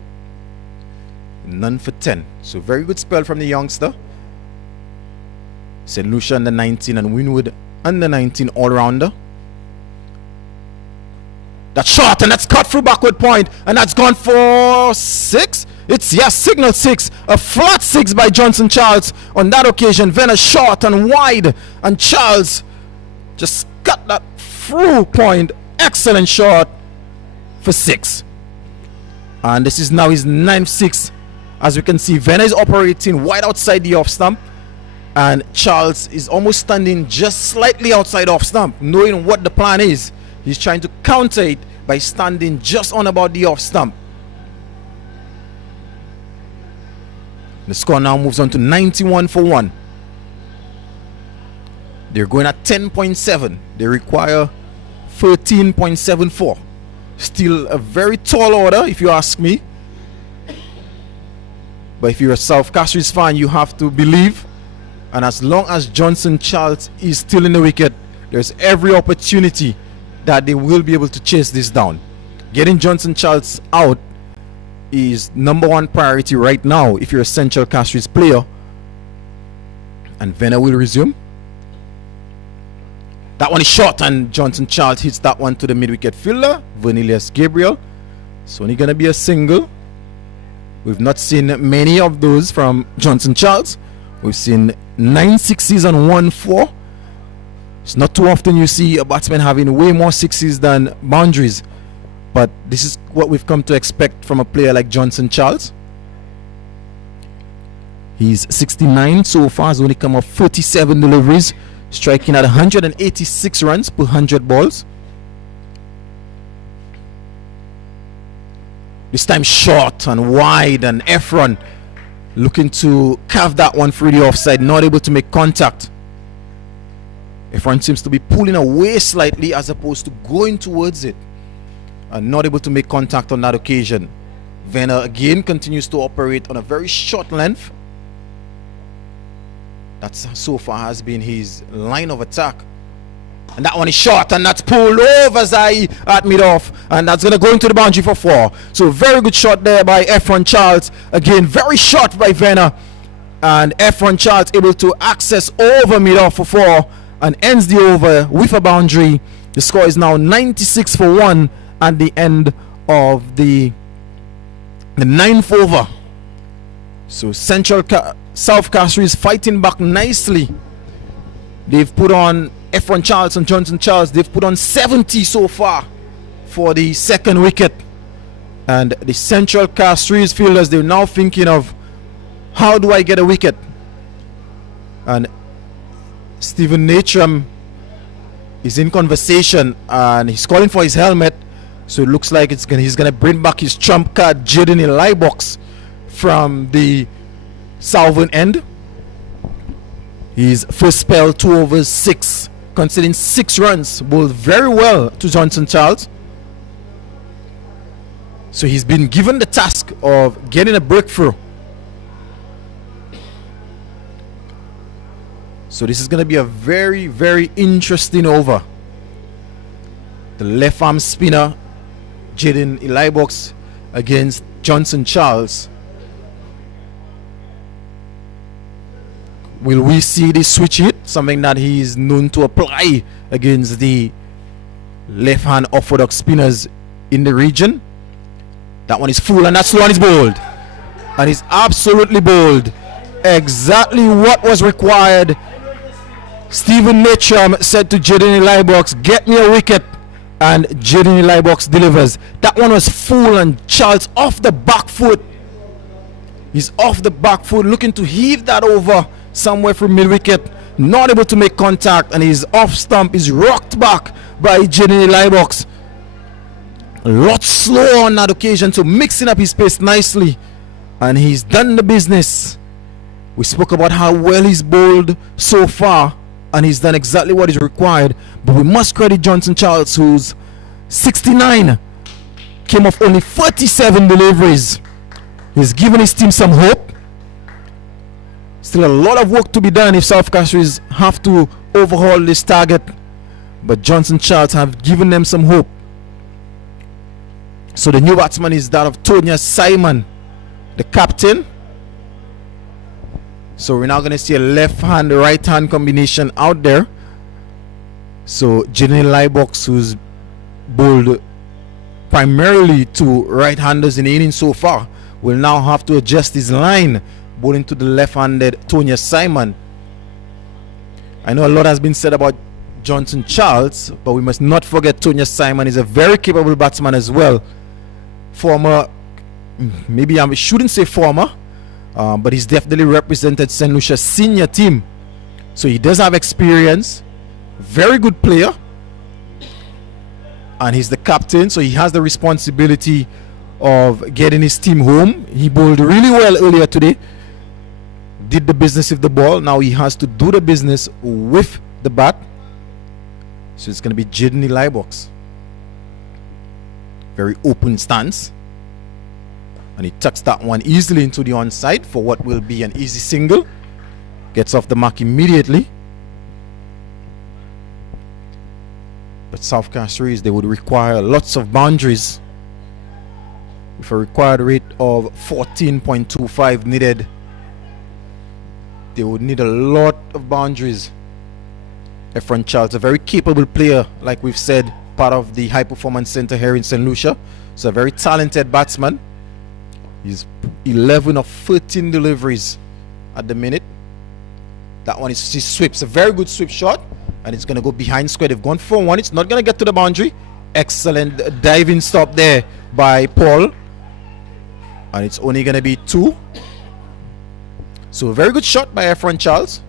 none for 10. So very good spell from the youngster. St. Lucia under 19 and Winwood under 19 all-rounder. That's short, and that's cut through backward point, and that's gone for 6. It's, yes, signal 6. A flat 6 by Johnson Charles on that occasion. Venner short and wide, and Charles just cut that through point. Excellent shot for 6. And this is now his 9th 6. As we can see, Venner is operating wide outside the off stump, and Charles is almost standing just slightly outside off stump, knowing what the plan is. He's trying to counter it by standing just on about the off stump. The score now moves on to 91 for 1. They're going at 10.7. They require 13.74. Still a very tall order, if you ask me. But if you're a South Castries fan, you have to believe. And as long as Johnson Charles is still in the wicket, there's every opportunity that they will be able to chase this down. Getting Johnson Charles out is number 1 priority right now if you're a Central Castries player. And Venner will resume. That one is short, and Johnson Charles hits that one to the mid-wicket fielder, Vernelius Gabriel. It's only going to be a single. We've not seen many of those from Johnson Charles. We've seen 9 sixes and 1 4. It's not too often you see a batsman having way more 6s than boundaries, but this is what we've come to expect from a player like Johnson Charles. He's 69 so far, has only come off 37 deliveries, striking at 186 runs per 100 balls. This time short and wide, and Efron looking to carve that one through the offside, not able to make contact. Efron seems to be pulling away slightly as opposed to going towards it, and not able to make contact on that occasion. Venner again continues to operate on a very short length. That's so far has been his line of attack. And that one is short, and that's pulled over Zai at mid-off, and that's going to go into the boundary for 4. So very good shot there by Efron Charles. Again, very short by Venner, and Efron Charles able to access over mid-off for 4 and ends the over with a boundary. The score is now 96 for 1 at the end of the 9th over. So South Castries fighting back nicely. They've put on Efron Charles and Johnson Charles. They've put on 70 so far for the second wicket. And the Central Castries fielders, they're now thinking of, how do I get a wicket? And Stephen Natram is in conversation and he's calling for his helmet. So it looks like he's gonna bring back his trump card, Jaden Elibox, from the southern end. His first spell, 2 overs, 6, conceding 6 runs, bowled very well to Johnson Charles. So he's been given the task of getting a breakthrough. So this is going to be a very, very interesting over. The left arm spinner, Jaden Elibox, against Johnson Charles. Will we see this switch hit? Something that he is known to apply against the left-hand orthodox spinners in the region. That one is full, and that slow one is bowled. And it's absolutely bowled. Exactly what was required. Stephen Natram said to Jaden Elibox, get me a wicket. And Jaden Elibox delivers. That one was full, and Charles off the back foot. He's off the back foot, looking to heave that over somewhere from mid-wicket, not able to make contact, and he's off stump. He's rocked back by Jaden Elibox. A lot slower on that occasion, so mixing up his pace nicely, and he's done the business. We spoke about how well he's bowled so far, and he's done exactly what is required. But we must credit Johnson Charles, who's 69, came off only 47 deliveries. He's given his team some hope. Still a lot of work to be done if South Castries have to overhaul this target, but Johnson Charles have given them some hope. So the new batsman is that of Tonya Simon, the captain. So we're now going to see a left-hand, right-hand combination out there. So Jaden Elibox, who's bowled primarily to right-handers in the inning so far, will now have to adjust his line, bowling to the left-handed Tonya Simon. I know a lot has been said about Johnson Charles, but we must not forget Tonya Simon is a very capable batsman as well. Former, maybe I shouldn't say former, but he's definitely represented St. Lucia's senior team. So he does have experience, very good player, and he's the captain, so he has the responsibility of getting his team home. He bowled really well earlier today, did the business with the ball. Now he has to do the business with the bat. So it's going to be Jaden Elibox. Very open stance, and he tucks that one easily into the onside for what will be an easy single. Gets off the mark immediately. But South Castries, they would require lots of boundaries. With a required rate of 14.25 needed, they would need a lot of boundaries. Efron Charles, a very capable player, like we've said, part of the high performance center here in St. Lucia. So a very talented batsman. He's 11 of 13 deliveries at the minute. That one is his sweep. It's a very good sweep shot, and it's going to go behind square. They've gone for 1. It's not going to get to the boundary. Excellent diving stop there by Paul, and it's only going to be 2. So a very good shot by Efron Charles,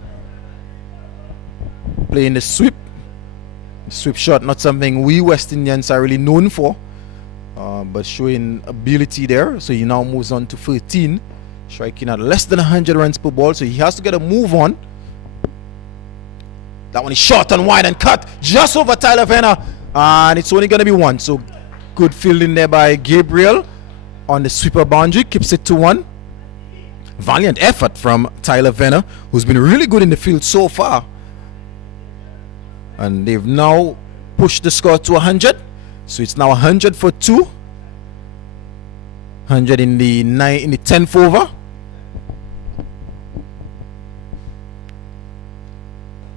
playing the sweep. Sweep shot, not something we West Indians are really known for, but showing ability there. So he now moves on to 13, striking at less than 100 runs per ball. So he has to get a move on. That one is short and wide and cut just over Tyler Venner, and it's only going to be 1. So good fielding there by Gabriel on the sweeper boundary, keeps it to 1. valiant effort from Tyler Venner, who's been really good in the field so far. And they've now pushed the score to 100. So it's now 100 for 2. 100 in the 10th over.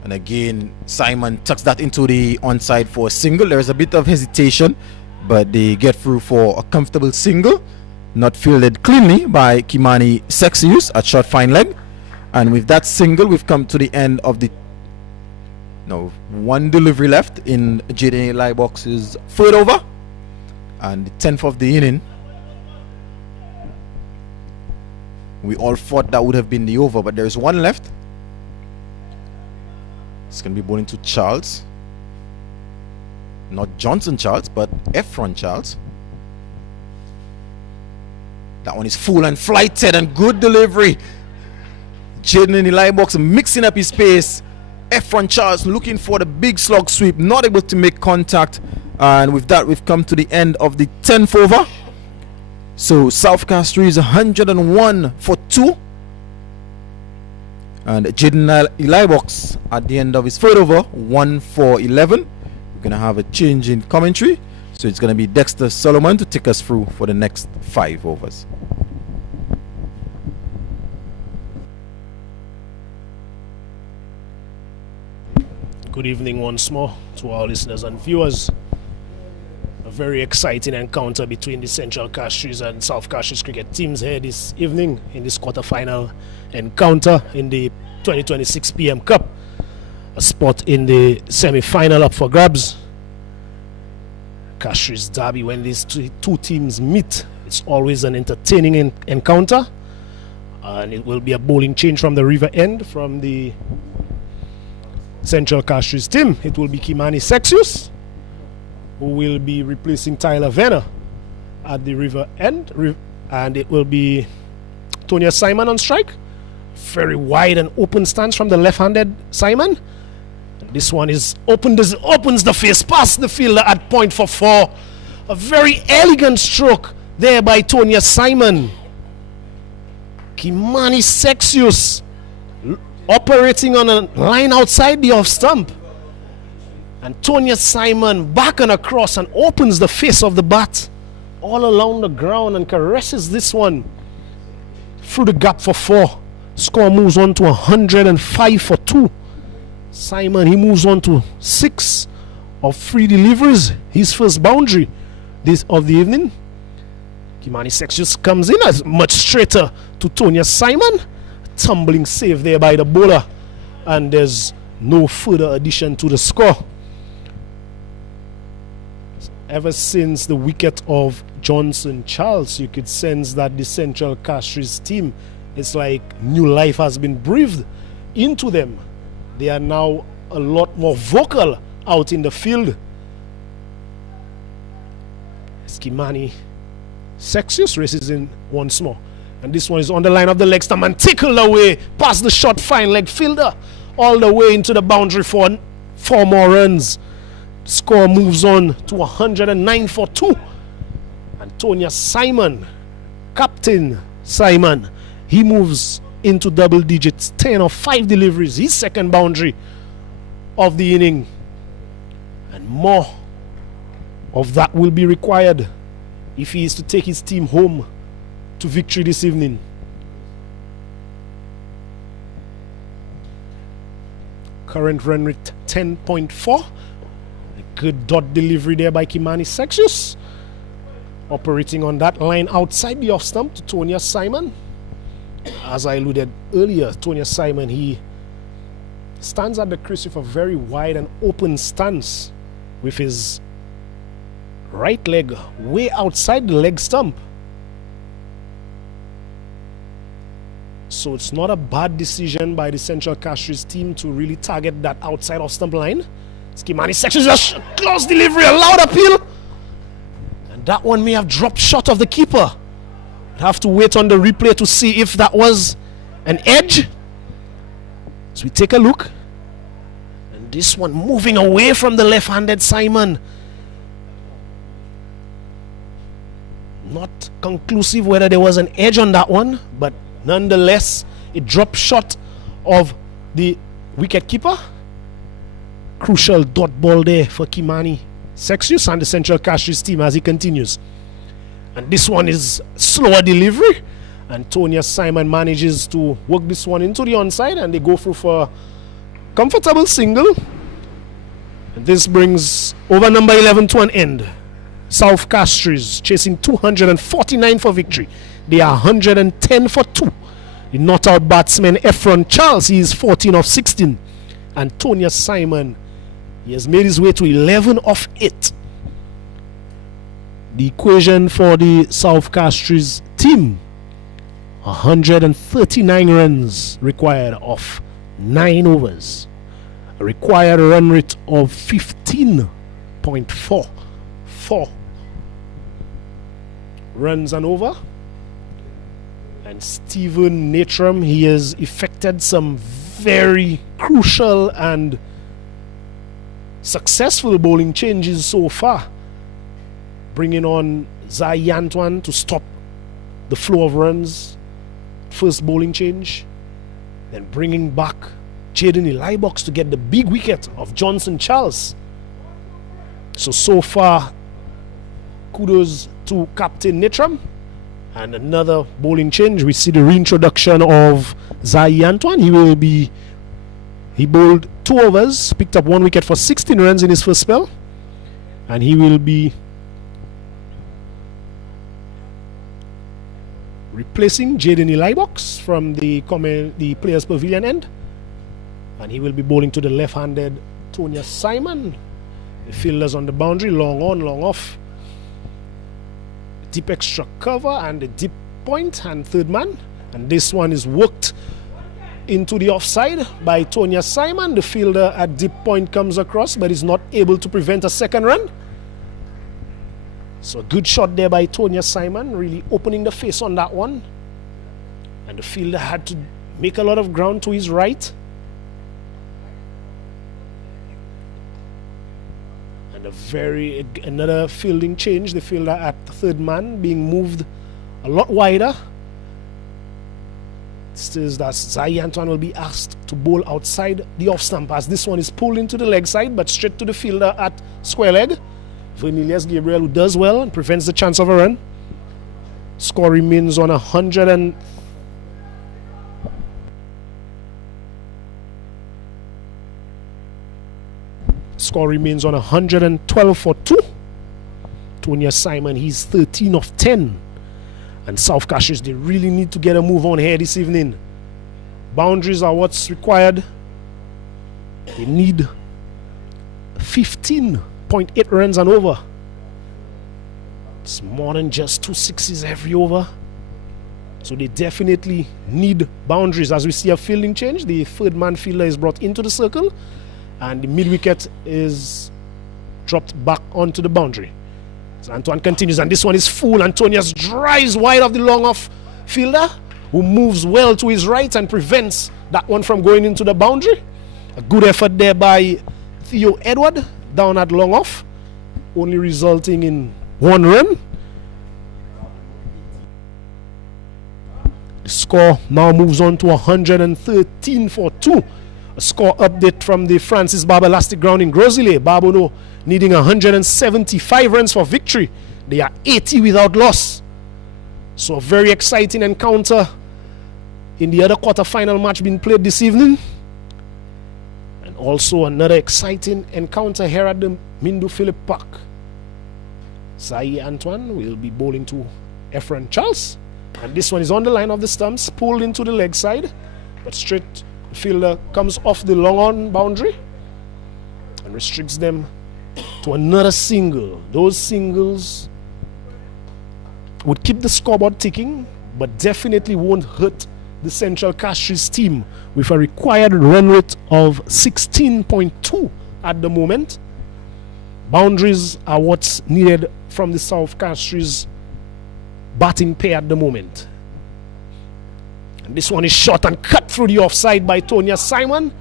And again, Simon tucks that into the onside for a single. There's a bit of hesitation, but they get through for a comfortable single. Not fielded cleanly by Kimani Sexius at short fine leg. And with that single, we've come to the end of the one delivery left in Jaden Liebox's third over and the 10th of the inning. We all thought that would have been the over, but there's one left. It's going to be bowling to Charles. Not Johnson Charles, but Efron Charles. That one is full and flighted and good delivery. Jaden in the line box mixing up his pace. Efron Charles looking for the big slog sweep, not able to make contact. And with that, we've come to the end of the 10th over. So South Castries 101 for 2. And Jaden Liebox at the end of his third over, 1 for 11. We're going to have a change in commentary. So it's going to be Dexter Solomon to take us through for the next 5 overs. Good evening once more to our listeners and viewers. A very exciting encounter between the Central Castries and South Castries cricket teams here this evening in this quarter-final encounter in the 2026 PM Cup. A spot in the semi-final up for grabs. Castries derby, when these two teams meet, it's always an entertaining encounter. And it will be a bowling change from the river end from the Central Castries team. It will be Kimani Sexius, who will be replacing Tyler Venner at the river end, and it will be Tonya Simon on strike. Very wide and open stance from the left-handed Simon. This one is opens the face past the fielder at point for 4. A very elegant stroke there by Tonya Simon. Kimani Sexius operating on a line outside the off stump. And Tonya Simon back and across and opens the face of the bat all along the ground and caresses this one through the gap for 4. Score moves on to 105 for 2. Simon, he moves on to 6 of 3 deliveries. His first boundary of the evening. Kimani Sexius comes in as much straighter to Tonya Simon. Tumbling save there by the bowler. And there's no further addition to the score. Ever since the wicket of Johnson Charles, you could sense that the Central Castries team, it's like new life has been breathed into them. They are now a lot more vocal out in the field. Kimani Sexius races in once more. And this one is on the line of the leg stump and tickled away past the short fine leg fielder all the way into the boundary for 4 more runs. Score moves on to 109 for 2. And Tonya Simon, Captain Simon, he moves into double digits, 10 of 5 deliveries, his second boundary of the inning. And more of that will be required if he is to take his team home to victory this evening. Current run rate 10.4. A good dot delivery there by Kimani Sexius. Operating on that line outside the off stump to Tonya Simon. As I alluded earlier, Tonya Simon, he stands at the crease with a very wide and open stance with his right leg way outside the leg stump. So it's not a bad decision by the Central Castries team to really target that outside off stump line. Kimani Sexius, a close delivery, a loud appeal. And that one may have dropped short of the keeper. Have to wait on the replay to see if that was an edge. So we take a look. And this one moving away from the left-handed Simon. Not conclusive whether there was an edge on that one, but Nonetheless, a drop shot of the wicket keeper. Crucial dot ball there for Kimani Sexius and the Central Castries team as he continues. And this one is slower delivery. Antonia Simon manages to work this one into the onside, and they go through for a comfortable single. And this brings over number 11 to an end. South Castries chasing 249 for victory. They are 110 for 2. The not out batsman Ephron Charles, he is 14 of 16. Antonia Simon, he has made his way to 11 of 8. The equation for the South Castries team: 139 runs required of 9 overs. A required run rate of 15.44 runs an over. And Stephen Natram, he has effected some very crucial and successful bowling changes so far, bringing on Zai Antoine to stop the flow of runs. First bowling change, then bringing back Jaden Elibox to get the big wicket of Johnson Charles. So far, kudos to Captain Natram. And another bowling change, we see the reintroduction of Zai Antoine. He bowled 2 overs, picked up 1 wicket for 16 runs in his first spell, and he will be replacing Jaden Elibox from the Players Pavilion end, and he will be bowling to the left-handed Tonya Simon. The fielders on the boundary, long on, long off. Deep extra cover and the deep point and third man, and this one is worked into the offside by Tonya Simon. The fielder at deep point comes across but is not able to prevent a second run. So a good shot there by Tonya Simon, really opening the face on that one, and the fielder had to make a lot of ground to his right. And another fielding change, the fielder at the third man being moved a lot wider. Still, that Zai Antoine will be asked to bowl outside the off stump, as this one is pulled into the leg side but straight to the fielder at square leg. Vernelius Gabriel, who does well and prevents the chance of a run. Score remains on 112 for 2. Tonya Simon, he's 13 of 10. And South Castries, they really need to get a move on here this evening. Boundaries are what's required. They need 15.8 runs and over. It's more than just 2 sixes every over. So they definitely need boundaries. As we see a fielding change, the third man fielder is brought into the circle, and the mid-wicket is dropped back onto the boundary. So Antoine continues, and this one is full. Antonius drives wide of the long-off fielder, who moves well to his right and prevents that one from going into the boundary. A good effort there by Theo Edward down at long-off, only resulting in 1 run. The score now moves on to 113 for 2. A score update from the Francis Barber Elastic Ground in Grosile. Barbono needing 175 runs for victory. They are 80 without loss. So a very exciting encounter in the other quarter-final match being played this evening. And also another exciting encounter here at the Mindu Philip Park. Zai Antoine will be bowling to Ephron Charles. And this one is on the line of the stumps, pulled into the leg side, but straight. The fielder comes off the long-on boundary and restricts them to another single. Those singles would keep the scoreboard ticking, but definitely won't hurt the Central Castries team with a required run rate of 16.2 at the moment. Boundaries are what's needed from the South Castries batting pair at the moment. And this one is shot and cut through the offside by Tonya Simon.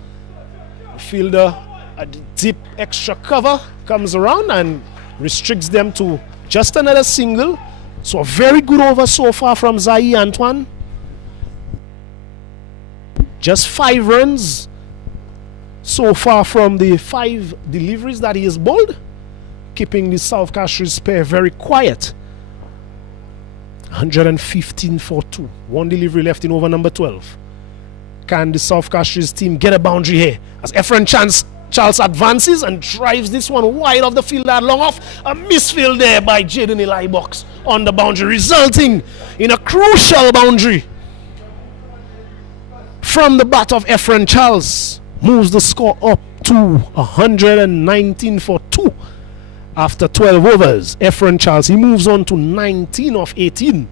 The fielder at the deep extra cover comes around and restricts them to just another single. So a very good over so far from Zai Antoine. Just 5 runs so far from the 5 deliveries that he has bowled, keeping the South Castries pair very quiet. 115 for 2. 1 delivery left in over number 12. Can the South Castries team get a boundary here? As Efren Charles advances and drives this one wide of the field that long off. A misfield there by Jaden Elibox on the boundary, resulting in a crucial boundary from the bat of Efren Charles. Moves the score up to 119 for 2 after 12 overs. Efren Charles, he moves on to 19 of 18.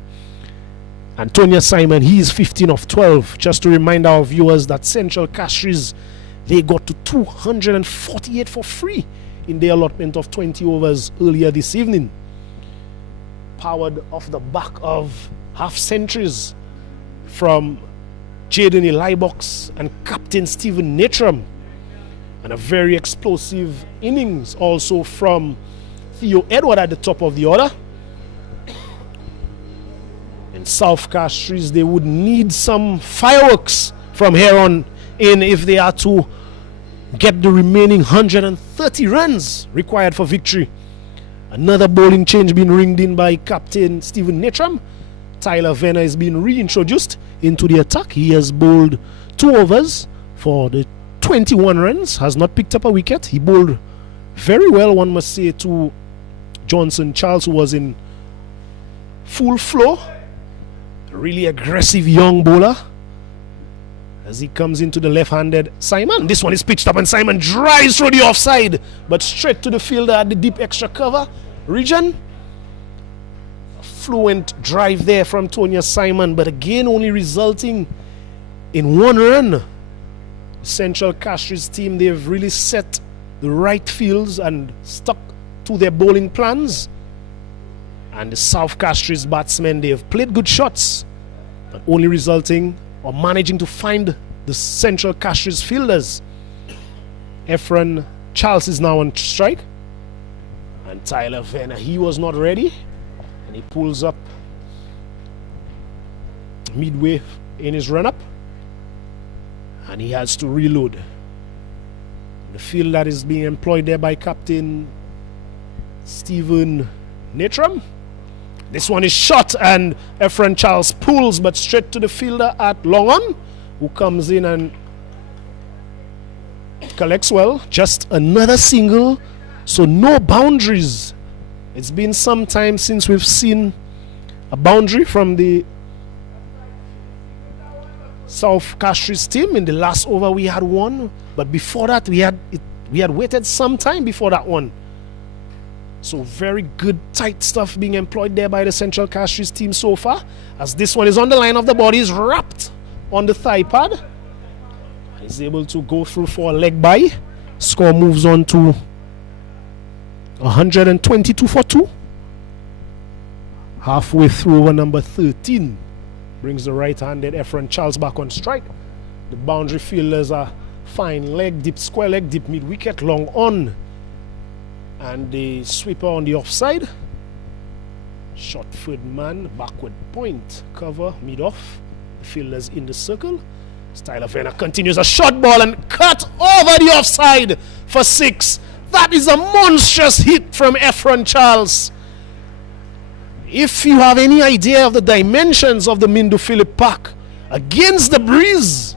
Antonia Simon, he is 15 of 12. Just to remind our viewers that Central Castries, they got to 248 for free in their allotment of 20 overs earlier this evening. Powered off the back of half centuries from Jaden Elibox and Captain Stephen Natram, and a very explosive innings also from Theo Edward at the top of the order. In South Castries, they would need some fireworks from here on in if they are to get the remaining 130 runs required for victory. Another bowling change being ringed in by Captain Stephen Natram. Tyler Venner is being reintroduced into the attack. He has bowled 2 overs for the 21 runs, has not picked up a wicket. He bowled very well, one must say, to Johnson Charles, who was in full flow. A really aggressive young bowler as he comes into the left-handed Simon. This one is pitched up and Simon drives through the offside, but straight to the fielder at the deep extra cover region. Fluent drive there from Tonya Simon, but again only resulting in 1 run. Central Castries team, they've really set the right fields and stuck to their bowling plans. And the South Castries batsmen, they have played good shots, but only resulting or managing to find the Central Castries fielders. Efren Charles is now on strike, and Tyler Venner, he was not ready. And he pulls up midway in his run-up, and he has to reload. The field that is being employed there by Captain Stephen Natram. This one is shot, and Efren Charles pulls, but straight to the fielder at long on, who comes in and collects well. Just another single, so no boundaries. It's been some time since we've seen a boundary from the South Castries team. In the last over we had one, but before that we had waited some time before that one. So very good tight stuff being employed there by the Central Castries team so far, as this one is on the line of the body, is wrapped on the thigh pad. He's able to go through for a leg bye. Score moves on to 122 for 2. Halfway through over number 13. Brings the right-handed Efren Charles back on strike. The boundary fielders are fine leg, deep square leg, deep mid-wicket, long on. And the sweeper on the offside. Short-foot man, backward point, cover, mid-off. The fielders in the circle. Tyler Venner continues a short ball and cut over the offside for 6. That is a monstrous hit from Efren Charles. If you have any idea of the dimensions of the Mindu Phillip Park, against the breeze,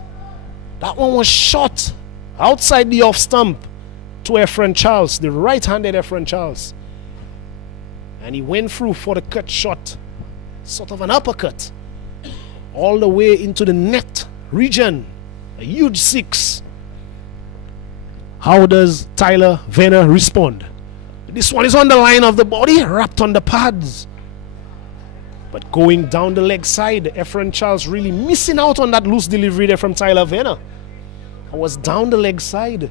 that one was shot outside the off stump to Efren Charles, the right-handed Efren Charles. And he went through for the cut shot, sort of an uppercut, all the way into the net region. A huge 6. How does Tyler Venner respond? This one is on the line of the body, wrapped on the pads. But going down the leg side, Efren Charles really missing out on that loose delivery there from Tyler Venner. I was down the leg side,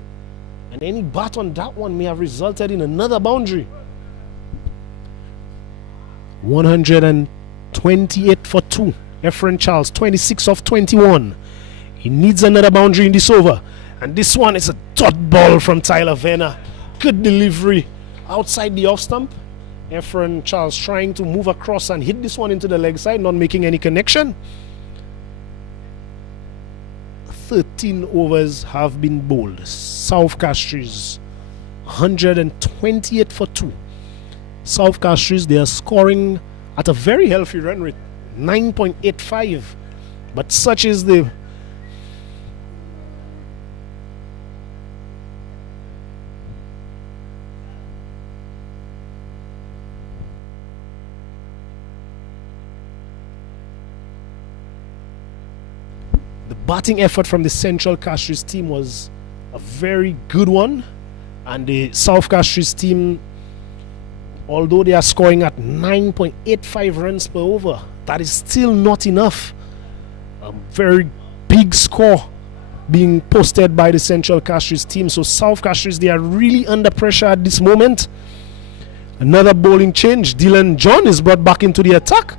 and any bat on that one may have resulted in another boundary. 128 for 2. Efren Charles, 26 of 21. He needs another boundary in this over. And this one is a dot ball from Tyler Venner. Good delivery outside the off stump. Efren Charles trying to move across and hit this one into the leg side, not making any connection. 13 overs have been bowled. South Castries 128 for 2. South Castries, they are scoring at a very healthy run rate, 9.85. But such is the batting effort from the Central Castries team was a very good one, and the South Castries team, although they are scoring at 9.85 runs per over, that is still not enough. A very big score being posted by the Central Castries team. So South Castries, they are really under pressure at this moment. Another bowling change. Dylan John is brought back into the attack.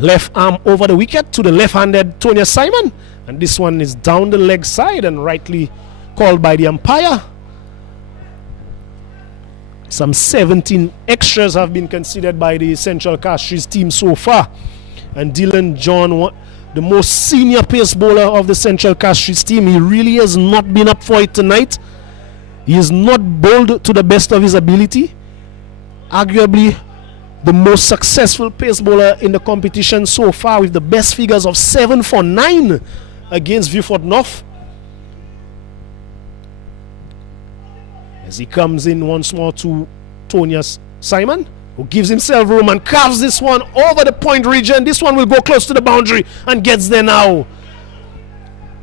Left arm over the wicket to the left-handed Tony Simon, and this one is down the leg side and rightly called by the umpire. Some 17 extras have been considered by the Central Castries team so far, and Dylan John, the most senior pace bowler of the Central Castries team, he really has not been up for it tonight. He has not bowled to the best of his ability. Arguably the most successful pace bowler in the competition so far, with the best figures of 7 for 9 against Viewfort North. As he comes in once more to Tony Simon, who gives himself room and carves this one over the point region. This one will go close to the boundary and gets there now.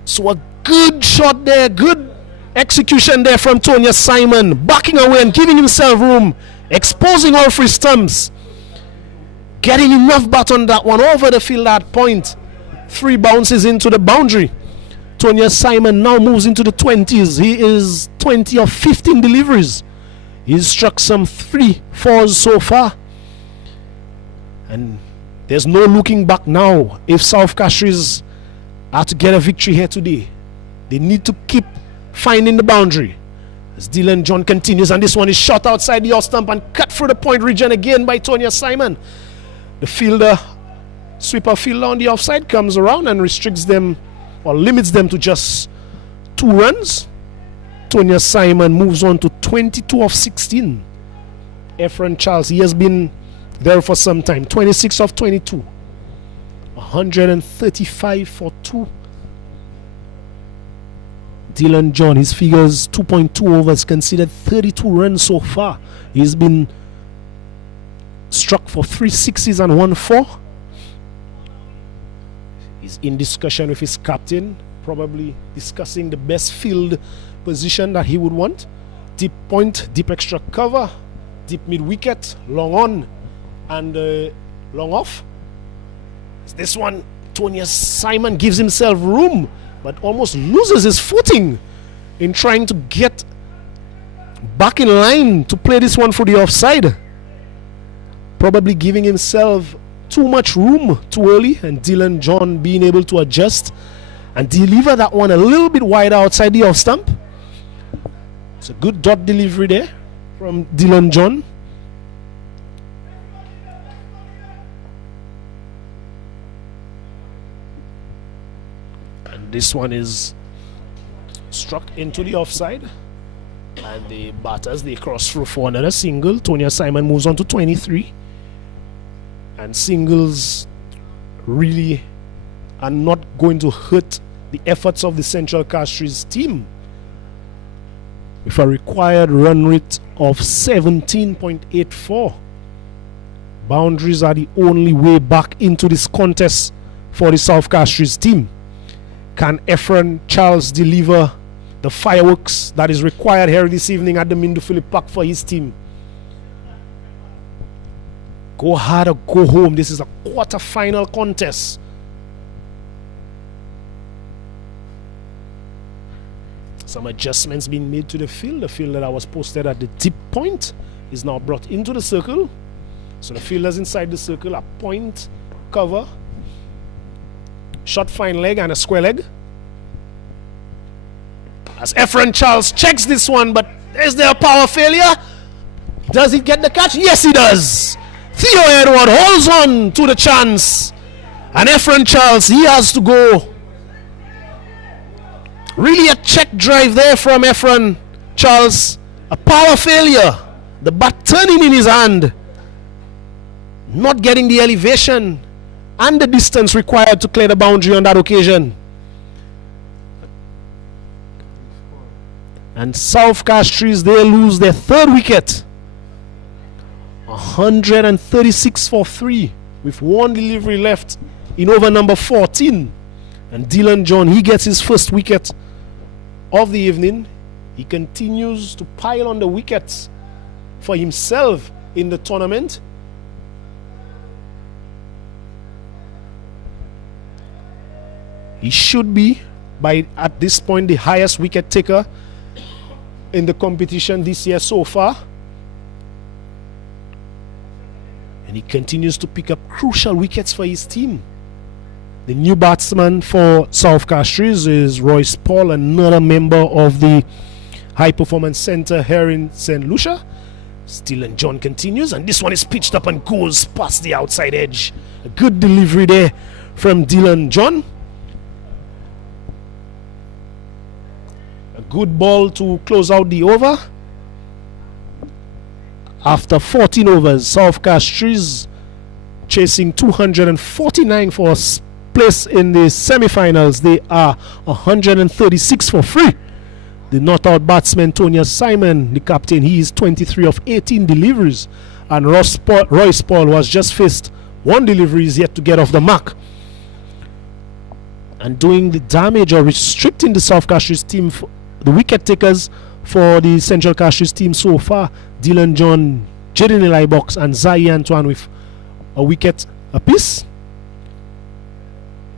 So a good shot there, good execution there from Tony Simon, backing away and giving himself room, exposing all three stumps. Getting enough bat on that one over the field at point. 3 bounces into the boundary. Tony Simon now moves into the 20s. He is 20 of 15 deliveries. He's struck some 3 fours so far. And there's no looking back now. If South Castries are to get a victory here today, they need to keep finding the boundary. As Dylan John continues, and this one is shot outside the off stump and cut through the point region again by Tony Simon. The fielder, sweeper fielder on the offside, comes around and restricts them or limits them to just 2 runs. Tony Simon moves on to 22 of 16. Efren Charles, he has been there for some time, 26 of 22. 135 for 2. Dylan John, his figures 2.2 overs, considered 32 runs so far. He's been struck for 3 sixes and 1 4. He's in discussion with his captain, probably discussing the best field position that he would want. Deep point, deep extra cover, deep mid wicket, long on and long off. This one, Tony Simon gives himself room but almost loses his footing in trying to get back in line to play this one for the offside. Probably giving himself too much room too early, and Dylan John being able to adjust and deliver that one a little bit wider outside the off stump. It's a good dot delivery there from Dylan John. And this one is struck into the offside, and the batters, they cross through for another single. Tony Simon moves on to 23. And singles really are not going to hurt the efforts of the Central Castries team. With a required run rate of 17.84. Boundaries are the only way back into this contest for the South Castries team. Can Efren Charles deliver the fireworks that is required here this evening at the Mindu Philip Park for his team? Go hard or go home. This is a quarter-final contest. Some adjustments being made to the field. The fielder that was posted at the deep point is now brought into the circle. So the fielders inside the circle are point, cover, short fine leg and a square leg. As Efren Charles checks this one, but is there a power failure? Does he get the catch? Yes, he does. Theo Edward holds on to the chance, and Efren Charles, he has to go Really a check drive there from Efron Charles. A power failure. The bat turning in his hand. Not getting the elevation and the distance required to clear the boundary on that occasion. And South Castries, they lose their third wicket. 136 for 3 with one delivery left in over number 14. And Dylan John, he gets his first wicket of the evening. He continues to pile on the wickets for himself in the tournament. He should be, at this point, the highest wicket taker in the competition this year so far. And he continues to pick up crucial wickets for his team. The new batsman for South Castries is Royce Paul, another member of the High Performance Center here in St. Lucia. Dylan John continues, and this one is pitched up and goes past the outside edge. A good delivery there from Dylan John. A good ball to close out the over. After 14 overs, South Castries chasing 249 for place in the semi-finals. They are 136 for 3. The not-out batsman Tonya Simon, the captain, he is 23 of 18 deliveries, and Royce Paul was just faced one delivery, is yet to get off the mark. And doing the damage or restricting the South Castries team, the wicket takers for the Central Castries team so far, Dylan John, Jaden Eli Box and Zai Antoine with a wicket apiece.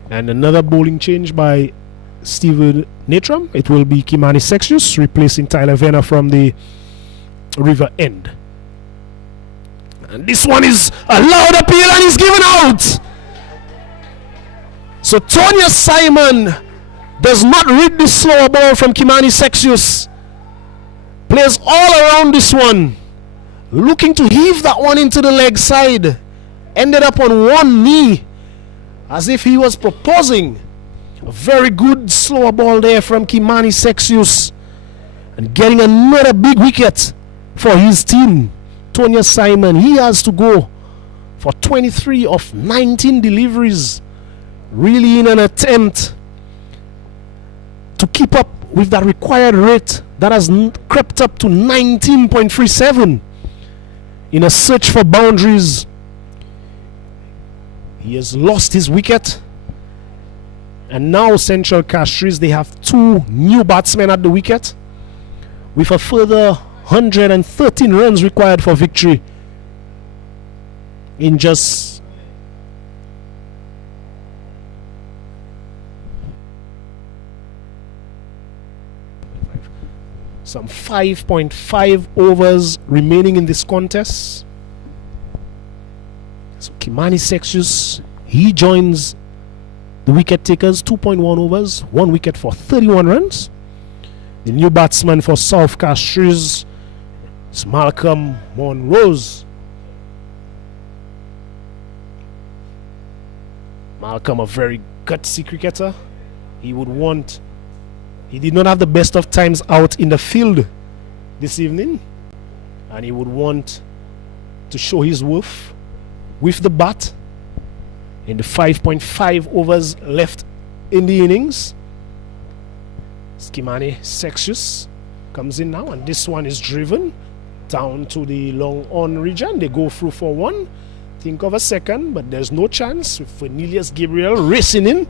And another bowling change by Steven Natram. It will be Kimani Sexius replacing Tyler Venner from the River End. And this one is a loud appeal and he's given out. So Tonya Simon does not read the slower ball from Kimani Sexius. Plays all around this one, looking to heave that one into the leg side. Ended up on one knee as if he was proposing. A very good slower ball there from Kimani Sexius, and getting another big wicket for his team. Tonya Simon, he has to go for 23 of 19 deliveries, really in an attempt to keep up with that required rate that has crept up to 19.37 in a search for boundaries. He has lost his wicket, and now Central Castries, they have two new batsmen at the wicket with a further 113 runs required for victory in just some 5.5 overs remaining in this contest. So Kimani Sexius, he joins the wicket takers, 2.1 overs, 1 wicket for 31 runs. The new batsman for South Castries is Malcolm Monrose. Malcolm, a very gutsy cricketer. He did not have the best of times out in the field this evening, and he would want to show his worth with the bat in the 5.5 overs left in the innings. Kimani Sexius comes in now, and this one is driven down to the long on region. They go through for one. Think of a second, but there's no chance with Cornelius Gabriel racing in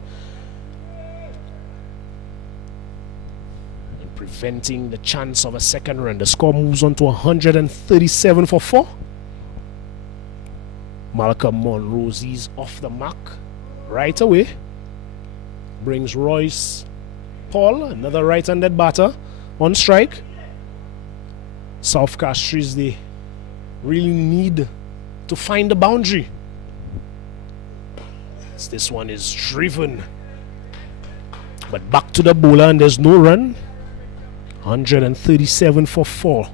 and preventing the chance of a second run. The score moves on to 137 for 4. Malcolm Monrose, he's off the mark right away. Brings Royce Paul, another right-handed batter, on strike. South Castries, they really need to find the boundary. As this one is driven, but back to the bowler, and there's no run. 137 for 4.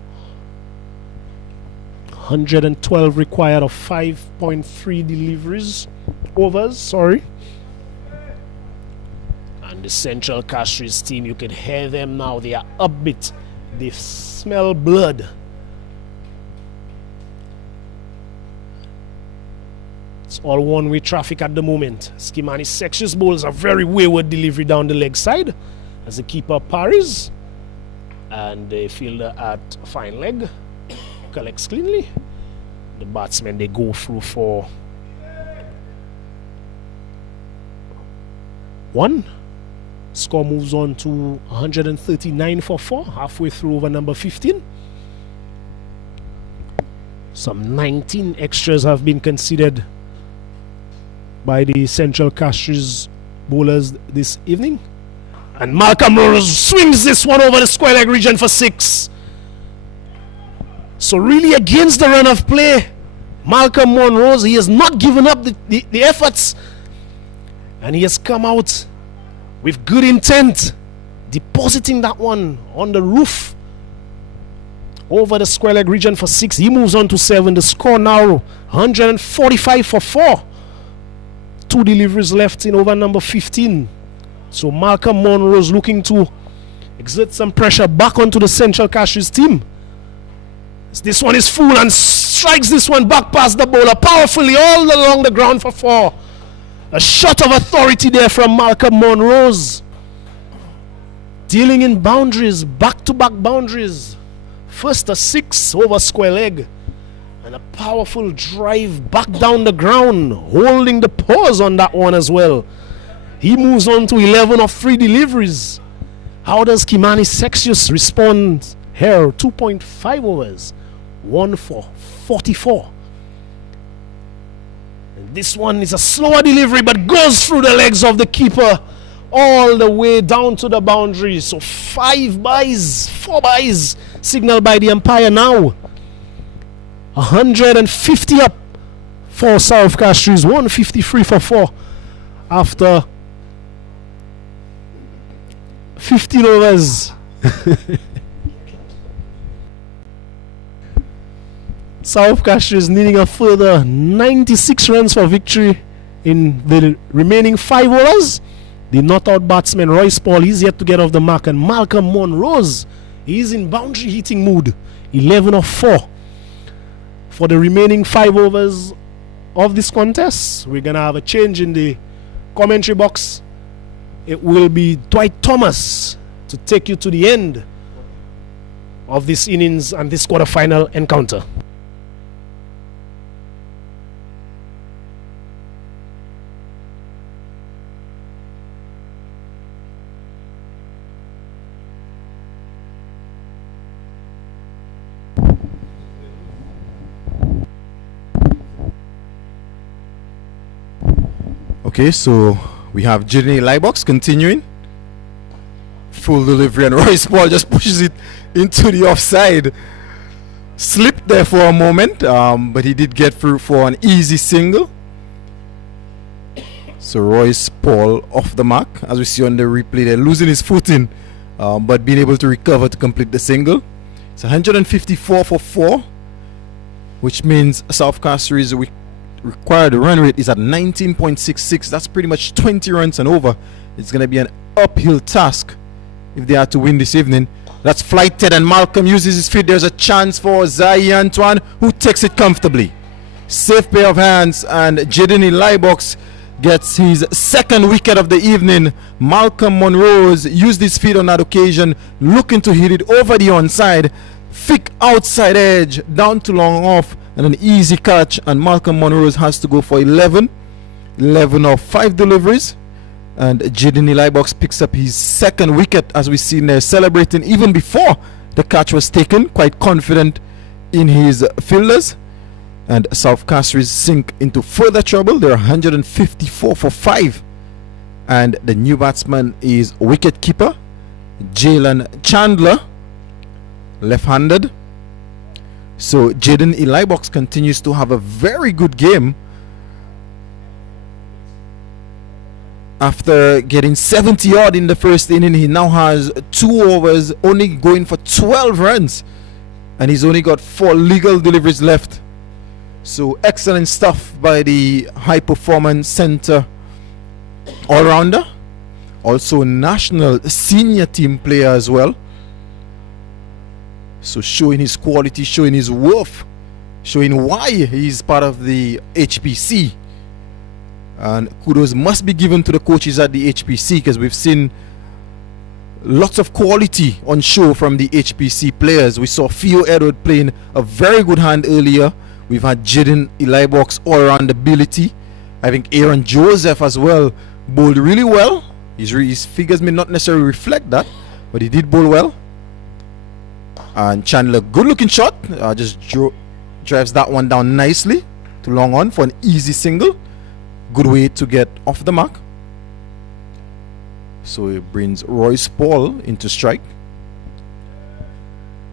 112 required of 5.3 overs. And And the Central Castries team, you can hear them now. They are upbeat. They smell blood. It's all one-way traffic at the moment. Skimani Sextus bowls a very wayward delivery down the leg side as the keeper parries. And the fielder at fine leg collects cleanly. The batsmen, they go through for 1. Score moves on to 139 for 4, halfway through over number 15. Some 19 extras have been considered by the Central Castries bowlers this evening. And Malcolm Rose swings this one over the square leg region for 6. So really against the run of play, Malcolm Monrose, he has not given up the efforts. And he has come out with good intent, depositing that one on the roof over the square leg region for 6. He moves on to 7. The score now 145 for 4. 2 deliveries left in over number 15. So Malcolm Monrose looking to exert some pressure back onto the Central Castries team. This one is full and strikes this one back past the bowler powerfully all along the ground for 4. A shot of authority there from Malcolm Monrose. Dealing in boundaries, back-to-back boundaries. First a 6 over square leg. And a powerful drive back down the ground, holding the pause on that one as well. He moves on to 11 of 3 deliveries. How does Kimani Sextus respond here? 2.5 overs. 1 for 44. And this one is a slower delivery but goes through the legs of the keeper all the way down to the boundary. So 4 buys signaled by the umpire now. 150 up for South Castries, 153 for 4 after 15 overs. South Castries needing a further 96 runs for victory in the remaining 5 overs. The not-out batsman Royce Paul, he's yet to get off the mark, and Malcolm Monrose, he's in boundary hitting mood. 11 of 4 for the remaining 5 overs of this contest. We're gonna have a change in the commentary box. It will be Dwight Thomas to take you to the end of this innings and this quarterfinal encounter. Okay, so we have Jidney Liebox continuing. Full delivery, and Royce Paul just pushes it into the offside. Slipped there for a moment, but he did get through for an easy single. So Royce Paul off the mark. As we see on the replay, they're losing his footing, but being able to recover to complete the single. It's 154 for 4, which means South Castries required run rate is at 19.66. That's pretty much 20 runs and over. It's going to be an uphill task if they are to win this evening. That's flighted, and Malcolm uses his feet. There's a chance for Zai Antoine, who takes it comfortably. Safe pair of hands, and Jidney Liebox gets his 2nd wicket of the evening. Malcolm Monrose used his feet on that occasion, looking to hit it over the onside. Thick outside edge, down to long off, and an easy catch, and Malcolm Monrose has to go for 11 of 5 deliveries, and Jidney Liebox picks up his 2nd wicket, as we see there, celebrating even before the catch was taken, quite confident in his fielders. And South Castries sink into further trouble. They're 154 for 5, and the new batsman is wicket keeper Jalen Chandler, left-handed. So Jidney Liebox continues to have a very good game. After getting 70 odd in the first inning, he now has 2 overs, only going for 12 runs, and he's only got 4 legal deliveries left. So excellent stuff by the high performance center all-rounder. also national senior team player as well. So showing his quality, showing his worth, showing why he's part of the HPC. And kudos must be given to the coaches at the HPC, because we've seen lots of quality on show from the HPC players. We saw Theo Edward playing a very good hand earlier. We've had Jaden Elibox all-around ability. I think Aaron Joseph as well bowled really well. His figures may not necessarily reflect that, but he did bowl well. And Chandler, good looking shot, just drives that one down nicely to long on for an easy single. Good way to get off the mark. So it brings Royce Paul into strike.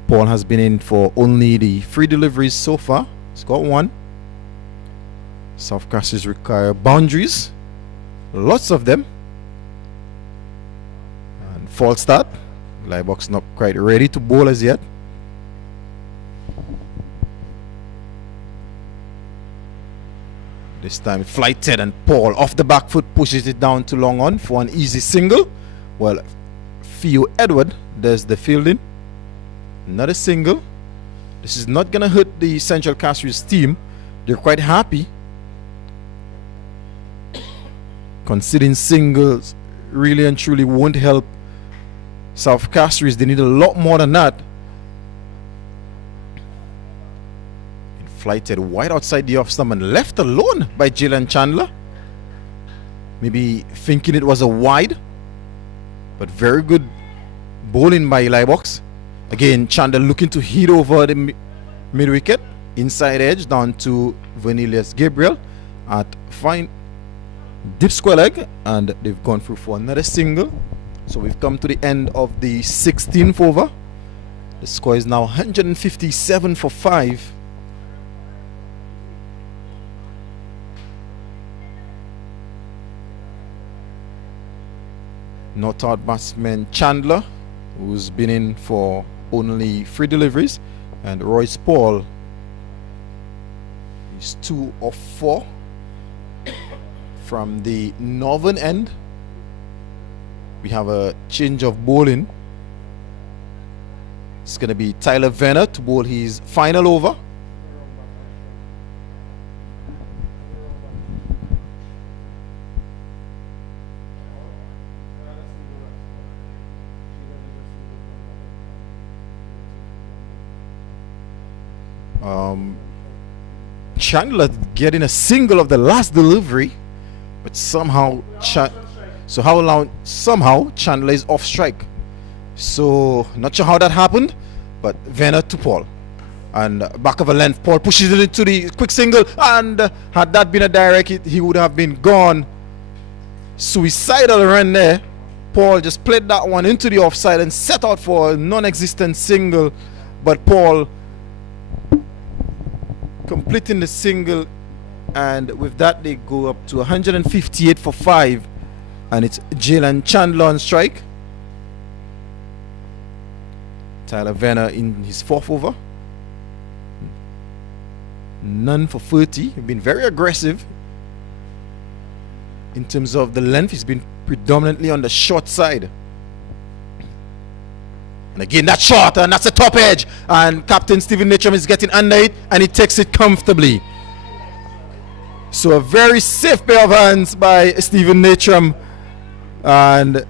Paul has been in for only the 3 deliveries so far. He's got 1. South Castries require boundaries, lots of them. And false start. Liebox not quite ready to bowl as yet. This time flighted, and Paul off the back foot pushes it down to long on for an easy single. Well, Theo Edward does the fielding. Not a single. This is not going to hurt the Central Castries team. They're quite happy. Conceding singles really and truly won't help South Castries. They need a lot more than that. Flighted wide outside the off stump and left alone by Jalen Chandler. Maybe thinking it was a wide, but very good bowling by Liebox. Again, Chandler looking to hit over the mid wicket, inside edge down to Vernelius Gabriel at fine deep square leg, and they've gone through for another single. So we've come to the end of the 16th over. The score is now 157 for 5. Not out batsman Chandler, who's been in for only 3 deliveries, and Royce Paul is 2 of 4 from the northern end. We have a change of bowling. It's going to be Tyler Venner to bowl his final over. Chandler getting a single of the last delivery, but somehow somehow Chandler is off strike. So not sure how that happened, but Venner to Paul, and back of a length, Paul pushes it into the quick single, and had that been a direct hit, he would have been gone. Suicidal run there. Paul just played that one into the offside and set out for a non-existent single, but Paul completing the single, and with that they go up to 158 for 5, and it's Jalen Chandler on strike. Tyler Venner in his 4th over. None for 30. He's been very aggressive in terms of the length. He's been predominantly on the short side. And again, that's short, and that's a top edge, and Captain Stephen Natram is getting under it, and he takes it comfortably. So a very safe pair of hands by Stephen Natram. And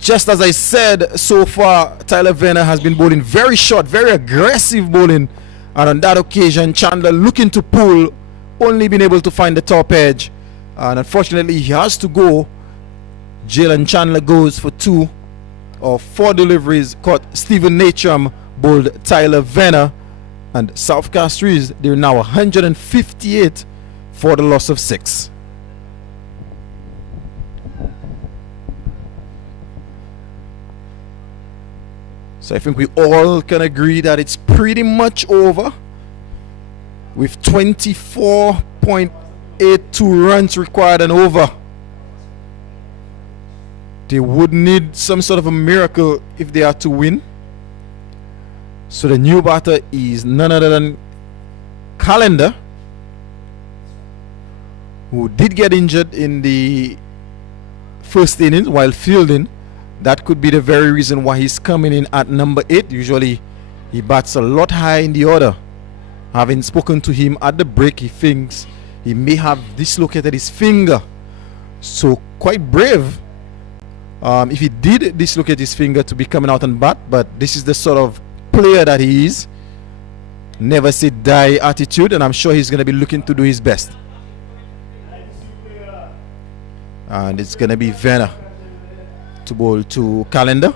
just as I said, so far Tyler Venner has been bowling very short, very aggressive bowling, and on that occasion Chandler looking to pull, only been able to find the top edge, and unfortunately he has to go. Jalen Chandler goes for 2 of 4 deliveries, caught Stephen Natram, bowled Tyler Venner, and South Castries, they're now 158 for the loss of 6. So I think we all can agree that it's pretty much over, with 24.82 runs required and over. They would need some sort of a miracle if they are to win. So the new batter is none other than Calendar, who did get injured in the first innings while fielding. That could be the very reason why he's coming in at number 8. Usually he bats a lot higher in the order. Having spoken to him at the break, he thinks he may have dislocated his finger. So quite brave if he did dislocate his finger to be coming out and bat, but this is the sort of player that he is. Never say die attitude, and I'm sure he's going to be looking to do his best. And it's going to be Venner to bowl to Calendar.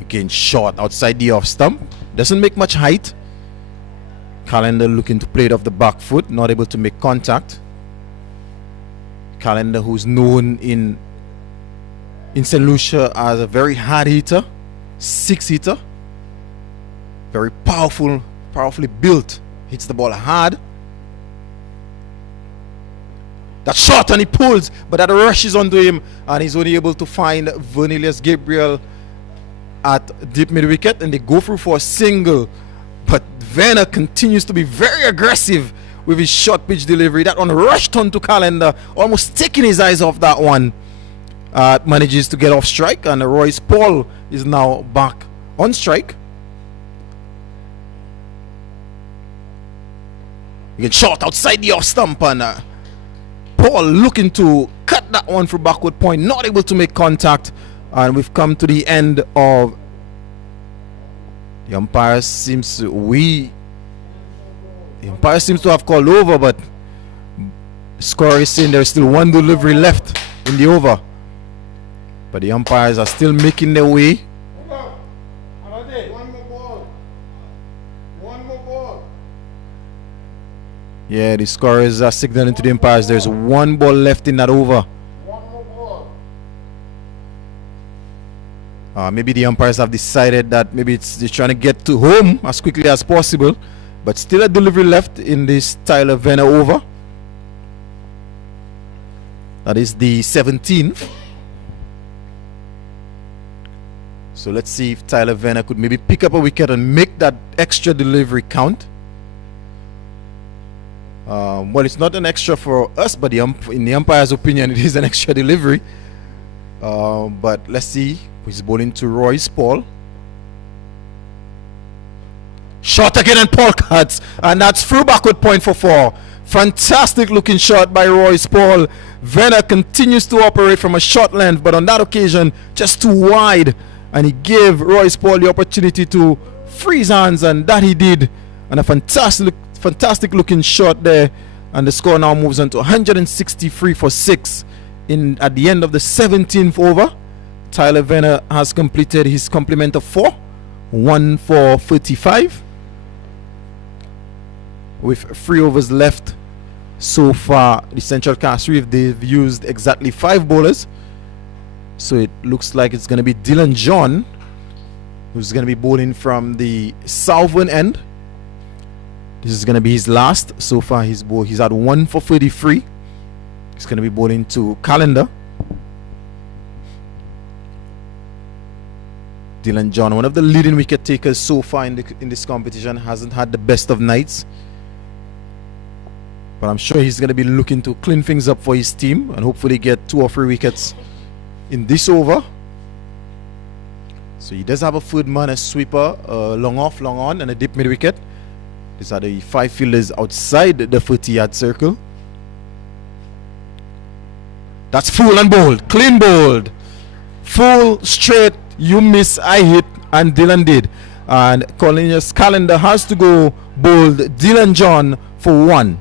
Again, short outside the off stump. Doesn't make much height. Calendar looking to play it off the back foot, not able to make contact. Calendar, who's known in St. Lucia as a very hard hitter, 6 hitter, very powerfully built, hits the ball hard. That's short and he pulls, but that rushes onto him, and he's only able to find Vernelius Gabriel at deep mid wicket, and they go through for a single. But Venner continues to be very aggressive with his short pitch delivery. That one rushed onto Calendar, almost taking his eyes off that one. Manages to get off strike, and Royce Paul is now back on strike. Again, short outside the off stump, and Paul looking to cut that one through backward point, not able to make contact. And we've come to the end of the umpire seems to have called over, but scorer is saying there's still one delivery left in the over. But the umpires are still making their way. One more ball. Yeah, the scorers are signaling to the umpires there's one ball left in that over. Maybe the umpires have decided that maybe they're trying to get to home as quickly as possible, but still a delivery left in this Tyler Venner over. That is the 17th. So let's see if Tyler Venner could maybe pick up a wicket and make that extra delivery count. Well, it's not an extra for us, but in the umpire's opinion, it is an extra delivery. But let's see. He's bowling to Royce Paul. Shot again, and Paul cuts, and that's through backward point for 4. Fantastic looking shot by Royce Paul. Venner continues to operate from a short length, but on that occasion just too wide, and he gave Royce Paul the opportunity to freeze hands, and that he did. And a fantastic looking shot there, and the score now moves on to 163 for 6 at the end of the 17th over. Tyler Venner has completed his complement of 4, 1 for 35, with 3 overs left so far. The Central Castries, they've used exactly 5 bowlers, so it looks like it's going to be Dylan John who's going to be bowling from the southern end. This is going to be his last. So far he's had 1 for 33. He's going to be bowling to Calendar. Dylan John, one of the leading wicket takers so far in this competition, hasn't had the best of nights, but I'm sure he's going to be looking to clean things up for his team and hopefully get 2 or 3 wickets in this over. So he does have a third man, a sweeper, long off, long on, and a deep mid wicket. These are the 5 fielders outside the 30-yard circle. That's full and bold, clean bowled, full, straight. You miss, I hit, and Dylan did. And Cornelius Calendar has to go bold Dylan John for 1.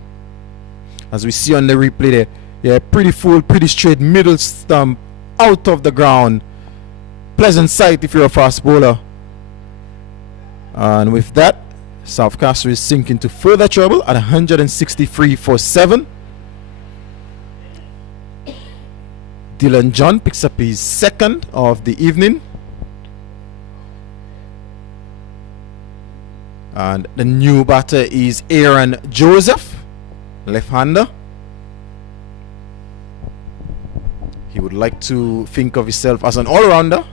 As we see on the replay there. Yeah, pretty full, pretty straight, middle stump, out of the ground. Pleasant sight if you're a fast bowler. And with that, South Castries sink into further trouble at 163 for 7. Dylan John picks up his 2nd of the evening. And the new batter is Aaron Joseph, left-hander. He would like to think of himself as an all-rounder.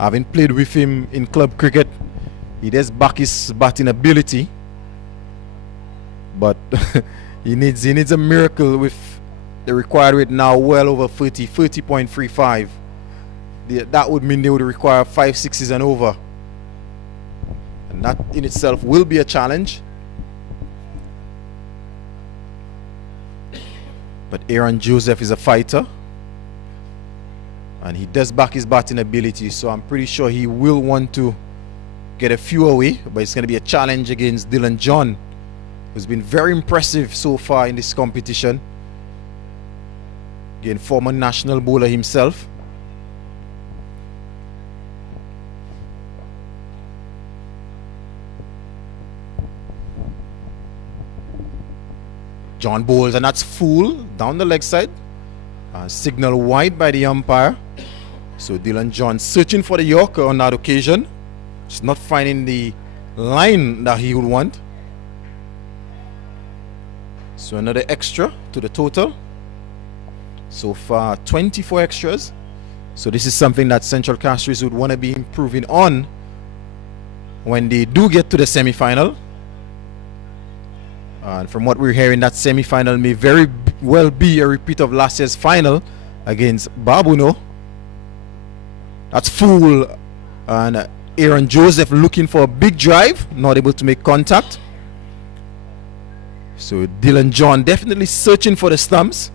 Having played with him in club cricket, he does back his batting ability. but he needs a miracle with the required rate now well over 30.35. That would mean they would require 5 sixes and over, and that in itself will be a challenge. But Aaron Joseph is a fighter, and he does back his batting ability, so I'm pretty sure he will want to get a few away. But it's going to be a challenge against Dylan John, who's been very impressive so far in this competition. Again, former national bowler himself. John bowls, and that's full down the leg side. Signal wide by the umpire. So Dylan John searching for the Yorker on that occasion. Just not finding the line that he would want. So another extra to the total. So far 24 extras. So this is something that Central Castries would want to be improving on when they do get to the semi-final. And from what we're hearing, that semi-final may very well be a repeat of last year's final against Babuno. That's full, and Aaron Joseph looking for a big drive, not able to make contact. So Dylan John definitely searching for the stumps.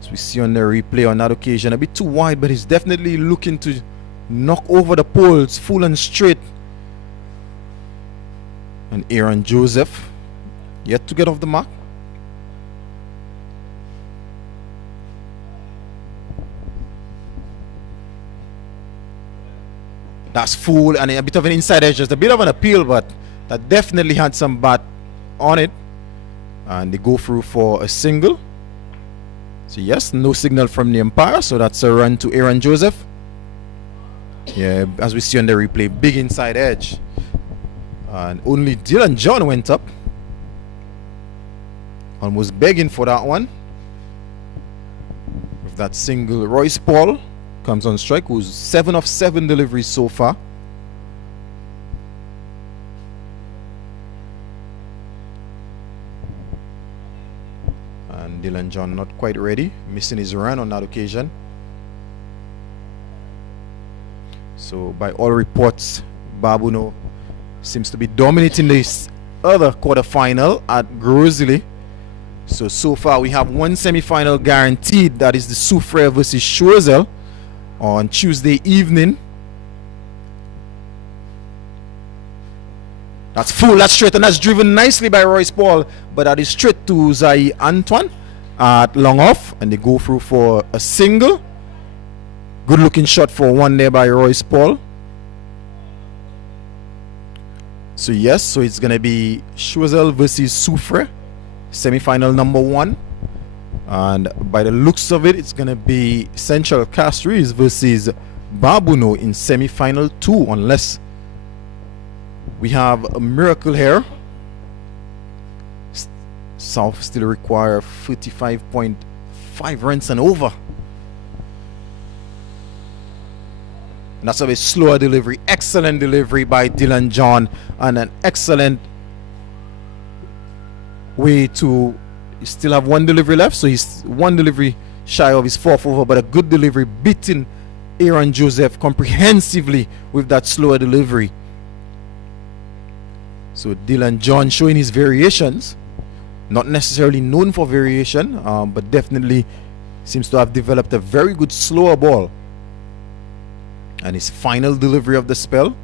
As we see on the replay on that occasion, a bit too wide, but he's definitely looking to knock over the poles full and straight. And Aaron Joseph yet to get off the mark. That's full, and a bit of an inside edge, just a bit of an appeal, but that definitely had some bat on it. And they go through for a single. So yes, no signal from the umpire, so that's a run to Aaron Joseph. Yeah, as we see on the replay, big inside edge. And only Dylan John went up. Almost begging for that one. With that single, Royce Paul comes on strike, who's 7 of 7 deliveries so far. And Dylan John not quite ready, missing his run on that occasion. So by all reports, Babuno seems to be dominating this other quarterfinal at Grosley. So far we have one semi-final guaranteed, that is the Soufriere versus Choiseul on Tuesday evening. That's full, that's straight, and that's driven nicely by Royce Paul, but that is straight to Zai Antoine at long off, and they go through for a single. Good looking shot for one there by Royce Paul. So yes, so it's gonna be Choiseul versus Soufriere, semi-final number 1, and by the looks of it, it's gonna be Central Castries versus Babuno in semi-final 2, unless we have a miracle here. South still require 35.5 runs and over. And that's a very slower delivery. Excellent delivery by Dylan John, and an excellent way to still have one delivery left. So he's one delivery shy of his 4th over, but a good delivery, beating Aaron Joseph comprehensively with that slower delivery. So Dylan John showing his variations. Not necessarily known for variation, but definitely seems to have developed a very good slower ball. And his final delivery of the spell.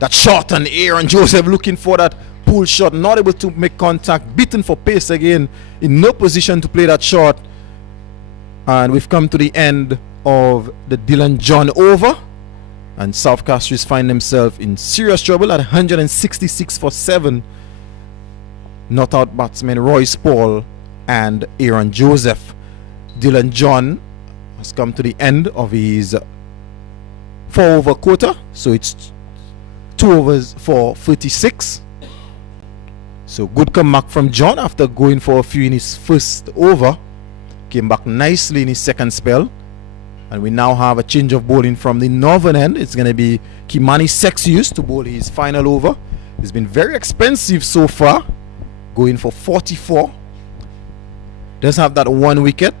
That shot, and Aaron Joseph looking for that pull shot, not able to make contact, beaten for pace again, in no position to play that shot. And we've come to the end of the Dylan John over, and South Castries find themselves in serious trouble at 166 for 7. Not out batsmen Royce Paul and Aaron Joseph. Dylan John has come to the end of his 4 over quota, so it's 2 overs for 36. So good comeback from John after going for a few in his first over. Came back nicely in his second spell, and we now have a change of bowling from the northern end. It's going to be Kimani Sexius to bowl his final over. He's been very expensive so far, going for 44. Does have that 1 wicket.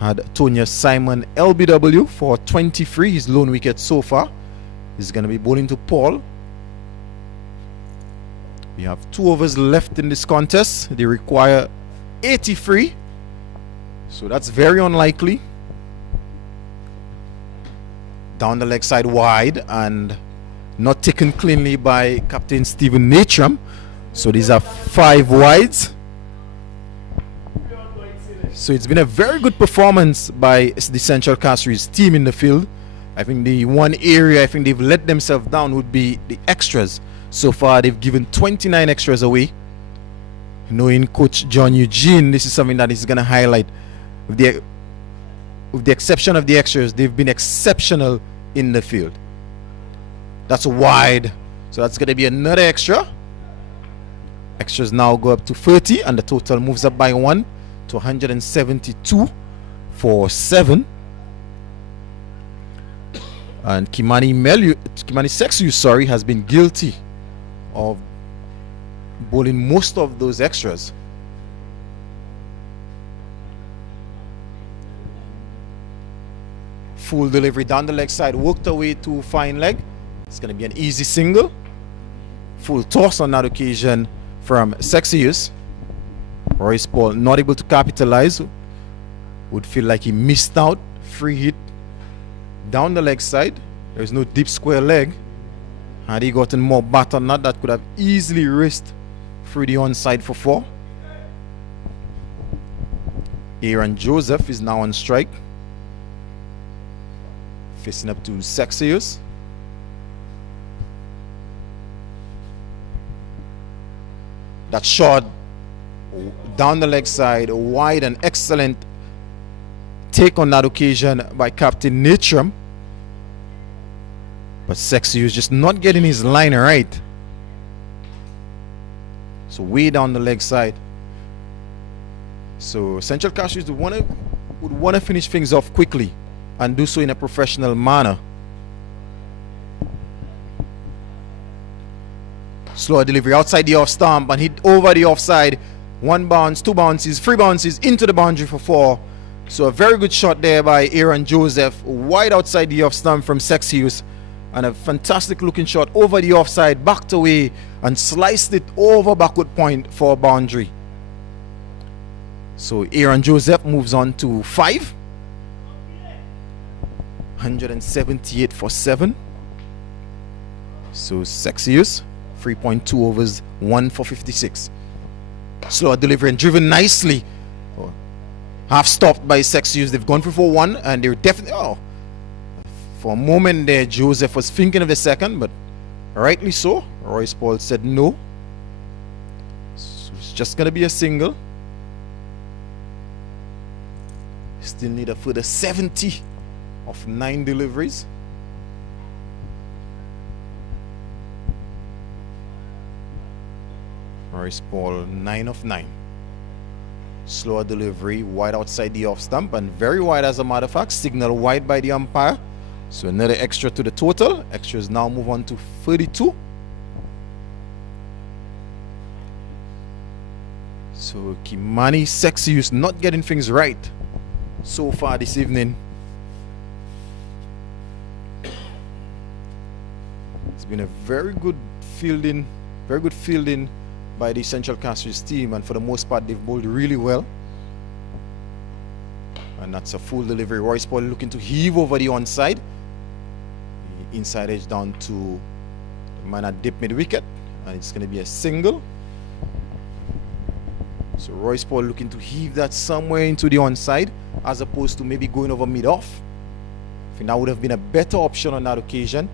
Had Tonya Simon LBW for 23, his lone wicket so far. He's going to be bowling to Paul. We have 2 overs left in this contest. They require 83, so that's very unlikely. Down the leg side wide and not taken cleanly by Captain Stephen Natram. So these are 5 wides. So it's been a very good performance by the Central Castries team in the field. I think the one area I think they've let themselves down would be the extras. So far they've given 29 extras away. Knowing Coach John Eugene, this is something that he's going to highlight. With the exception of the extras, they've been exceptional in the field. That's wide, so that's going to be another extra. Extras now go up to 30 and the total moves up by 1 to 172 for 7. And Kimani Sexius, has been guilty of bowling most of those extras. Full delivery down the leg side, worked away to fine leg. It's going to be an easy single. Full toss on that occasion from Sexius. Royce Paul not able to capitalize. Would feel like he missed out. Free hit down the leg side. There's no deep square leg. Had he gotten more bat on that could have easily raced through the onside for 4. Aaron Joseph is now on strike. Facing up to Sexius. That shot down the leg side, wide, and excellent take on that occasion by Captain Natram. But Sexius just not getting his line right. So way down the leg side. So Central Castries would want to finish things off quickly and do so in a professional manner. Slower delivery outside the off stump and hit over the offside. 1 bounce, 2 bounces, 3 bounces into the boundary for 4. So a very good shot there by Aaron Joseph, wide outside the off stump from Sexius, and a fantastic looking shot over the offside, backed away and sliced it over backward point for a boundary. So Aaron Joseph moves on to 5. 178 for 7. So Sexius 3.2 overs, 1 for 56. Slower delivery and driven nicely. Half stopped by Sexius. They've gone for 1 and they're definitely for a moment there Joseph was thinking of the second, but rightly so. Royce Paul said no. So it's just gonna be a single. Still need a further 70 of 9 deliveries. Royce Paul 9 of 9. Slower delivery, wide outside the off stump and very wide as a matter of fact. Signal wide by the umpire. So another extra to the total. Extras now move on to 32. So Kimani Sexius not getting things right so far this evening. It's been a very good fielding by the Central Castries team, and for the most part they've bowled really well. And that's a full delivery. Royce Paul looking to heave over the onside. The inside edge down to the man at dip mid wicket, and it's going to be a single. So Royce Paul looking to heave that somewhere into the onside as opposed to maybe going over mid off. I think that would have been a better option on that occasion.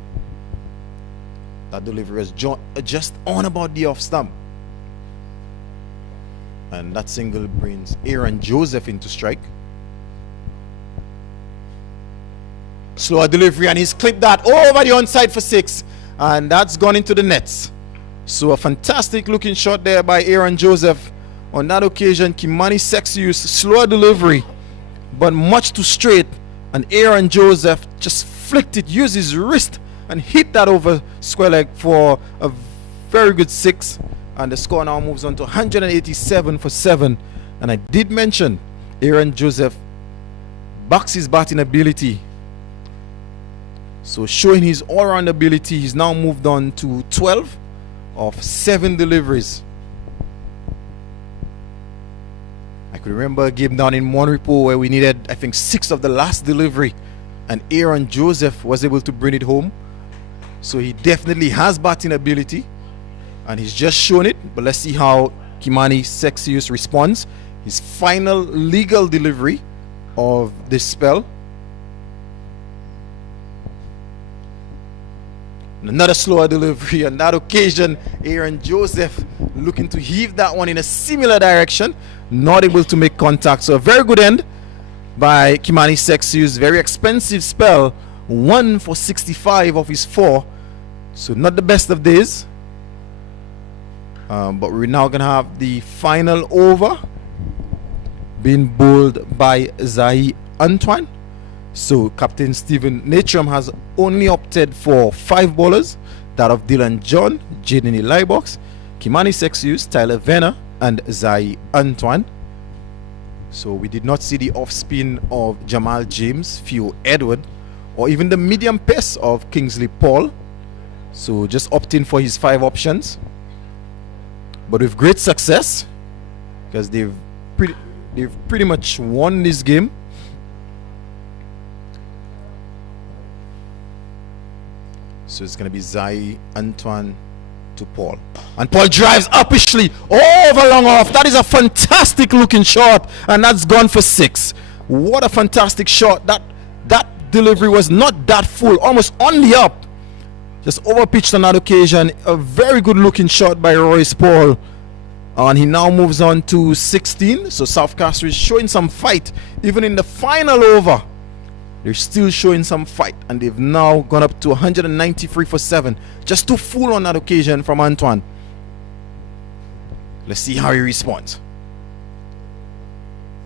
That delivery was just on about the off stump. And that single brings Aaron Joseph into strike. Slower delivery and he's clipped that over the onside for 6. And that's gone into the nets. So a fantastic looking shot there by Aaron Joseph. On that occasion, Kimani Sexius, slower delivery, but much too straight. And Aaron Joseph just flicked it, used his wrist and hit that over square leg for a very good 6, and the score now moves on to 187 for 7. And I did mention Aaron Joseph backs his batting ability, so showing his all-round ability, he's now moved on to 12 of 7 deliveries. I could remember a game down in Monrepo where we needed, I think, 6 of the last delivery, and Aaron Joseph was able to bring it home. So he definitely has batting ability, and he's just shown it. But let's see how Kimani Sexius responds. His final legal delivery of this spell. Another slower delivery on that occasion. Aaron Joseph looking to heave that one in a similar direction, not able to make contact. So a very good end by Kimani Sexius. Very expensive spell, 1 for 65 of his 4, so not the best of days. But we're now gonna have the final over being bowled by Zahi Antoine. So Captain Stephen Natrum has only opted for 5 bowlers, that of Dylan John, Jaden Elibox, Kimani Sexius, Tyler Venner, and Zahi Antoine. So we did not see the off spin of Jamal James, Theo Edward, or even the medium pace of Kingsley Paul. So just opting for his 5 options, but with great success, because they've pretty much won this game. So it's going to be Zahi Antoine to Paul. And Paul drives uppishly over long off. That is a fantastic looking shot. And that's gone for 6. What a fantastic shot. That delivery was not that full. Almost on the up. Just over pitched on that occasion. A very good looking shot by Royce Paul. And he now moves on to 16. So South Castries showing some fight. Even in the final over, they're still showing some fight, and they've now gone up to 193 for 7. Just too full on that occasion from Antoine. Let's see how he responds.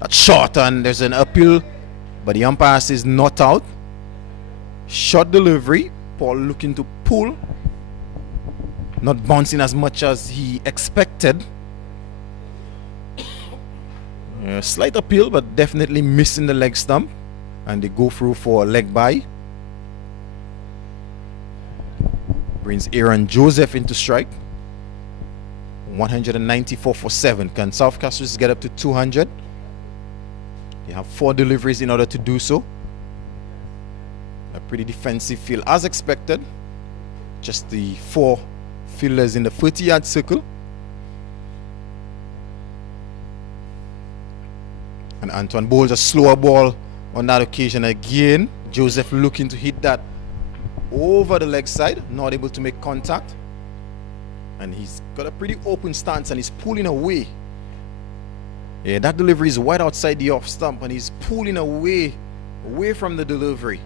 That's short, and there's an appeal, but the umpire says not out. Short delivery. Paul looking to pull. Not bouncing as much as he expected. Slight appeal, but definitely missing the leg stump. And they go through for a leg bye. Brings Aaron Joseph into strike. 194 for 7. Can South Castries get up to 200? They have 4 deliveries in order to do so. A pretty defensive field as expected. Just the 4 fielders in the 30-yard circle. And Antoine bowls a slower ball on that occasion again. Joseph looking to hit that over the leg side, not able to make contact. And he's got a pretty open stance and he's pulling away. Yeah, that delivery is wide outside the off stump and he's pulling away from the delivery.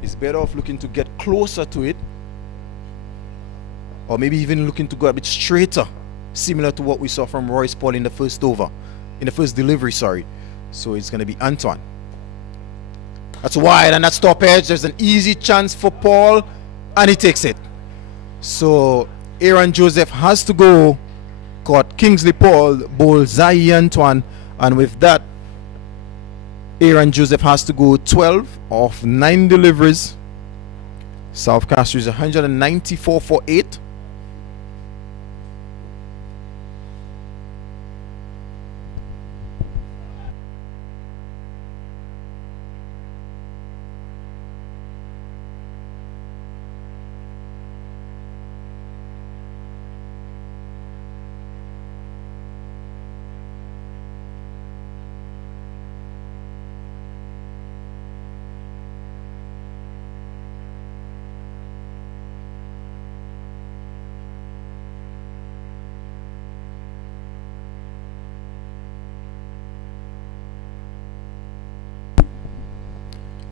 He's better off looking to get closer to it, or maybe even looking to go a bit straighter, similar to what we saw from Royce Paul in the first delivery, sorry. So it's going to be Antoine. That's wide and that's top edge. There's an easy chance for Paul and he takes it. So Aaron Joseph has to go. Caught Kingsley Paul, bowl Zahi Antoine, and with that Aaron Joseph has to go 12 of 9 deliveries. South Castries 194 for 8.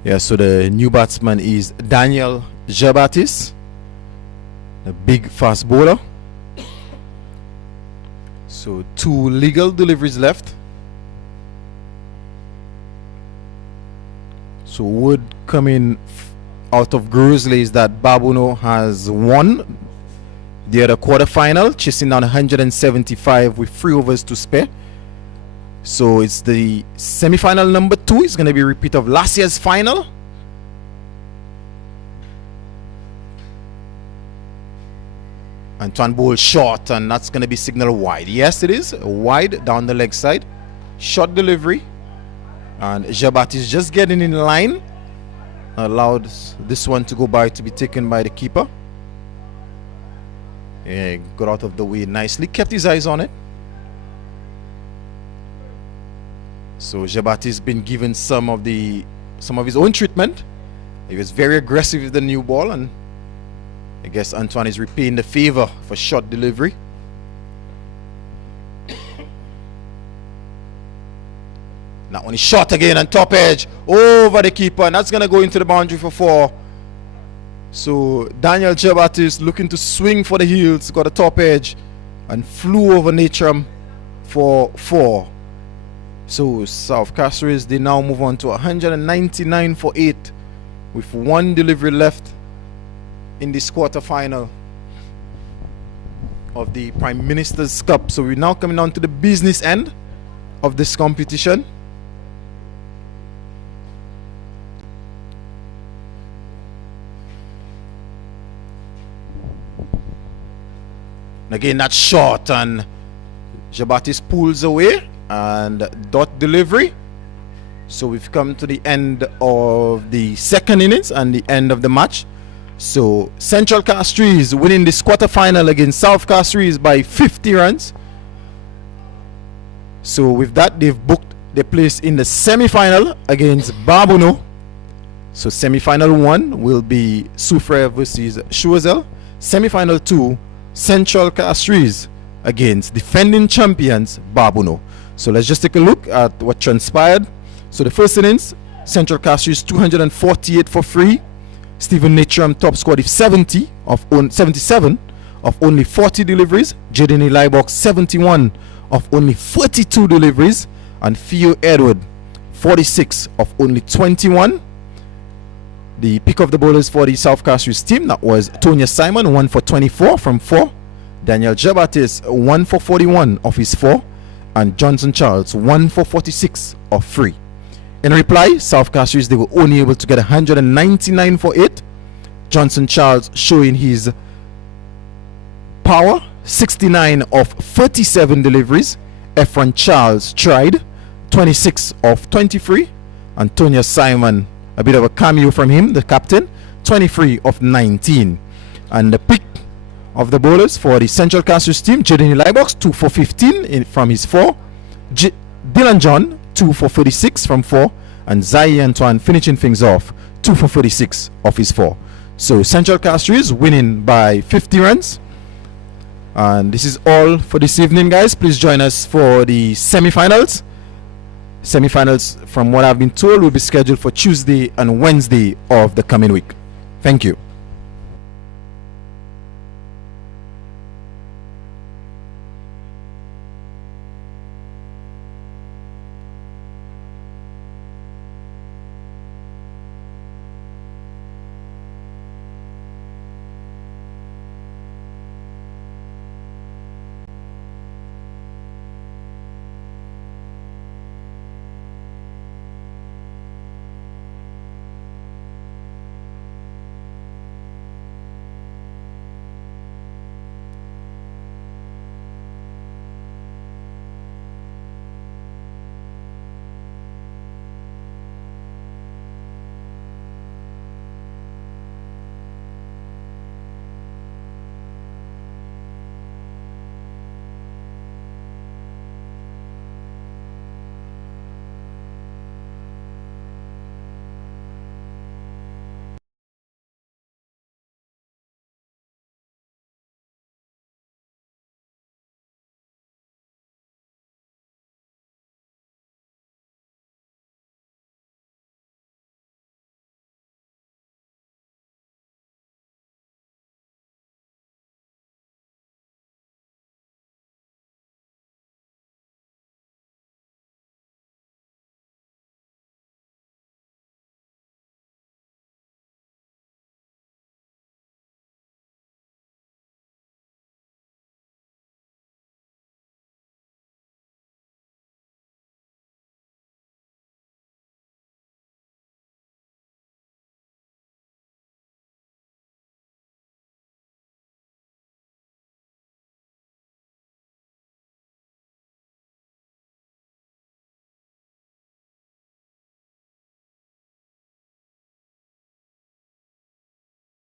Yeah, so the new batsman is Daniel Jabatis, a big fast bowler. So 2 legal deliveries left. So Wood coming out of Grizzlies that Babuno has won the other quarterfinal, chasing down 175 with 3 overs to spare. So it's the semi-final number 2. It's going to be a repeat of last year's final. Antoine bowls short, and that's going to be signal wide. Yes, it is wide down the leg side. Short delivery, and Jabat is just getting in line. Allowed this one to go by, to be taken by the keeper. Yeah, got out of the way nicely, kept his eyes on it. So Jabat has been given some of his own treatment. He was very aggressive with the new ball, and I guess Antoine is repaying the favor for short delivery. That one is shot again and top edge over the keeper, and that's going to go into the boundary for 4. So Daniel Jabatis looking to swing for the heels, got a top edge and flew over Natram for 4. So South Castries, they now move on to 199 for 8 with 1 delivery left in this quarterfinal of the Prime Minister's Cup. So we're now coming on to the business end of this competition. And again, that's short, and Jabatis pulls away and dot delivery. So we've come to the end of the second innings and the end of the match. So Central Castries winning this quarterfinal against South Castries by 50 runs. So with that, they've booked their place in the semi-final against Babuno. So semi-final 1 will be Soufrière versus Choiseul. Semi-final 2, Central Castries against defending champions Babuno. So let's just take a look at what transpired. So the first innings, Central Castries 248 for 3. Stephen Natram top scored with 77 of only 40 deliveries. Jaden Elibox 71 of only 42 deliveries. And Theo Edward 46 of only 21. The pick of the bowlers for the South Castries team, that was Tonya Simon, 1 for 24 from 4. Daniel Jabatis 1 for 41 of his 4. And Johnson Charles 1 for 46 of 3. In reply, South Castries, they were only able to get 199 for 8. Johnson Charles showing his power, 69 of 37 deliveries. Efron Charles tried, 26 of 23. And Tonya Simon, a bit of a cameo from him, the captain, 23 of 19. And the pick of the bowlers for the Central Castries team, Jaden Elibox 2 for 15 from his 4. Dylan John 2 for 36 from 4, and Zai Antoine finishing things off 2 for 36 of his 4. So Central Castries winning by 50 runs. And this is all for this evening, guys. Please join us for the semi-finals. Semi-finals, from what I've been told, will be scheduled for Tuesday and Wednesday of the coming week. Thank you.